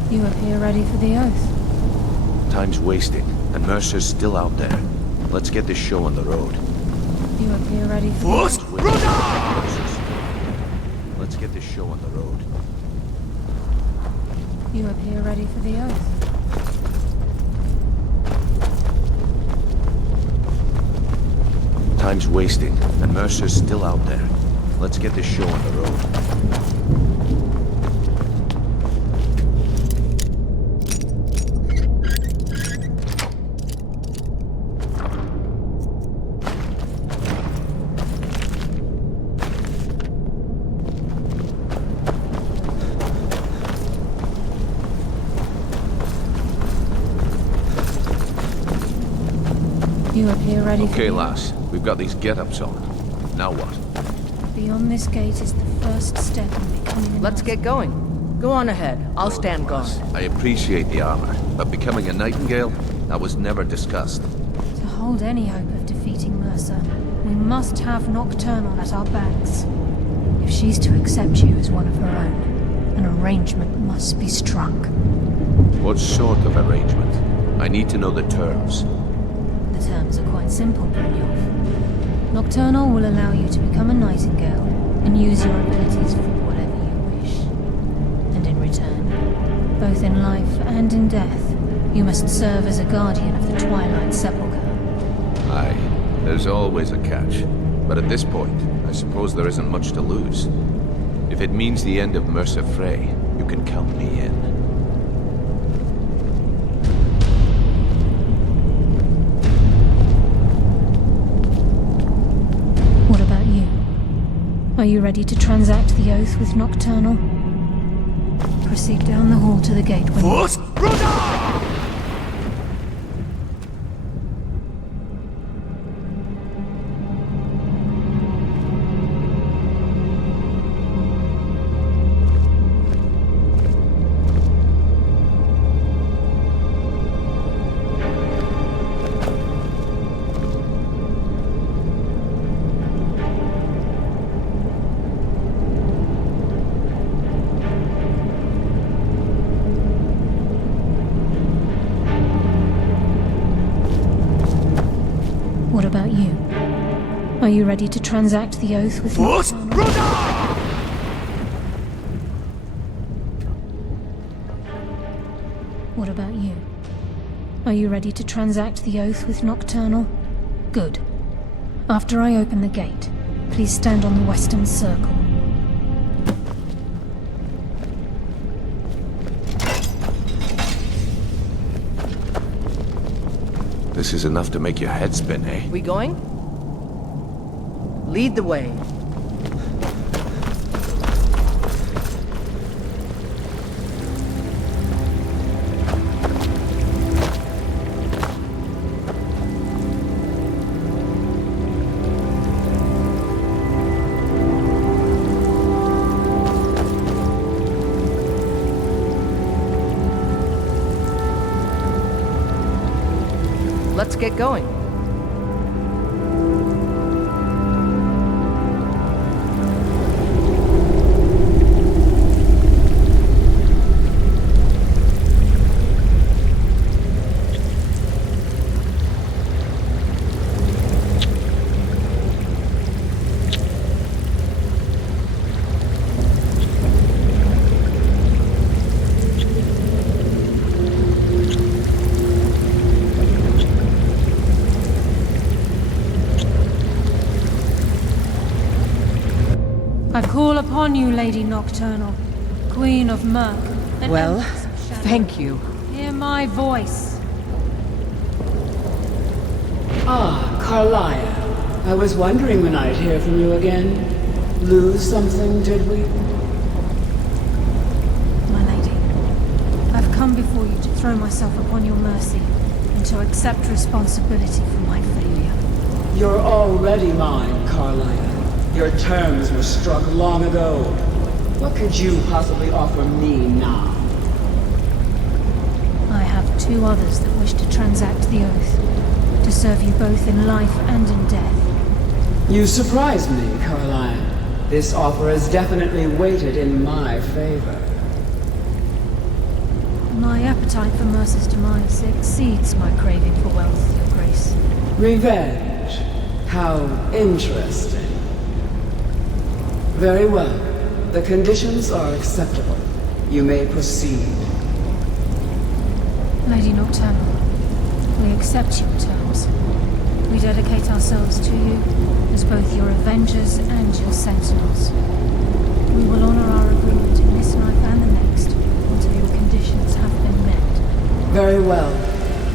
You appear ready for the oath. Time's wasting, and Mercer's still out there. Let's get this show on the road. You appear ready for the oath. Let's get this show on the road. You appear ready for the oath. Time's wasting, and Mercer's still out there. Let's get this show on the road. You appear ready for Okay, the lass. We've got these get-ups on. Now what? oath. Beyond this gate is the first step in becoming a Let's get going. Go on ahead. I'll stand guard. I appreciate the armor, but becoming a Nightingale? That was never discussed. To hold any hope of defeating Mercer, we must have Nocturnal at our backs. If she's to accept you as one of her own, an arrangement must be struck. What sort of arrangement? I need to know the terms. The terms are quite simple, Brynjolf. Nocturnal will allow you to become a Nightingale and use your abilities for whatever you wish. And in return, both in life and in death, you must serve as a guardian of the Twilight Sepulchre. Aye, there's always a catch. But at this point, I suppose there isn't much to lose. If it means the end of Mercer Frey, you can count me in. What about you? Are you ready to transact the oath with Nocturnal? Proceed down the hall to the gate when What about you? Are you ready to transact the oath with Nocturnal? What about you? Are you ready to transact the oath with Nocturnal? Good. After I open the gate, please stand on the western circle. This is enough to make your head spin, eh? We going? Lead the way. Let's get going. I call upon you, Lady Nocturnal, Queen of Murk. and Well, Empress of Shadow. thank you. Hear my voice. Ah, Carlia. I was wondering when I'd hear from you again. Lose something, did we? My lady, I've come before you to throw myself upon your mercy and to accept responsibility for my failure. You're already mine, Carlia. Your terms were struck long ago. What could you possibly offer me now? I have two others that wish to transact the oath, to serve you both in life and in death. You surprise me, Carlia. This offer is definitely weighted in my favor. My appetite for Mercer's demise exceeds my craving for wealth, Your Grace. Revenge. How interesting. Very well. The conditions are acceptable. You may proceed. Lady Nocturnal, we accept your terms. We dedicate ourselves to you as both your avengers and your sentinels. We will honor our agreement in this life and the next until your conditions have been met. Very well.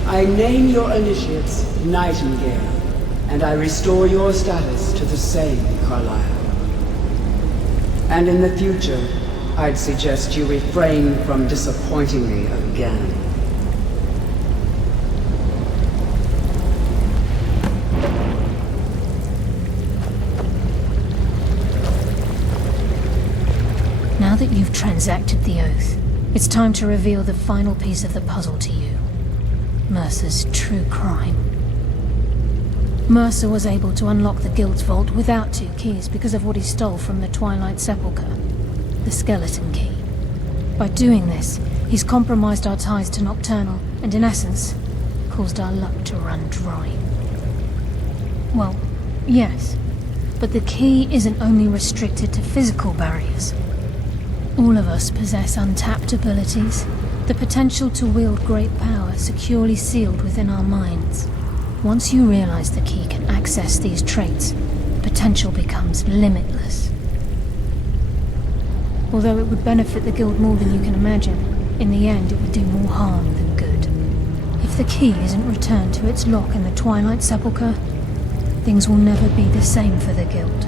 I name your initiates Nightingale, and I restore your status to the same, Carlisle. And in the future, I'd suggest you refrain from disappointing me again. Now that you've transacted the oath, it's time to reveal the final piece of the puzzle to you. Mercer's true crime. Mercer was able to unlock the Guild's vault without two keys because of what he stole from the Twilight Sepulchre, the skeleton key. By doing this, he's compromised our ties to Nocturnal, and in essence, caused our luck to run dry. Well, yes, but the key isn't only restricted to physical barriers. All of us possess untapped abilities, the potential to wield great power securely sealed within our minds. Once you realize the key can access these traits, potential becomes limitless. Although it would benefit the Guild more than you can imagine, in the end it would do more harm than good. If the key isn't returned to its lock in the Twilight Sepulchre, things will never be the same for the Guild.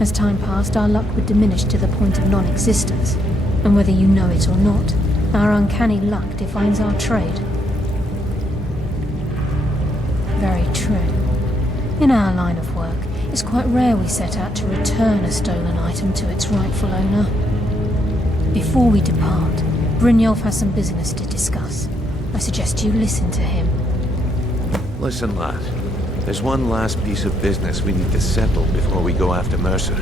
As time passed, our luck would diminish to the point of non-existence, and whether you know it or not, our uncanny luck defines our trade. Very true. In our line of work, it's quite rare we set out to return a stolen item to its rightful owner. Before we depart, Brynjolf has some business to discuss. I suggest you listen to him. Listen, lad. There's one last piece of business we need to settle before we go after Mercer.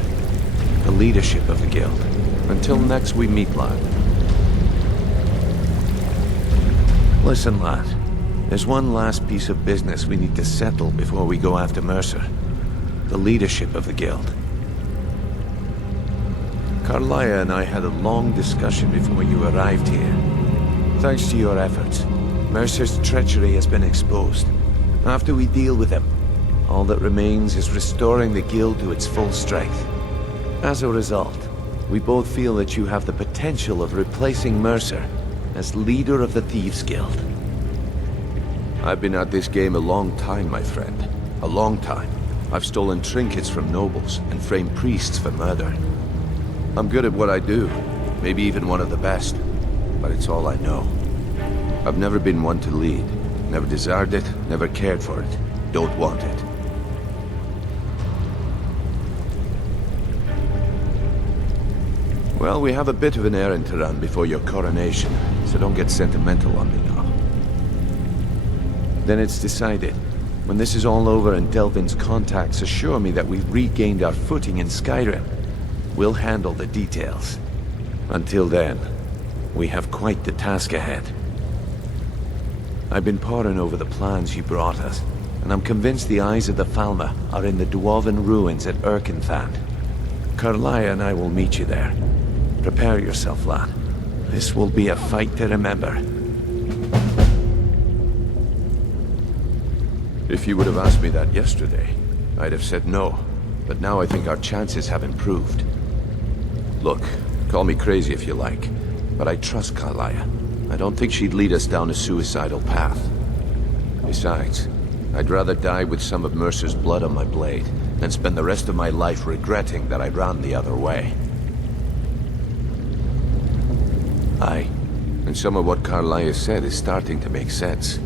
The leadership of the Guild. Until next we meet, lad. Listen, lad. There's one last piece of business we need to settle before we go after Mercer. The leadership of the Guild. Carlia and I had a long discussion before you arrived here. Thanks to your efforts, Mercer's treachery has been exposed. After we deal with him, All that remains is restoring the guild to its full strength. As a result, we both feel that you have the potential of replacing Mercer as leader of the Thieves' Guild. I've been at this game a long time, my friend. A long time. I've stolen trinkets from nobles and framed priests for murder. I'm good at what I do, maybe even one of the best, but it's all I know. I've never been one to lead. Never desired it, never cared for it. Don't want it. Well, we have a bit of an errand to run before your coronation, so don't get sentimental on me now. Then it's decided. When this is all over and Delvin's contacts assure me that we've regained our footing in Skyrim, we'll handle the details. Until then, we have quite the task ahead. I've been poring over the plans you brought us, and I'm convinced the eyes of the Falmer are in the Dwarven ruins at Erkenthand. Carlia and I will meet you there. Prepare yourself, lad. This will be a fight to remember. If you would have asked me that yesterday, I'd have said no. But now I think our chances have improved. Look, call me crazy if you like, but I trust Carlia. I don't think she'd lead us down a suicidal path. Besides, I'd rather die with some of Mercer's blood on my blade than spend the rest of my life regretting that I ran the other way. Aye, and some of what Carlia said is starting to make sense.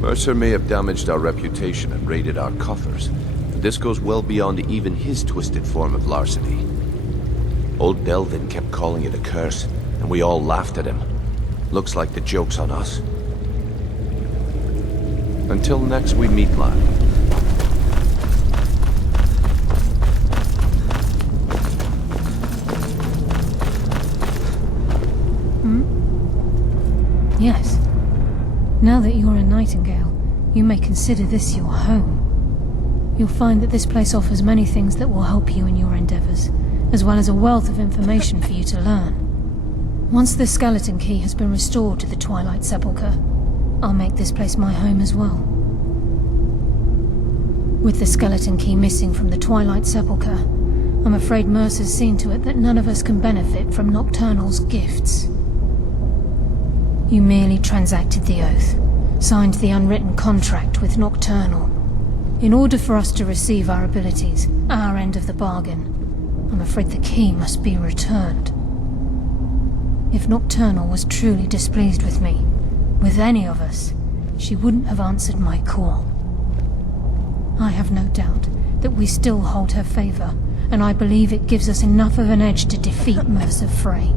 Mercer may have damaged our reputation and raided our coffers, but this goes well beyond even his twisted form of larceny. Old Delvin kept calling it a curse, and we all laughed at him. Looks like the joke's on us. Until next we meet, lad. Yes. Now that you're a Nightingale, you may consider this your home. You'll find that this place offers many things that will help you in your endeavors, as well as a wealth of information for you to learn. Once the skeleton key has been restored to the Twilight Sepulchre, I'll make this place my home as well. With the skeleton key missing from the Twilight Sepulchre, I'm afraid Mercer's seen to it that none of us can benefit from Nocturnal's gifts. You merely transacted the oath, signed the unwritten contract with Nocturnal. In order for us to receive our abilities, our end of the bargain, I'm afraid the key must be returned. If Nocturnal was truly displeased with me, with any of us, she wouldn't have answered my call. I have no doubt that we still hold her favor, and I believe it gives us enough of an edge to defeat Mercer Frey.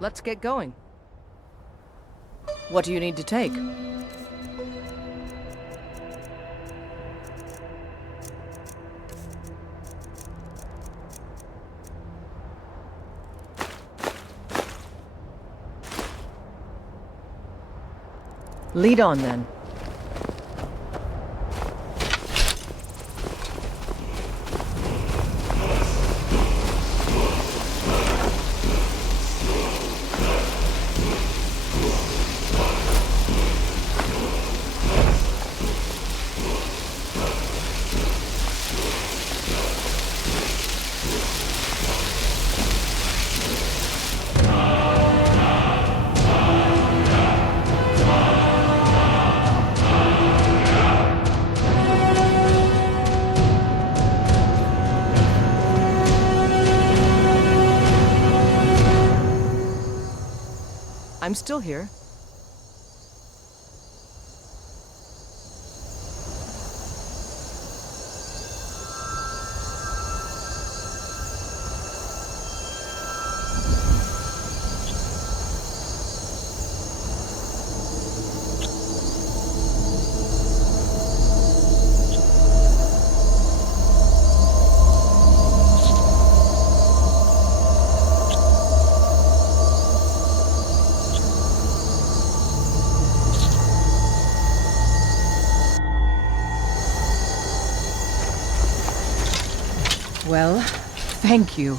let's get going. What do you need to take? Lead on, then. I'm still here. Well, thank you.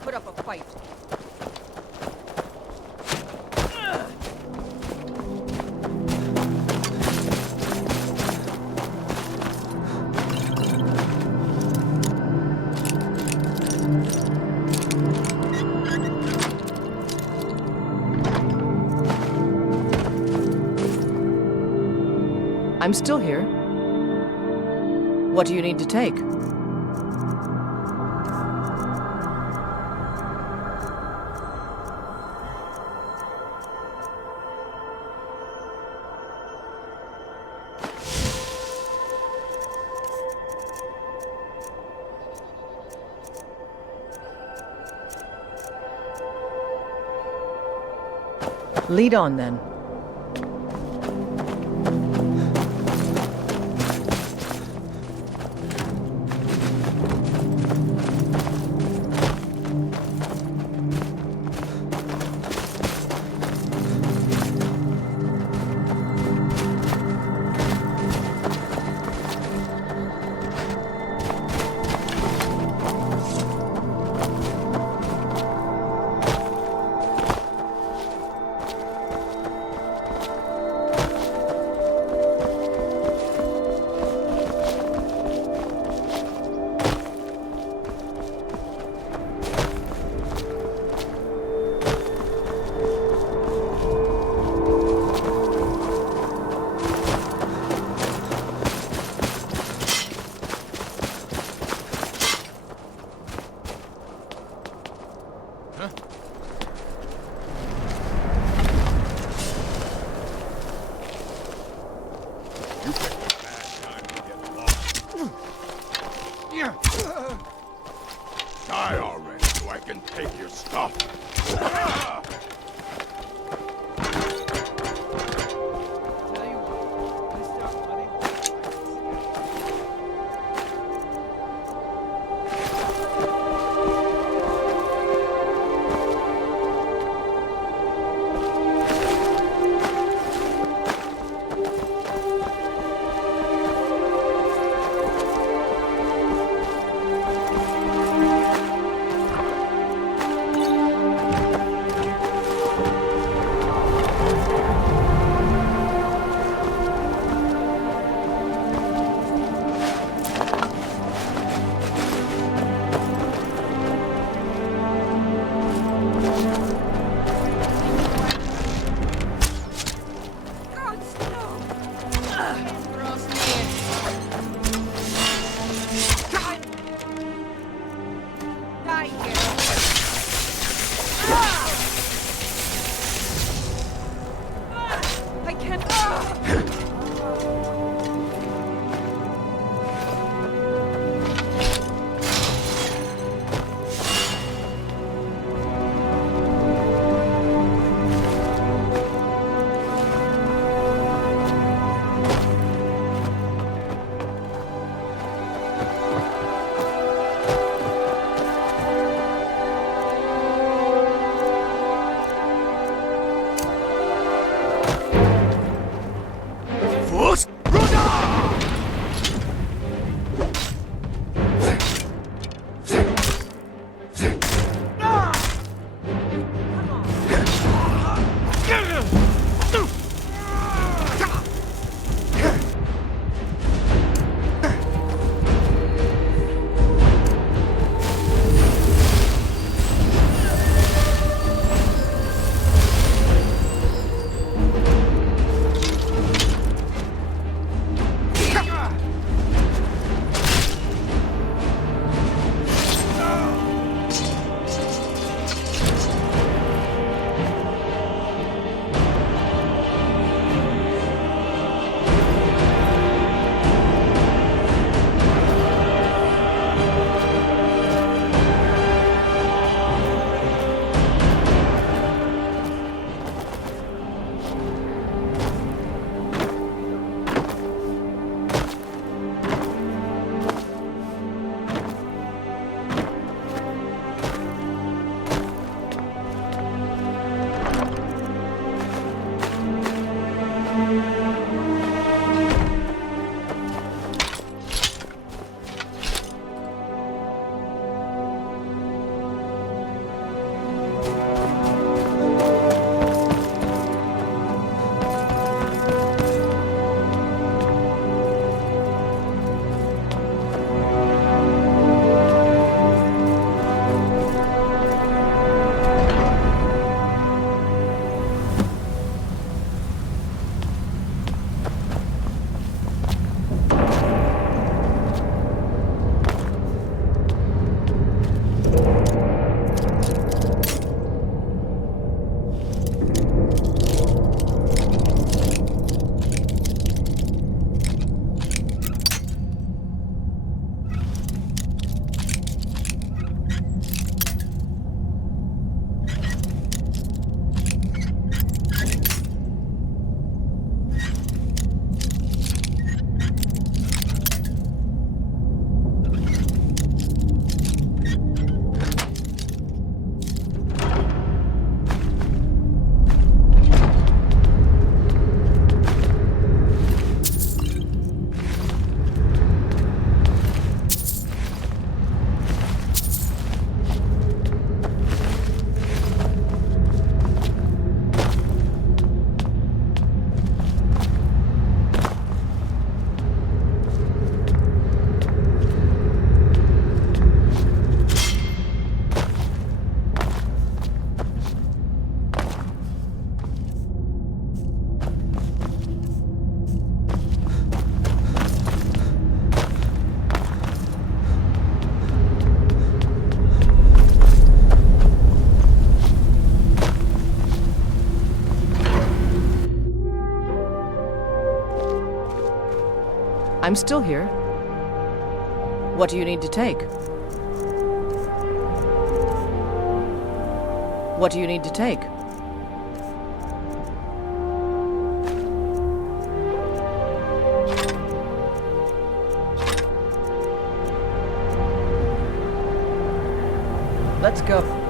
Put up a fight. I'm still here. What do you need to take? Lead on, then. Die already so I can take your stuff. I'm still here. What do you need to take? What do you need to take? Let's go.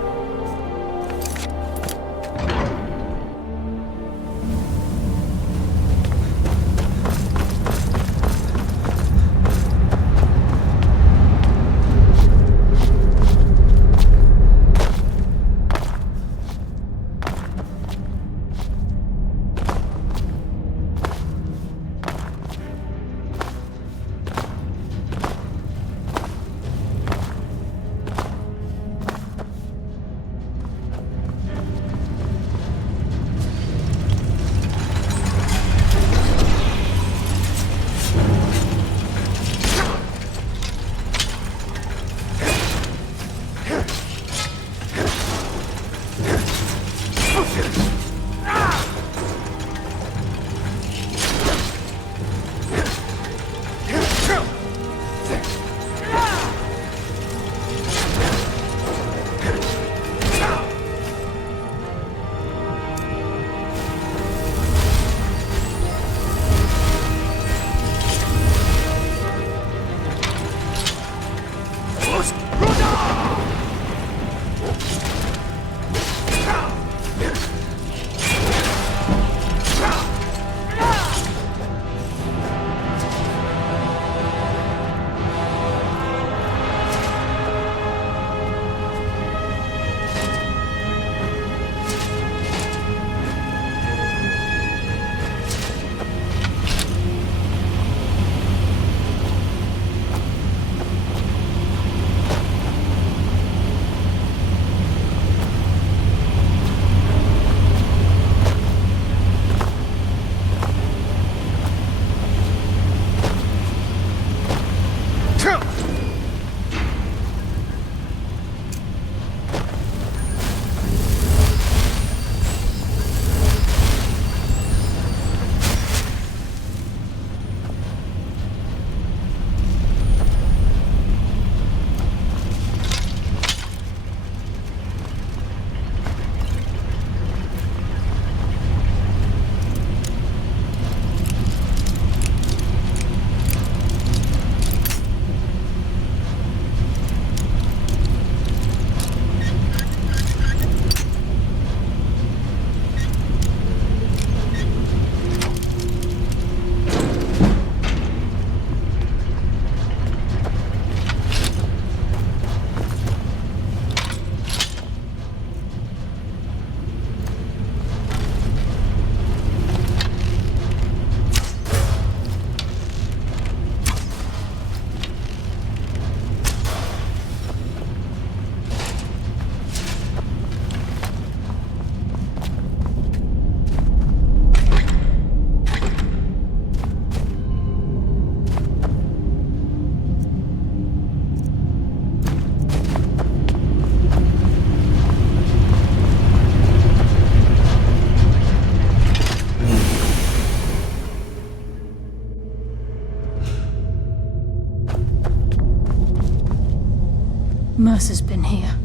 Mercer's been here.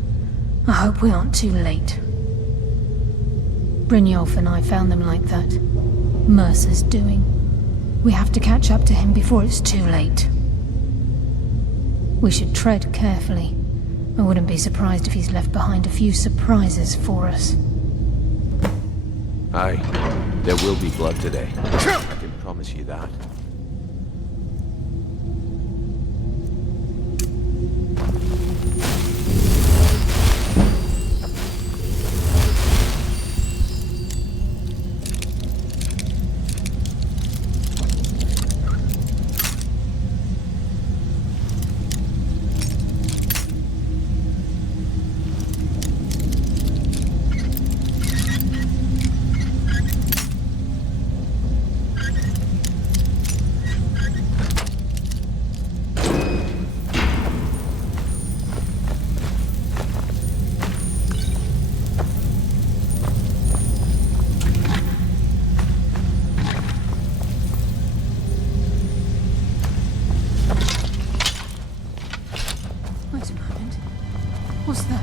I hope we aren't too late. Brynjolf and I found them like that. Mercer's doing. We have to catch up to him before it's too late. We should tread carefully. I wouldn't be surprised if he's left behind a few surprises for us. Aye, there will be blood today. I can promise you that. What's that?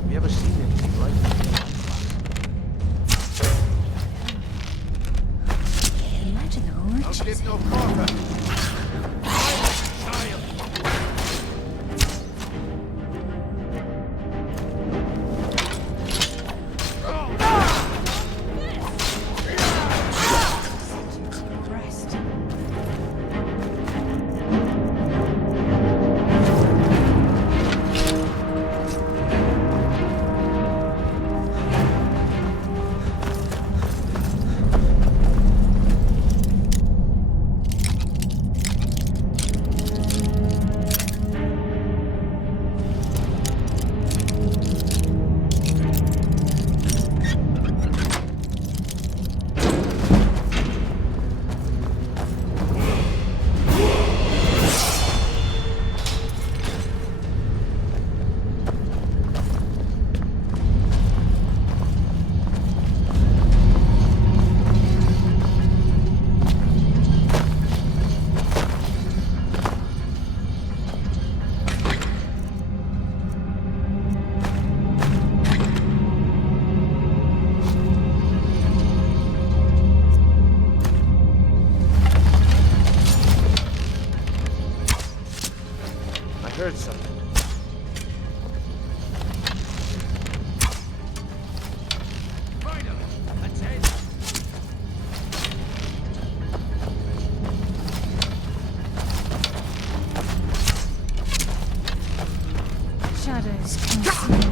Have you ever seen anything like that? Imagine the I'll riches. give no quarter. I heard something. Shadows consume you.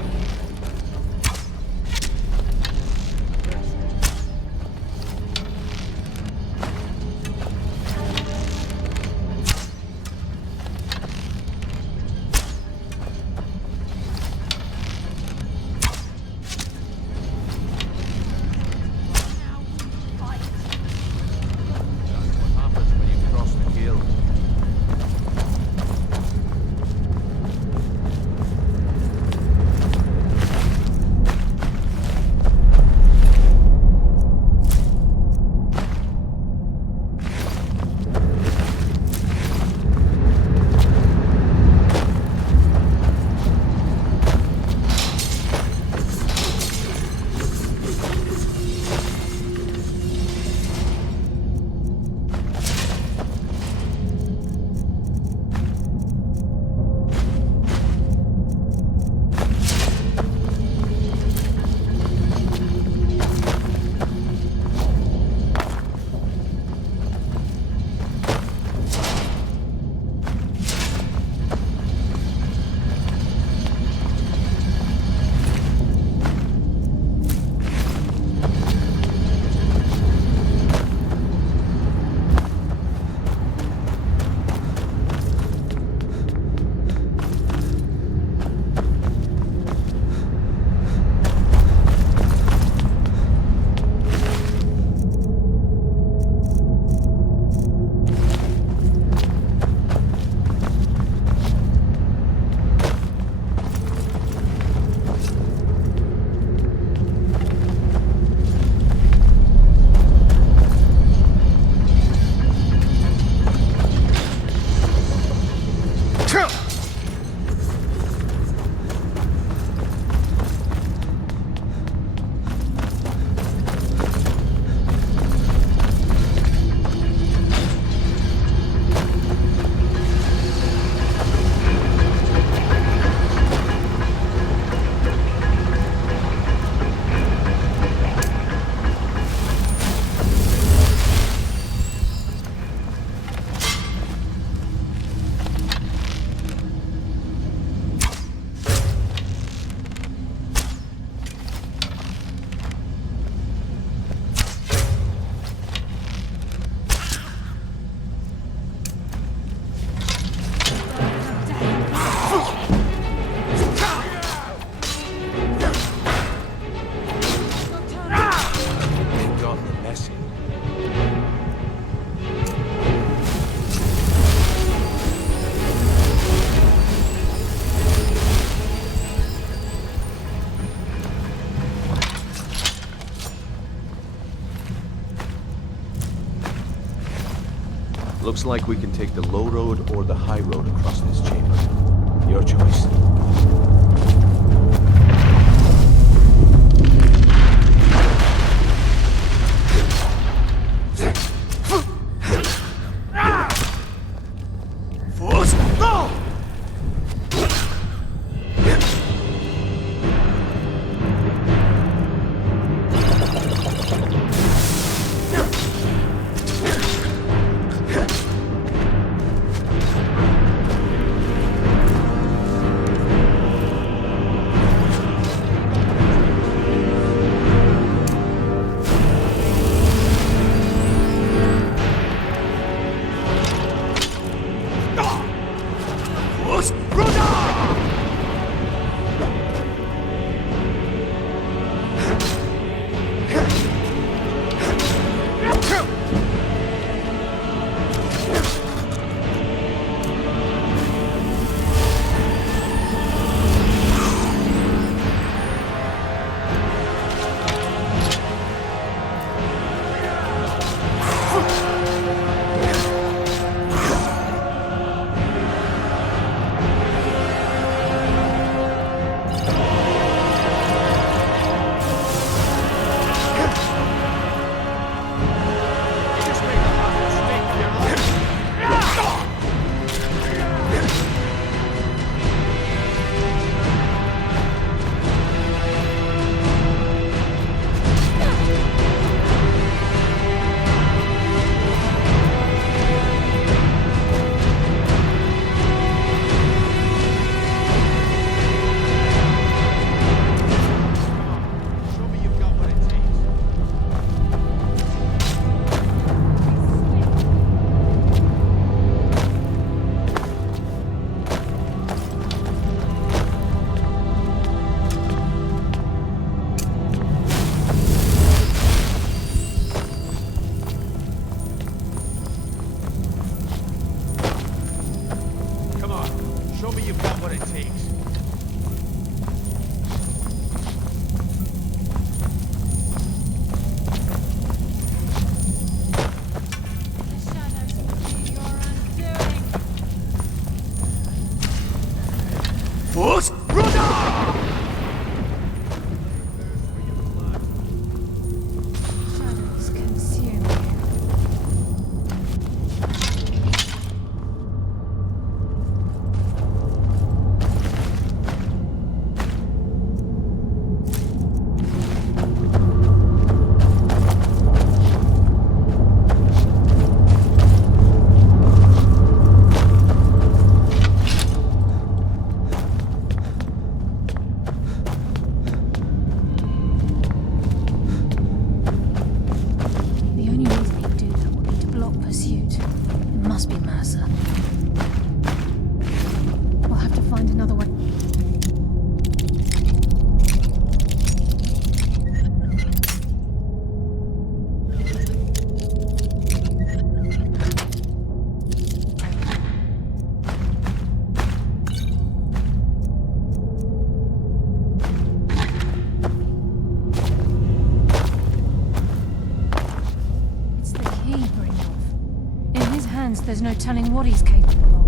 Looks like we can take the low road or the high road across this chamber. Your choice. There's no telling what he's capable of.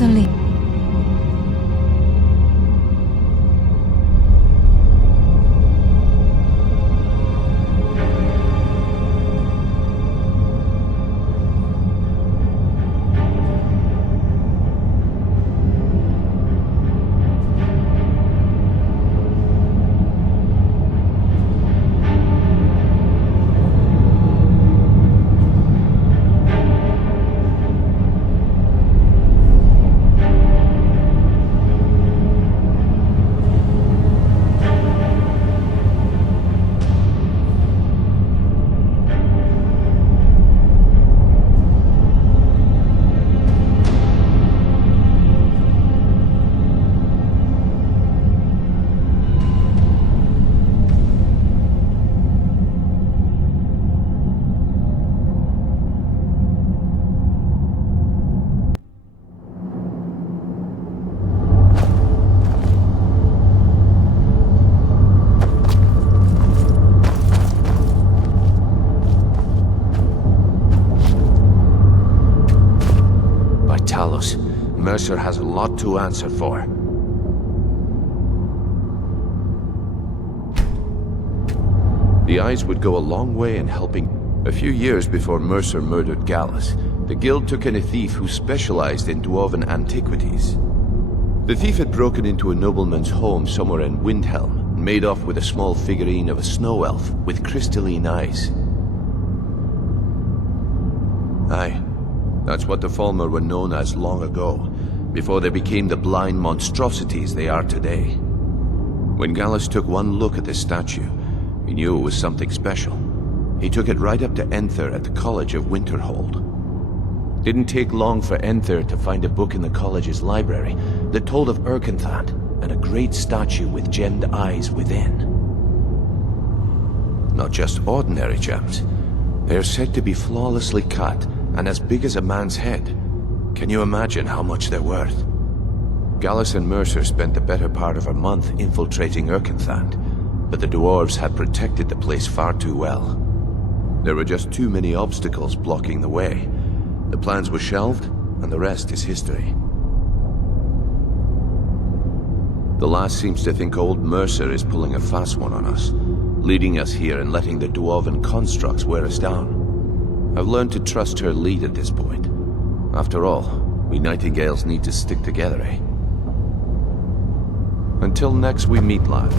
Mercer. Mercer has a lot to answer for. The eyes would go a long way in helping. A few years before Mercer murdered Gallus, the guild took in a thief who specialized in dwarven antiquities. The thief had broken into a nobleman's home somewhere in Windhelm and made off with a small figurine of a snow elf with crystalline eyes. Aye, that's what the Falmer were known as long ago, before they became the blind monstrosities they are today. When Gallus took one look at this statue, he knew it was something special. He took it right up to Enther at the College of Winterhold. Didn't take long for Enther to find a book in the college's library that told of Erkenthand and a great statue with gemmed eyes within. Not just ordinary gems. They are said to be flawlessly cut and as big as a man's head. Can you imagine how much they're worth? Gallus and Mercer spent the better part of a month infiltrating Erkenthand, but the dwarves had protected the place far too well. There were just too many obstacles blocking the way. The plans were shelved, and the rest is history. The last seems to think old Mercer is pulling a fast one on us, leading us here and letting the dwarven constructs wear us down. I've learned to trust her lead at this point. After all, we Nightingales need to stick together, eh? Until next we meet, lad.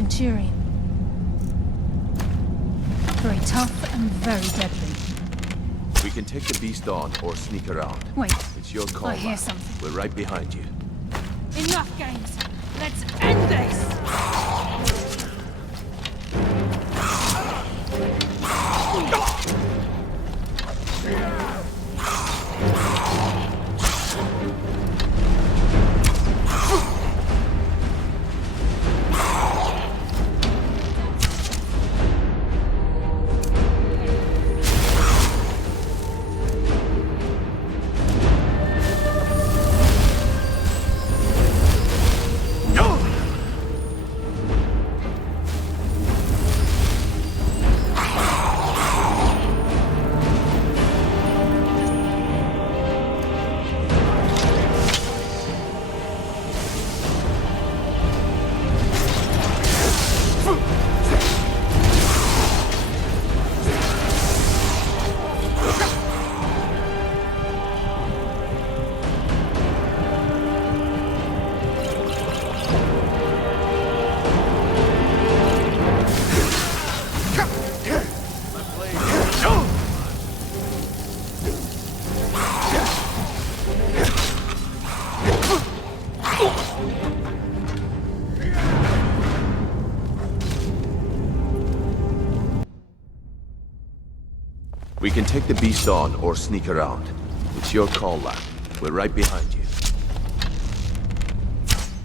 Centurion. Very tough and very deadly. We can take the beast on or sneak around. Wait. It's your call. I hear lad. something. We're right behind you. Enough games! Let's end this! We can take the beast on or sneak around. It's your call, lad. We're right behind you.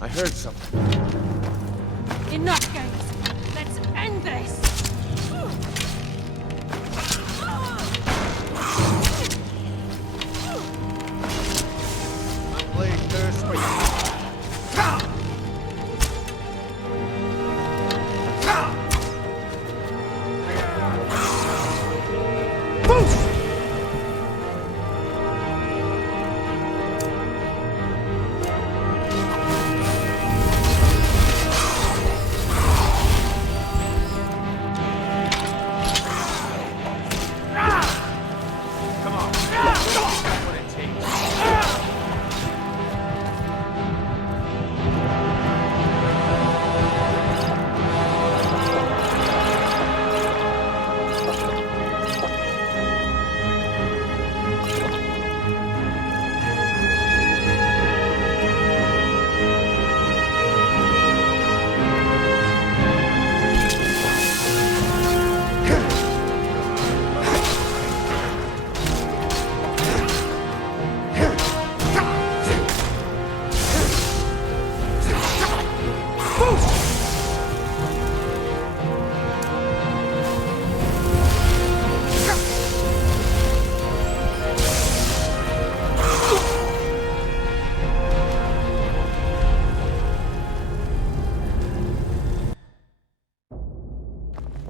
I heard something. Enough games! Let's end this! Blade thirsty.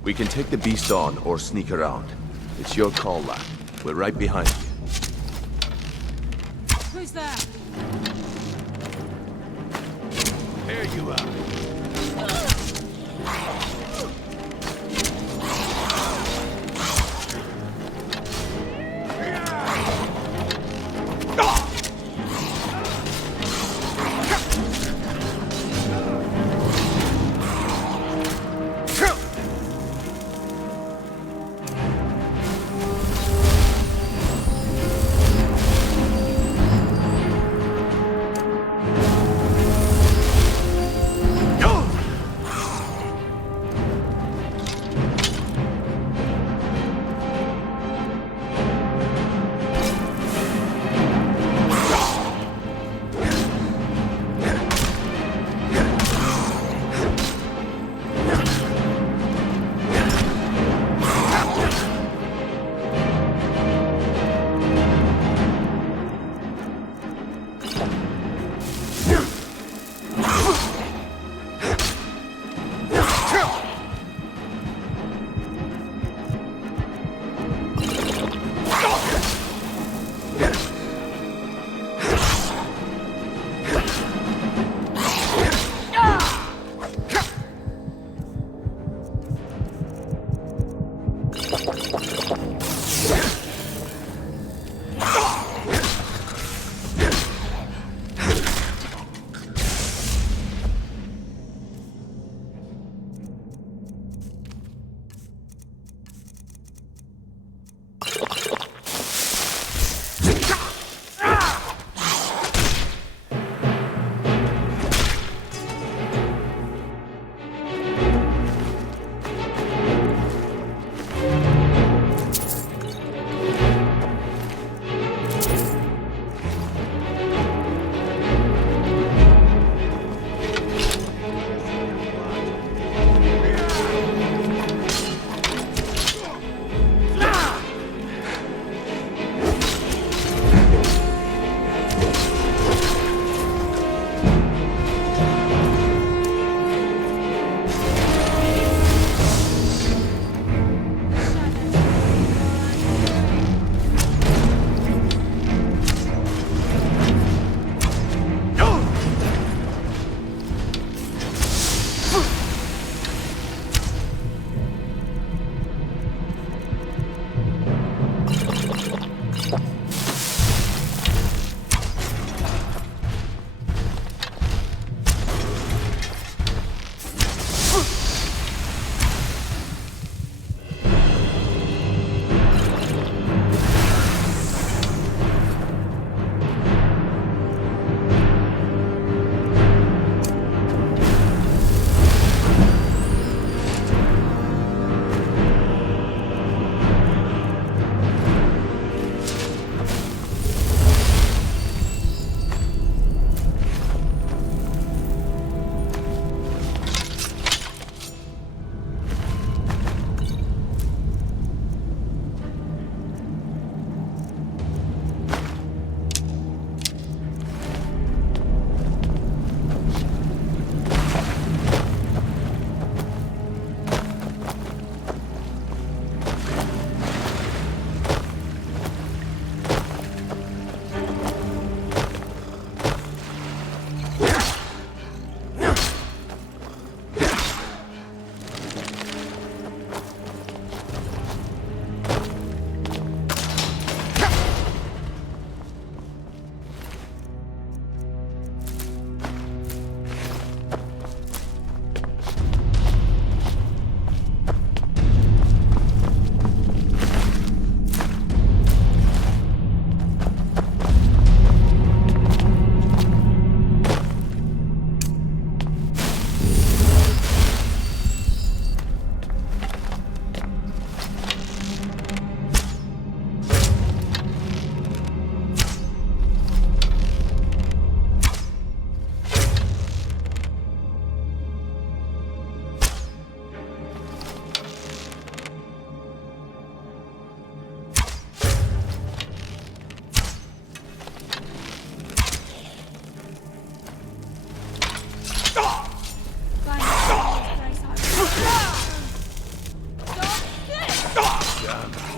We can take the beast on or sneak around. It's your call, lad. We're right behind you. Who's there? There you are.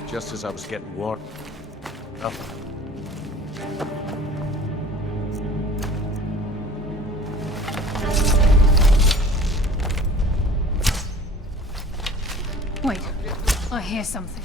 just as I was getting warmed up. Wait, I hear something.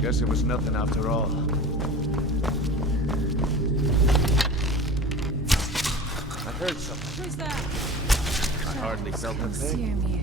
Guess it was nothing after all. I heard something. Who's that? I hardly felt a thing. Consume you.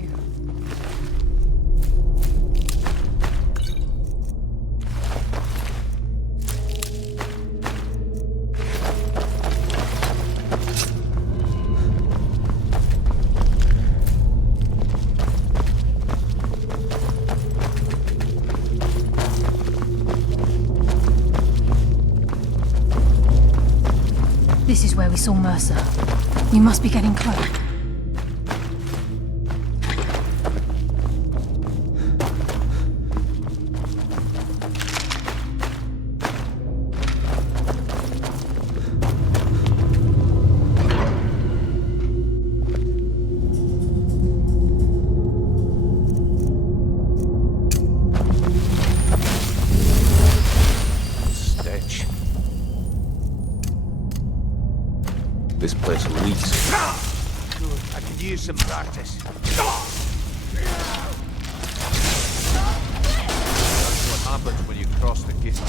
This is where we saw Mercer. We must be getting close. This place reeks. Good, I could use some practice. That's what happens when you cross the gate.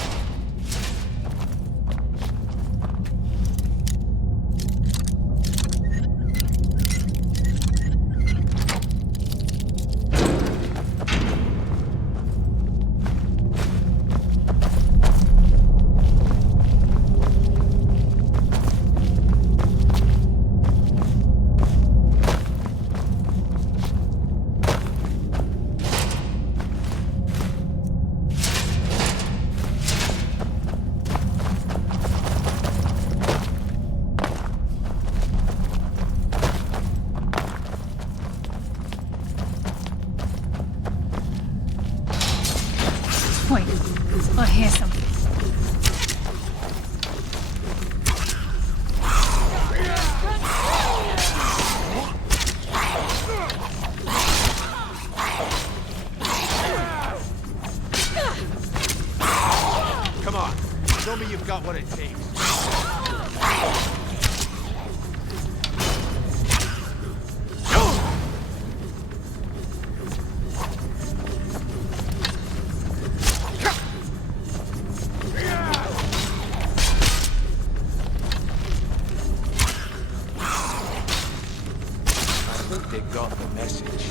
Wait, I hear something. Come on, show me you've got what it takes. I think they got the message.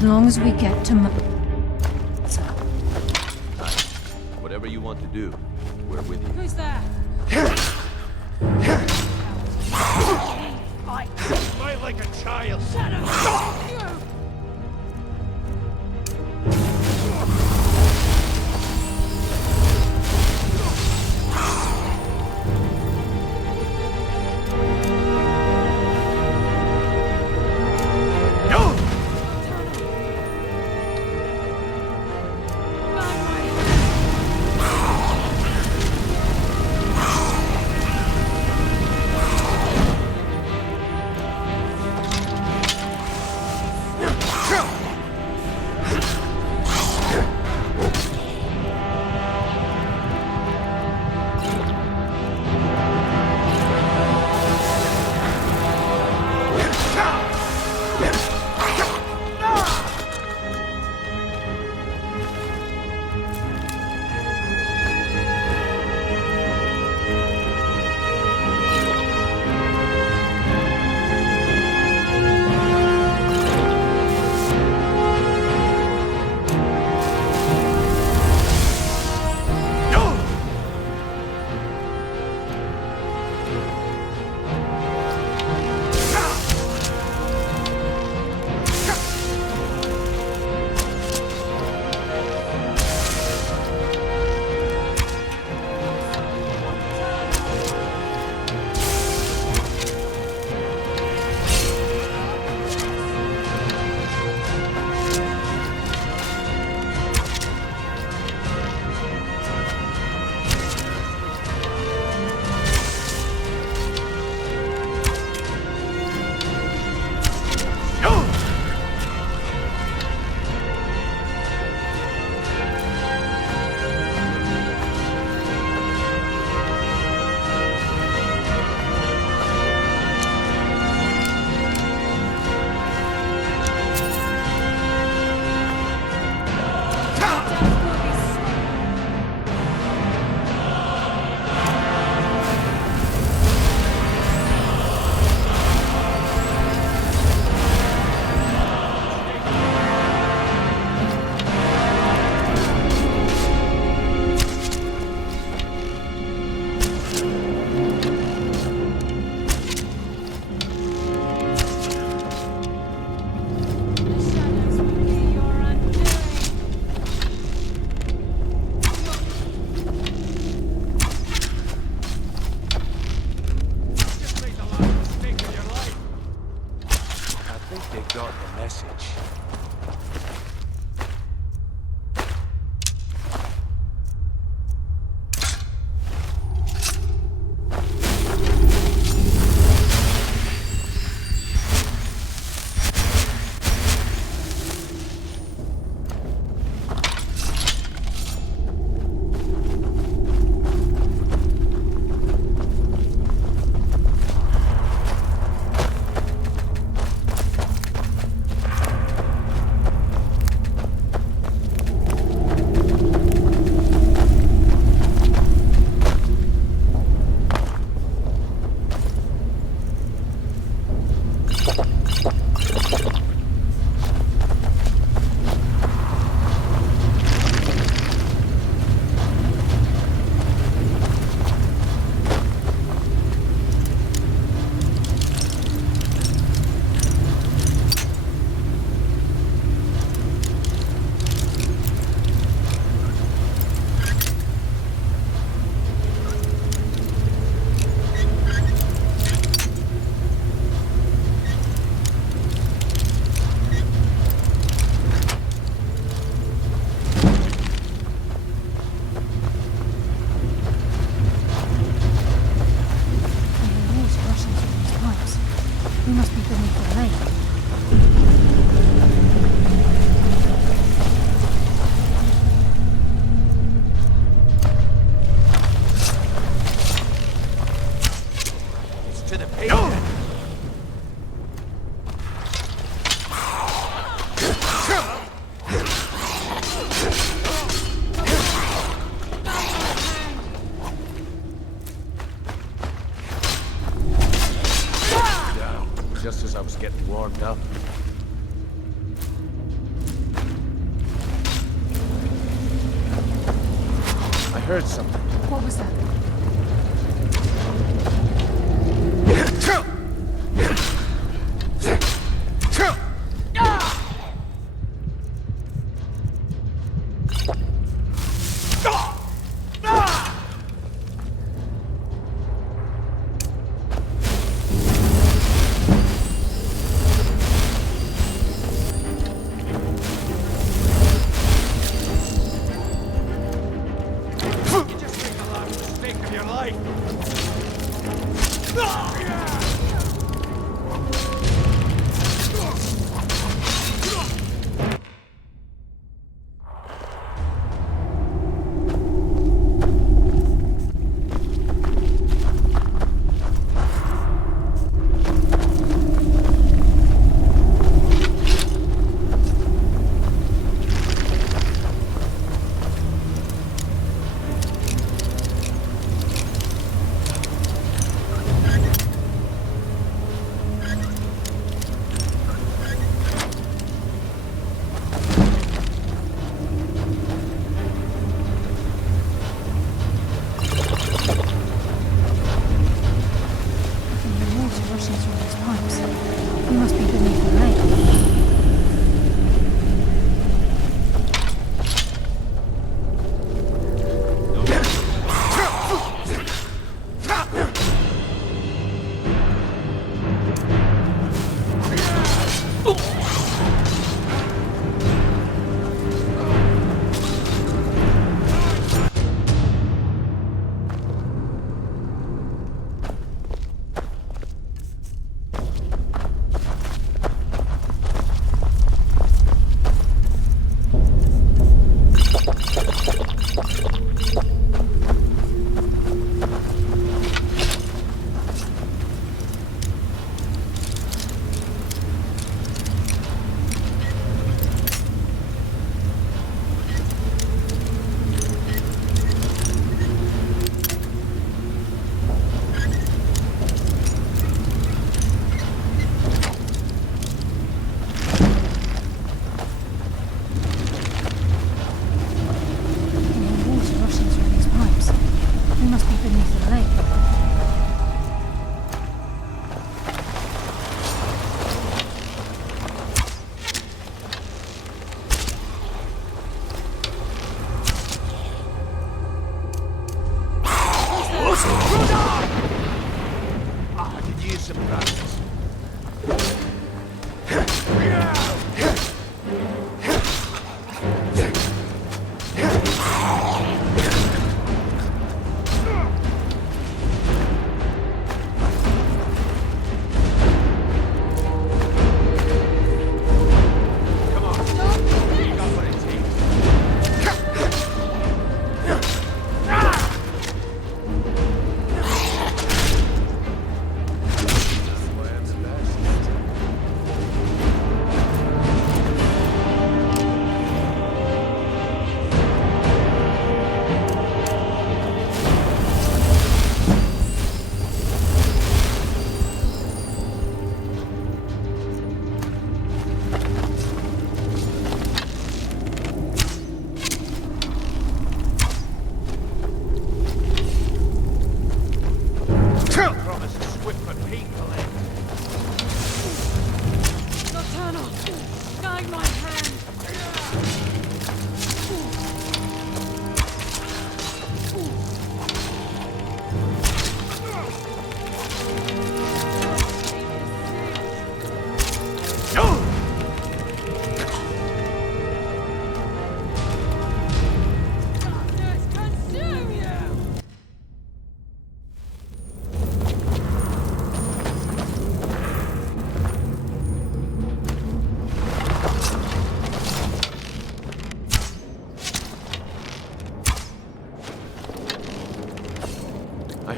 As long as we get to Whatever you want to do, we're with you. Who's there? Fight like a child. Shut up! Just as I was getting warmed up. heard something. What was that?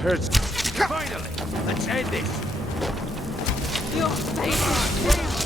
heard. Finally! Let's end this! Your fate is sealed!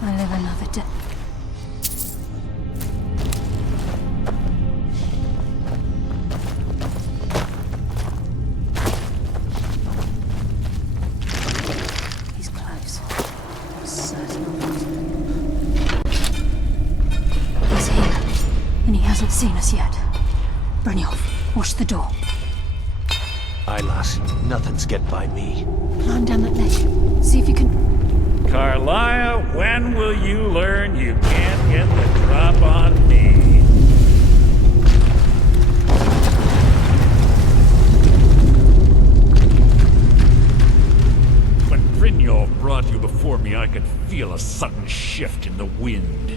I live another day. He's close. I'm certain of it. He's here, and he hasn't seen us yet. Brynjolf, watch the door. Aye, lass. Nothing's get by me. Climb down that ledge. See if you can... Carlia, when will you learn you can't get the drop on me? When Brynjolf brought you before me, I could feel a sudden shift in the wind.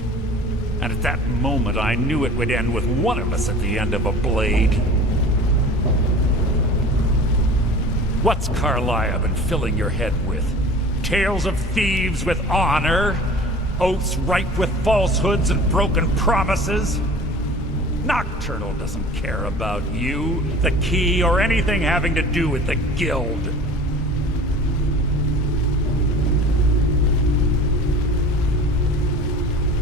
And at that moment, I knew it would end with one of us at the end of a blade. What's Carlia been filling your head with? Tales of thieves with honor? Oaths ripe with falsehoods and broken promises? Nocturnal doesn't care about you, the key, or anything having to do with the guild.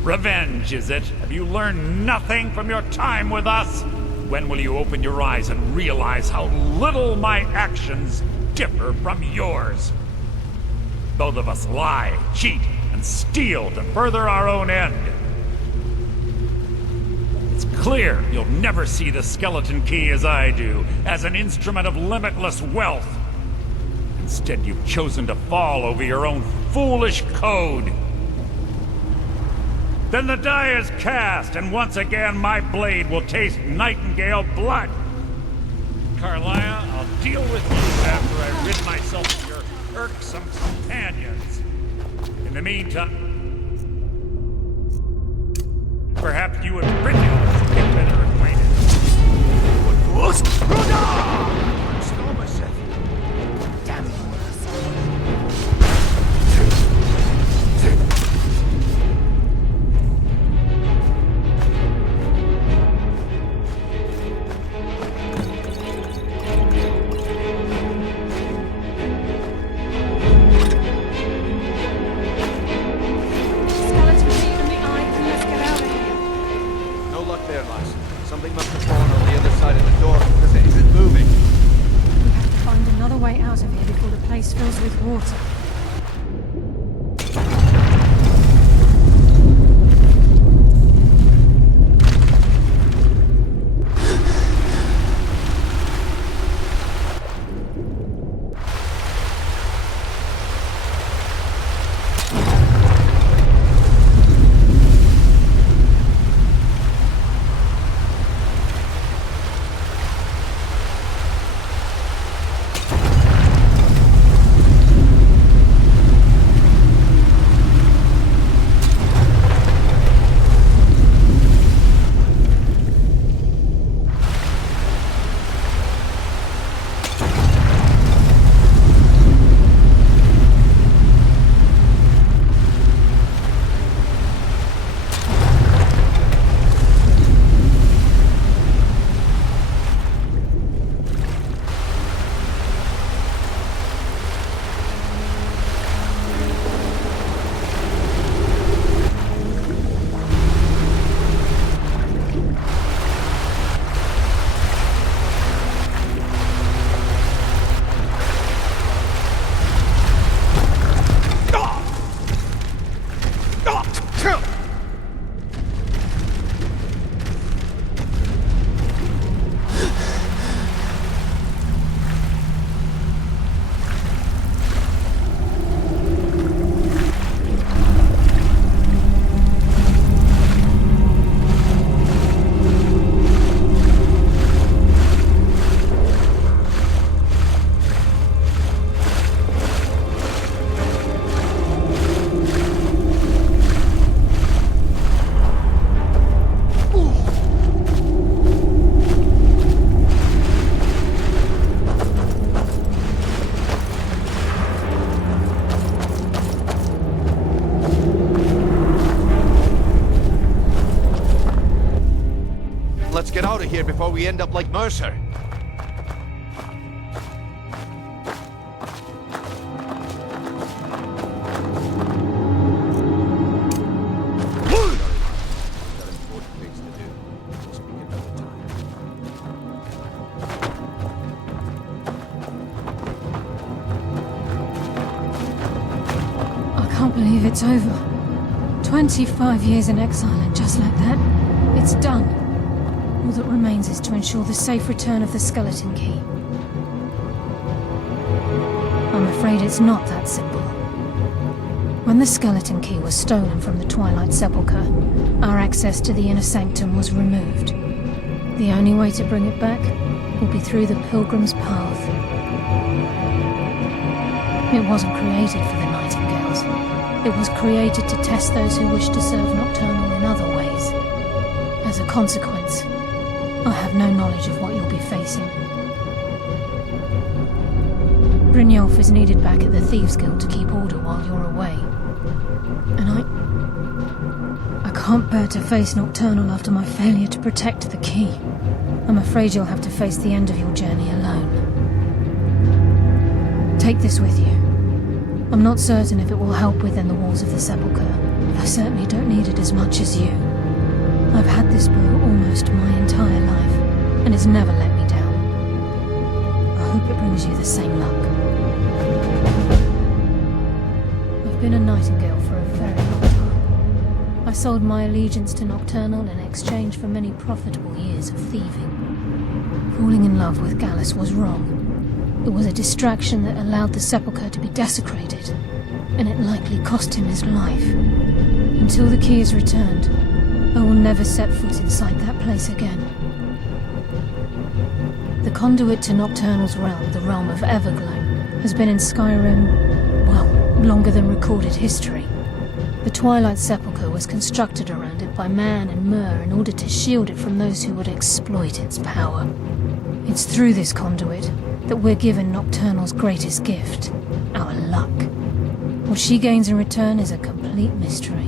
Revenge, is it? Have you learned nothing from your time with us? When will you open your eyes and realize how little my actions differ from yours? Both of us lie, cheat, and steal to further our own end. It's clear you'll never see the skeleton key as I do, as an instrument of limitless wealth. Instead, you've chosen to fall over your own foolish code. Then the die is cast, and once again my blade will taste Nightingale blood. Carlia, I'll deal with you after I rid myself of your irksome companions. In the meantime, perhaps you and Brynjolf should get better acquainted. Stop myself. Damn it. out of here before we end up like Mercer. I can't believe it's over. 25 years in exile, and just like that, it's done. All that remains is to ensure the safe return of the skeleton key. I'm afraid it's not that simple. When the skeleton key was stolen from the Twilight Sepulchre, our access to the inner sanctum was removed. The only way to bring it back will be through the Pilgrim's Path. It wasn't created for the Nightingales. It was created to test those who wish to serve Nocturnal in other ways. As a consequence, I have no knowledge of what you'll be facing. Brynjolf is needed back at the Thieves' Guild to keep order while you're away. And I can't bear to face Nocturnal after my failure to protect the key. I'm afraid you'll have to face the end of your journey alone. Take this with you. I'm not certain if it will help within the walls of the Sepulchre, but I certainly don't need it as much as you. I've had this bow almost my entire life, and it's never let me down. I hope it brings you the same luck. I've been a Nightingale for a very long time. I sold my allegiance to Nocturnal in exchange for many profitable years of thieving. Falling in love with Gallus was wrong. It was a distraction that allowed the Sepulchre to be desecrated, and it likely cost him his life. Until the key is returned, I will never set foot inside that place again. The conduit to Nocturnal's realm, the realm of Everglow, has been in Skyrim, well, longer than recorded history. The Twilight Sepulchre was constructed around it by man and Myr in order to shield it from those who would exploit its power. It's through this conduit that we're given Nocturnal's greatest gift, our luck. What she gains in return is a complete mystery.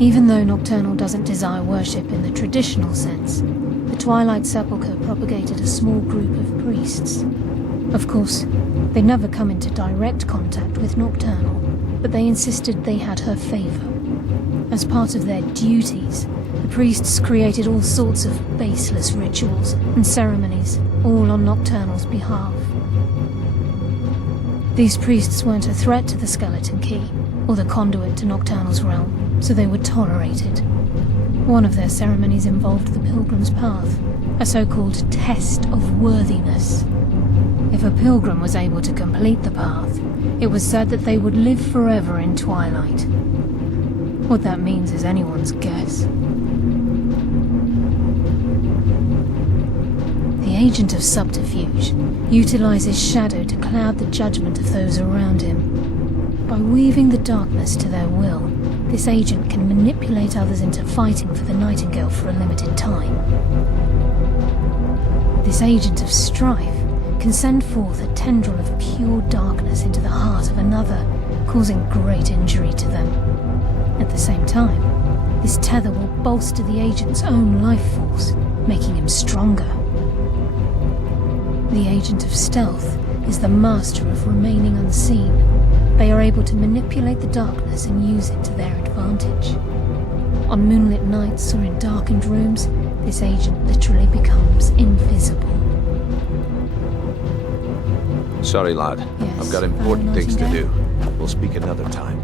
Even though Nocturnal doesn't desire worship in the traditional sense, the Twilight Sepulchre propagated a small group of priests. Of course, they never come into direct contact with Nocturnal, but they insisted they had her favor. As part of their duties, the priests created all sorts of baseless rituals and ceremonies, all on Nocturnal's behalf. These priests weren't a threat to the skeleton key, or the conduit to Nocturnal's realm, so they were tolerated. One of their ceremonies involved the Pilgrim's Path, a so-called test of worthiness. If a pilgrim was able to complete the path, it was said that they would live forever in Twilight. What that means is anyone's guess. The agent of subterfuge utilizes shadow to cloud the judgment of those around him. By weaving the darkness to their will, this agent can manipulate others into fighting for the Nightingale for a limited time. This agent of strife can send forth a tendril of pure darkness into the heart of another, causing great injury to them. At the same time, this tether will bolster the agent's own life force, making him stronger. The agent of stealth is the master of remaining unseen. They are able to manipulate the darkness and use it to their advantage. On moonlit nights or in darkened rooms, this agent literally becomes invisible. Sorry, lad. Yes, I've got important things to Nightingale? do. We'll speak another time.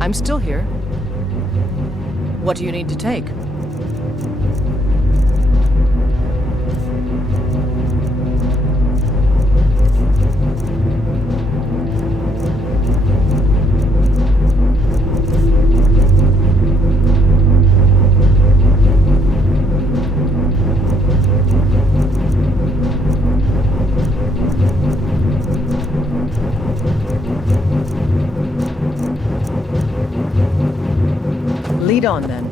I'm still here. What do you need to take? Lead on, then.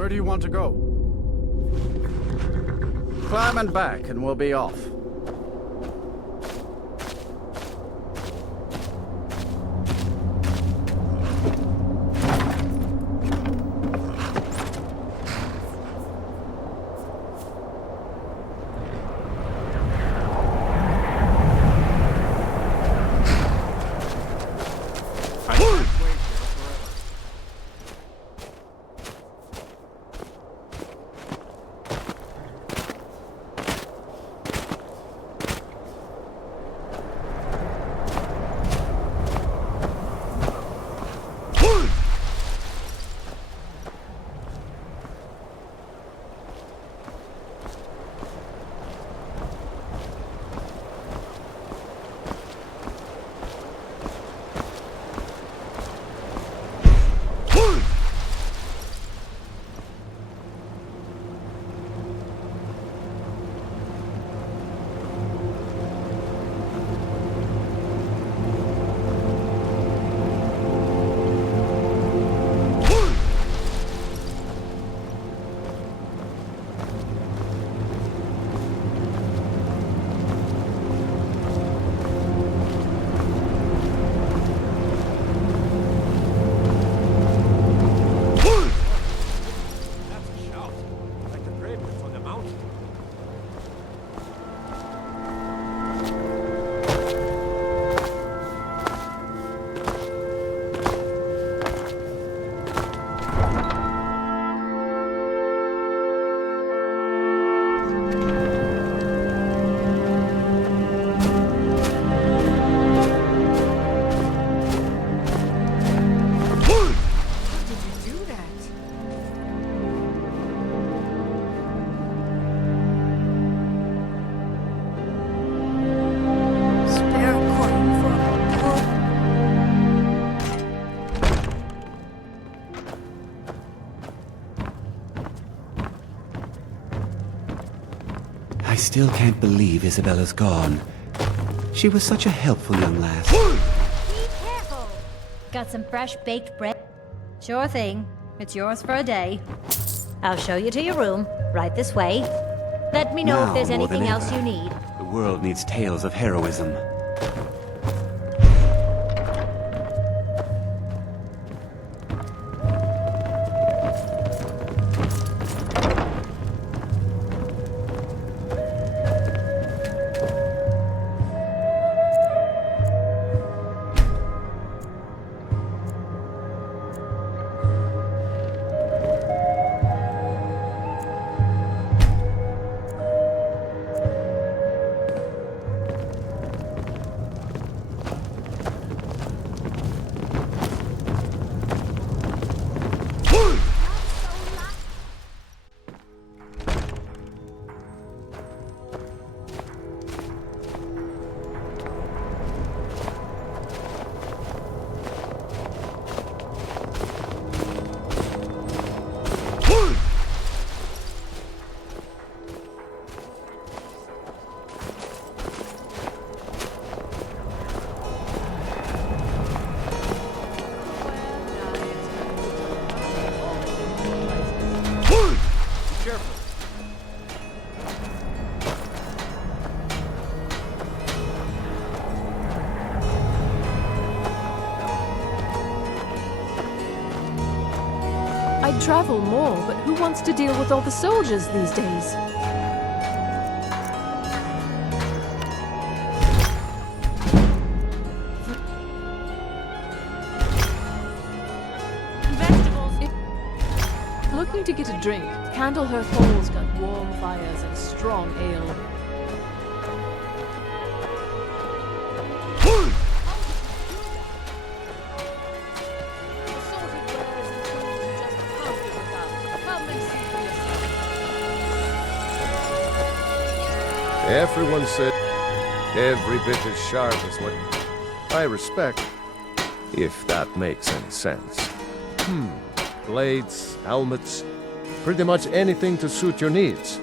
Where do you want to go? Climb and back, and we'll be off. I still can't believe Isabella's gone. She was such a helpful young lass. Got some fresh baked bread? Sure thing. It's yours for a day. I'll show you to your room, right this way. Let me know if there's more than anything else ever, you need. The world needs tales of heroism. I'd travel more, but who wants to deal with all the soldiers these days? Looking to get a drink. Candlehearth Hall's got warm fires and strong ale. Everyone said every bit as sharp as what I respect, if that makes any sense. Blades, helmets, pretty much anything to suit your needs.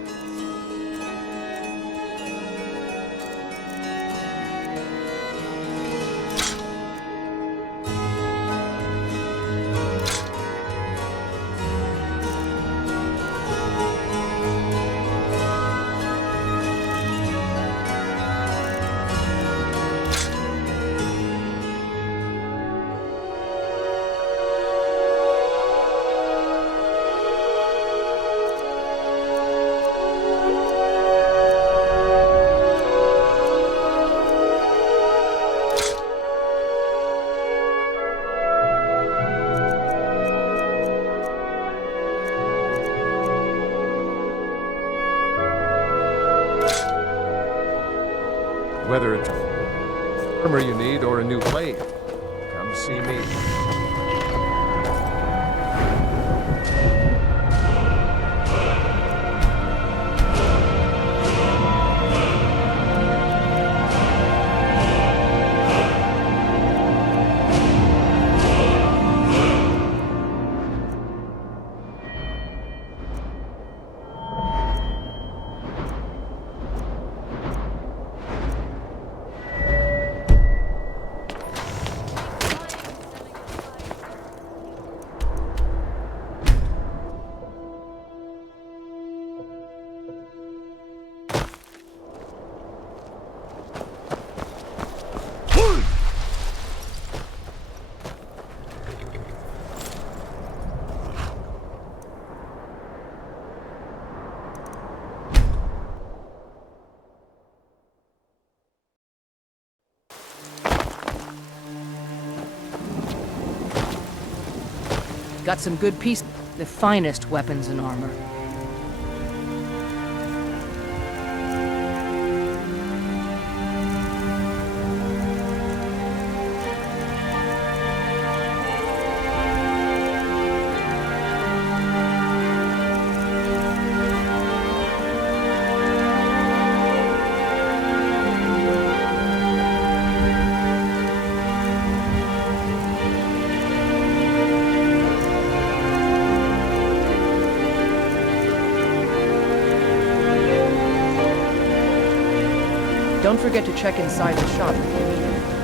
armor you need or a new blade, come see me. Got some good pieces, the finest weapons and armor. Don't forget to check inside the shop if you need it.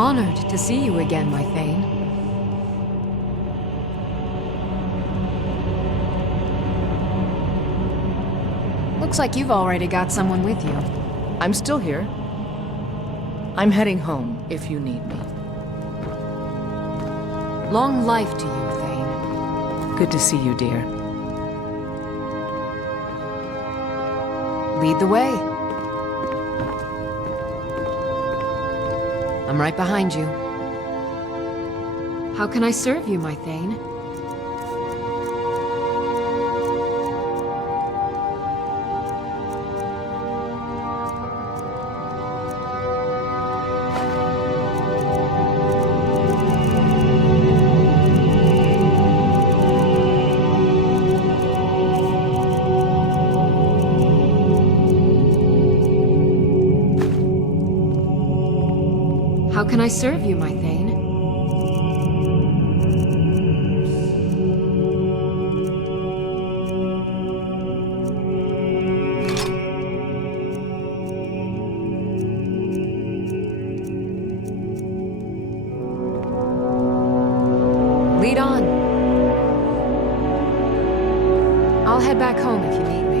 Honored to see you again, my Thane. Looks like you've already got someone with you. I'm still here. I'm heading home, if you need me. Long life to you, Thane. Good to see you, dear. Lead the way. I'm right behind you. How can I serve you, my Thane? can I serve you, my Thane? Lead on. I'll head back home if you need me.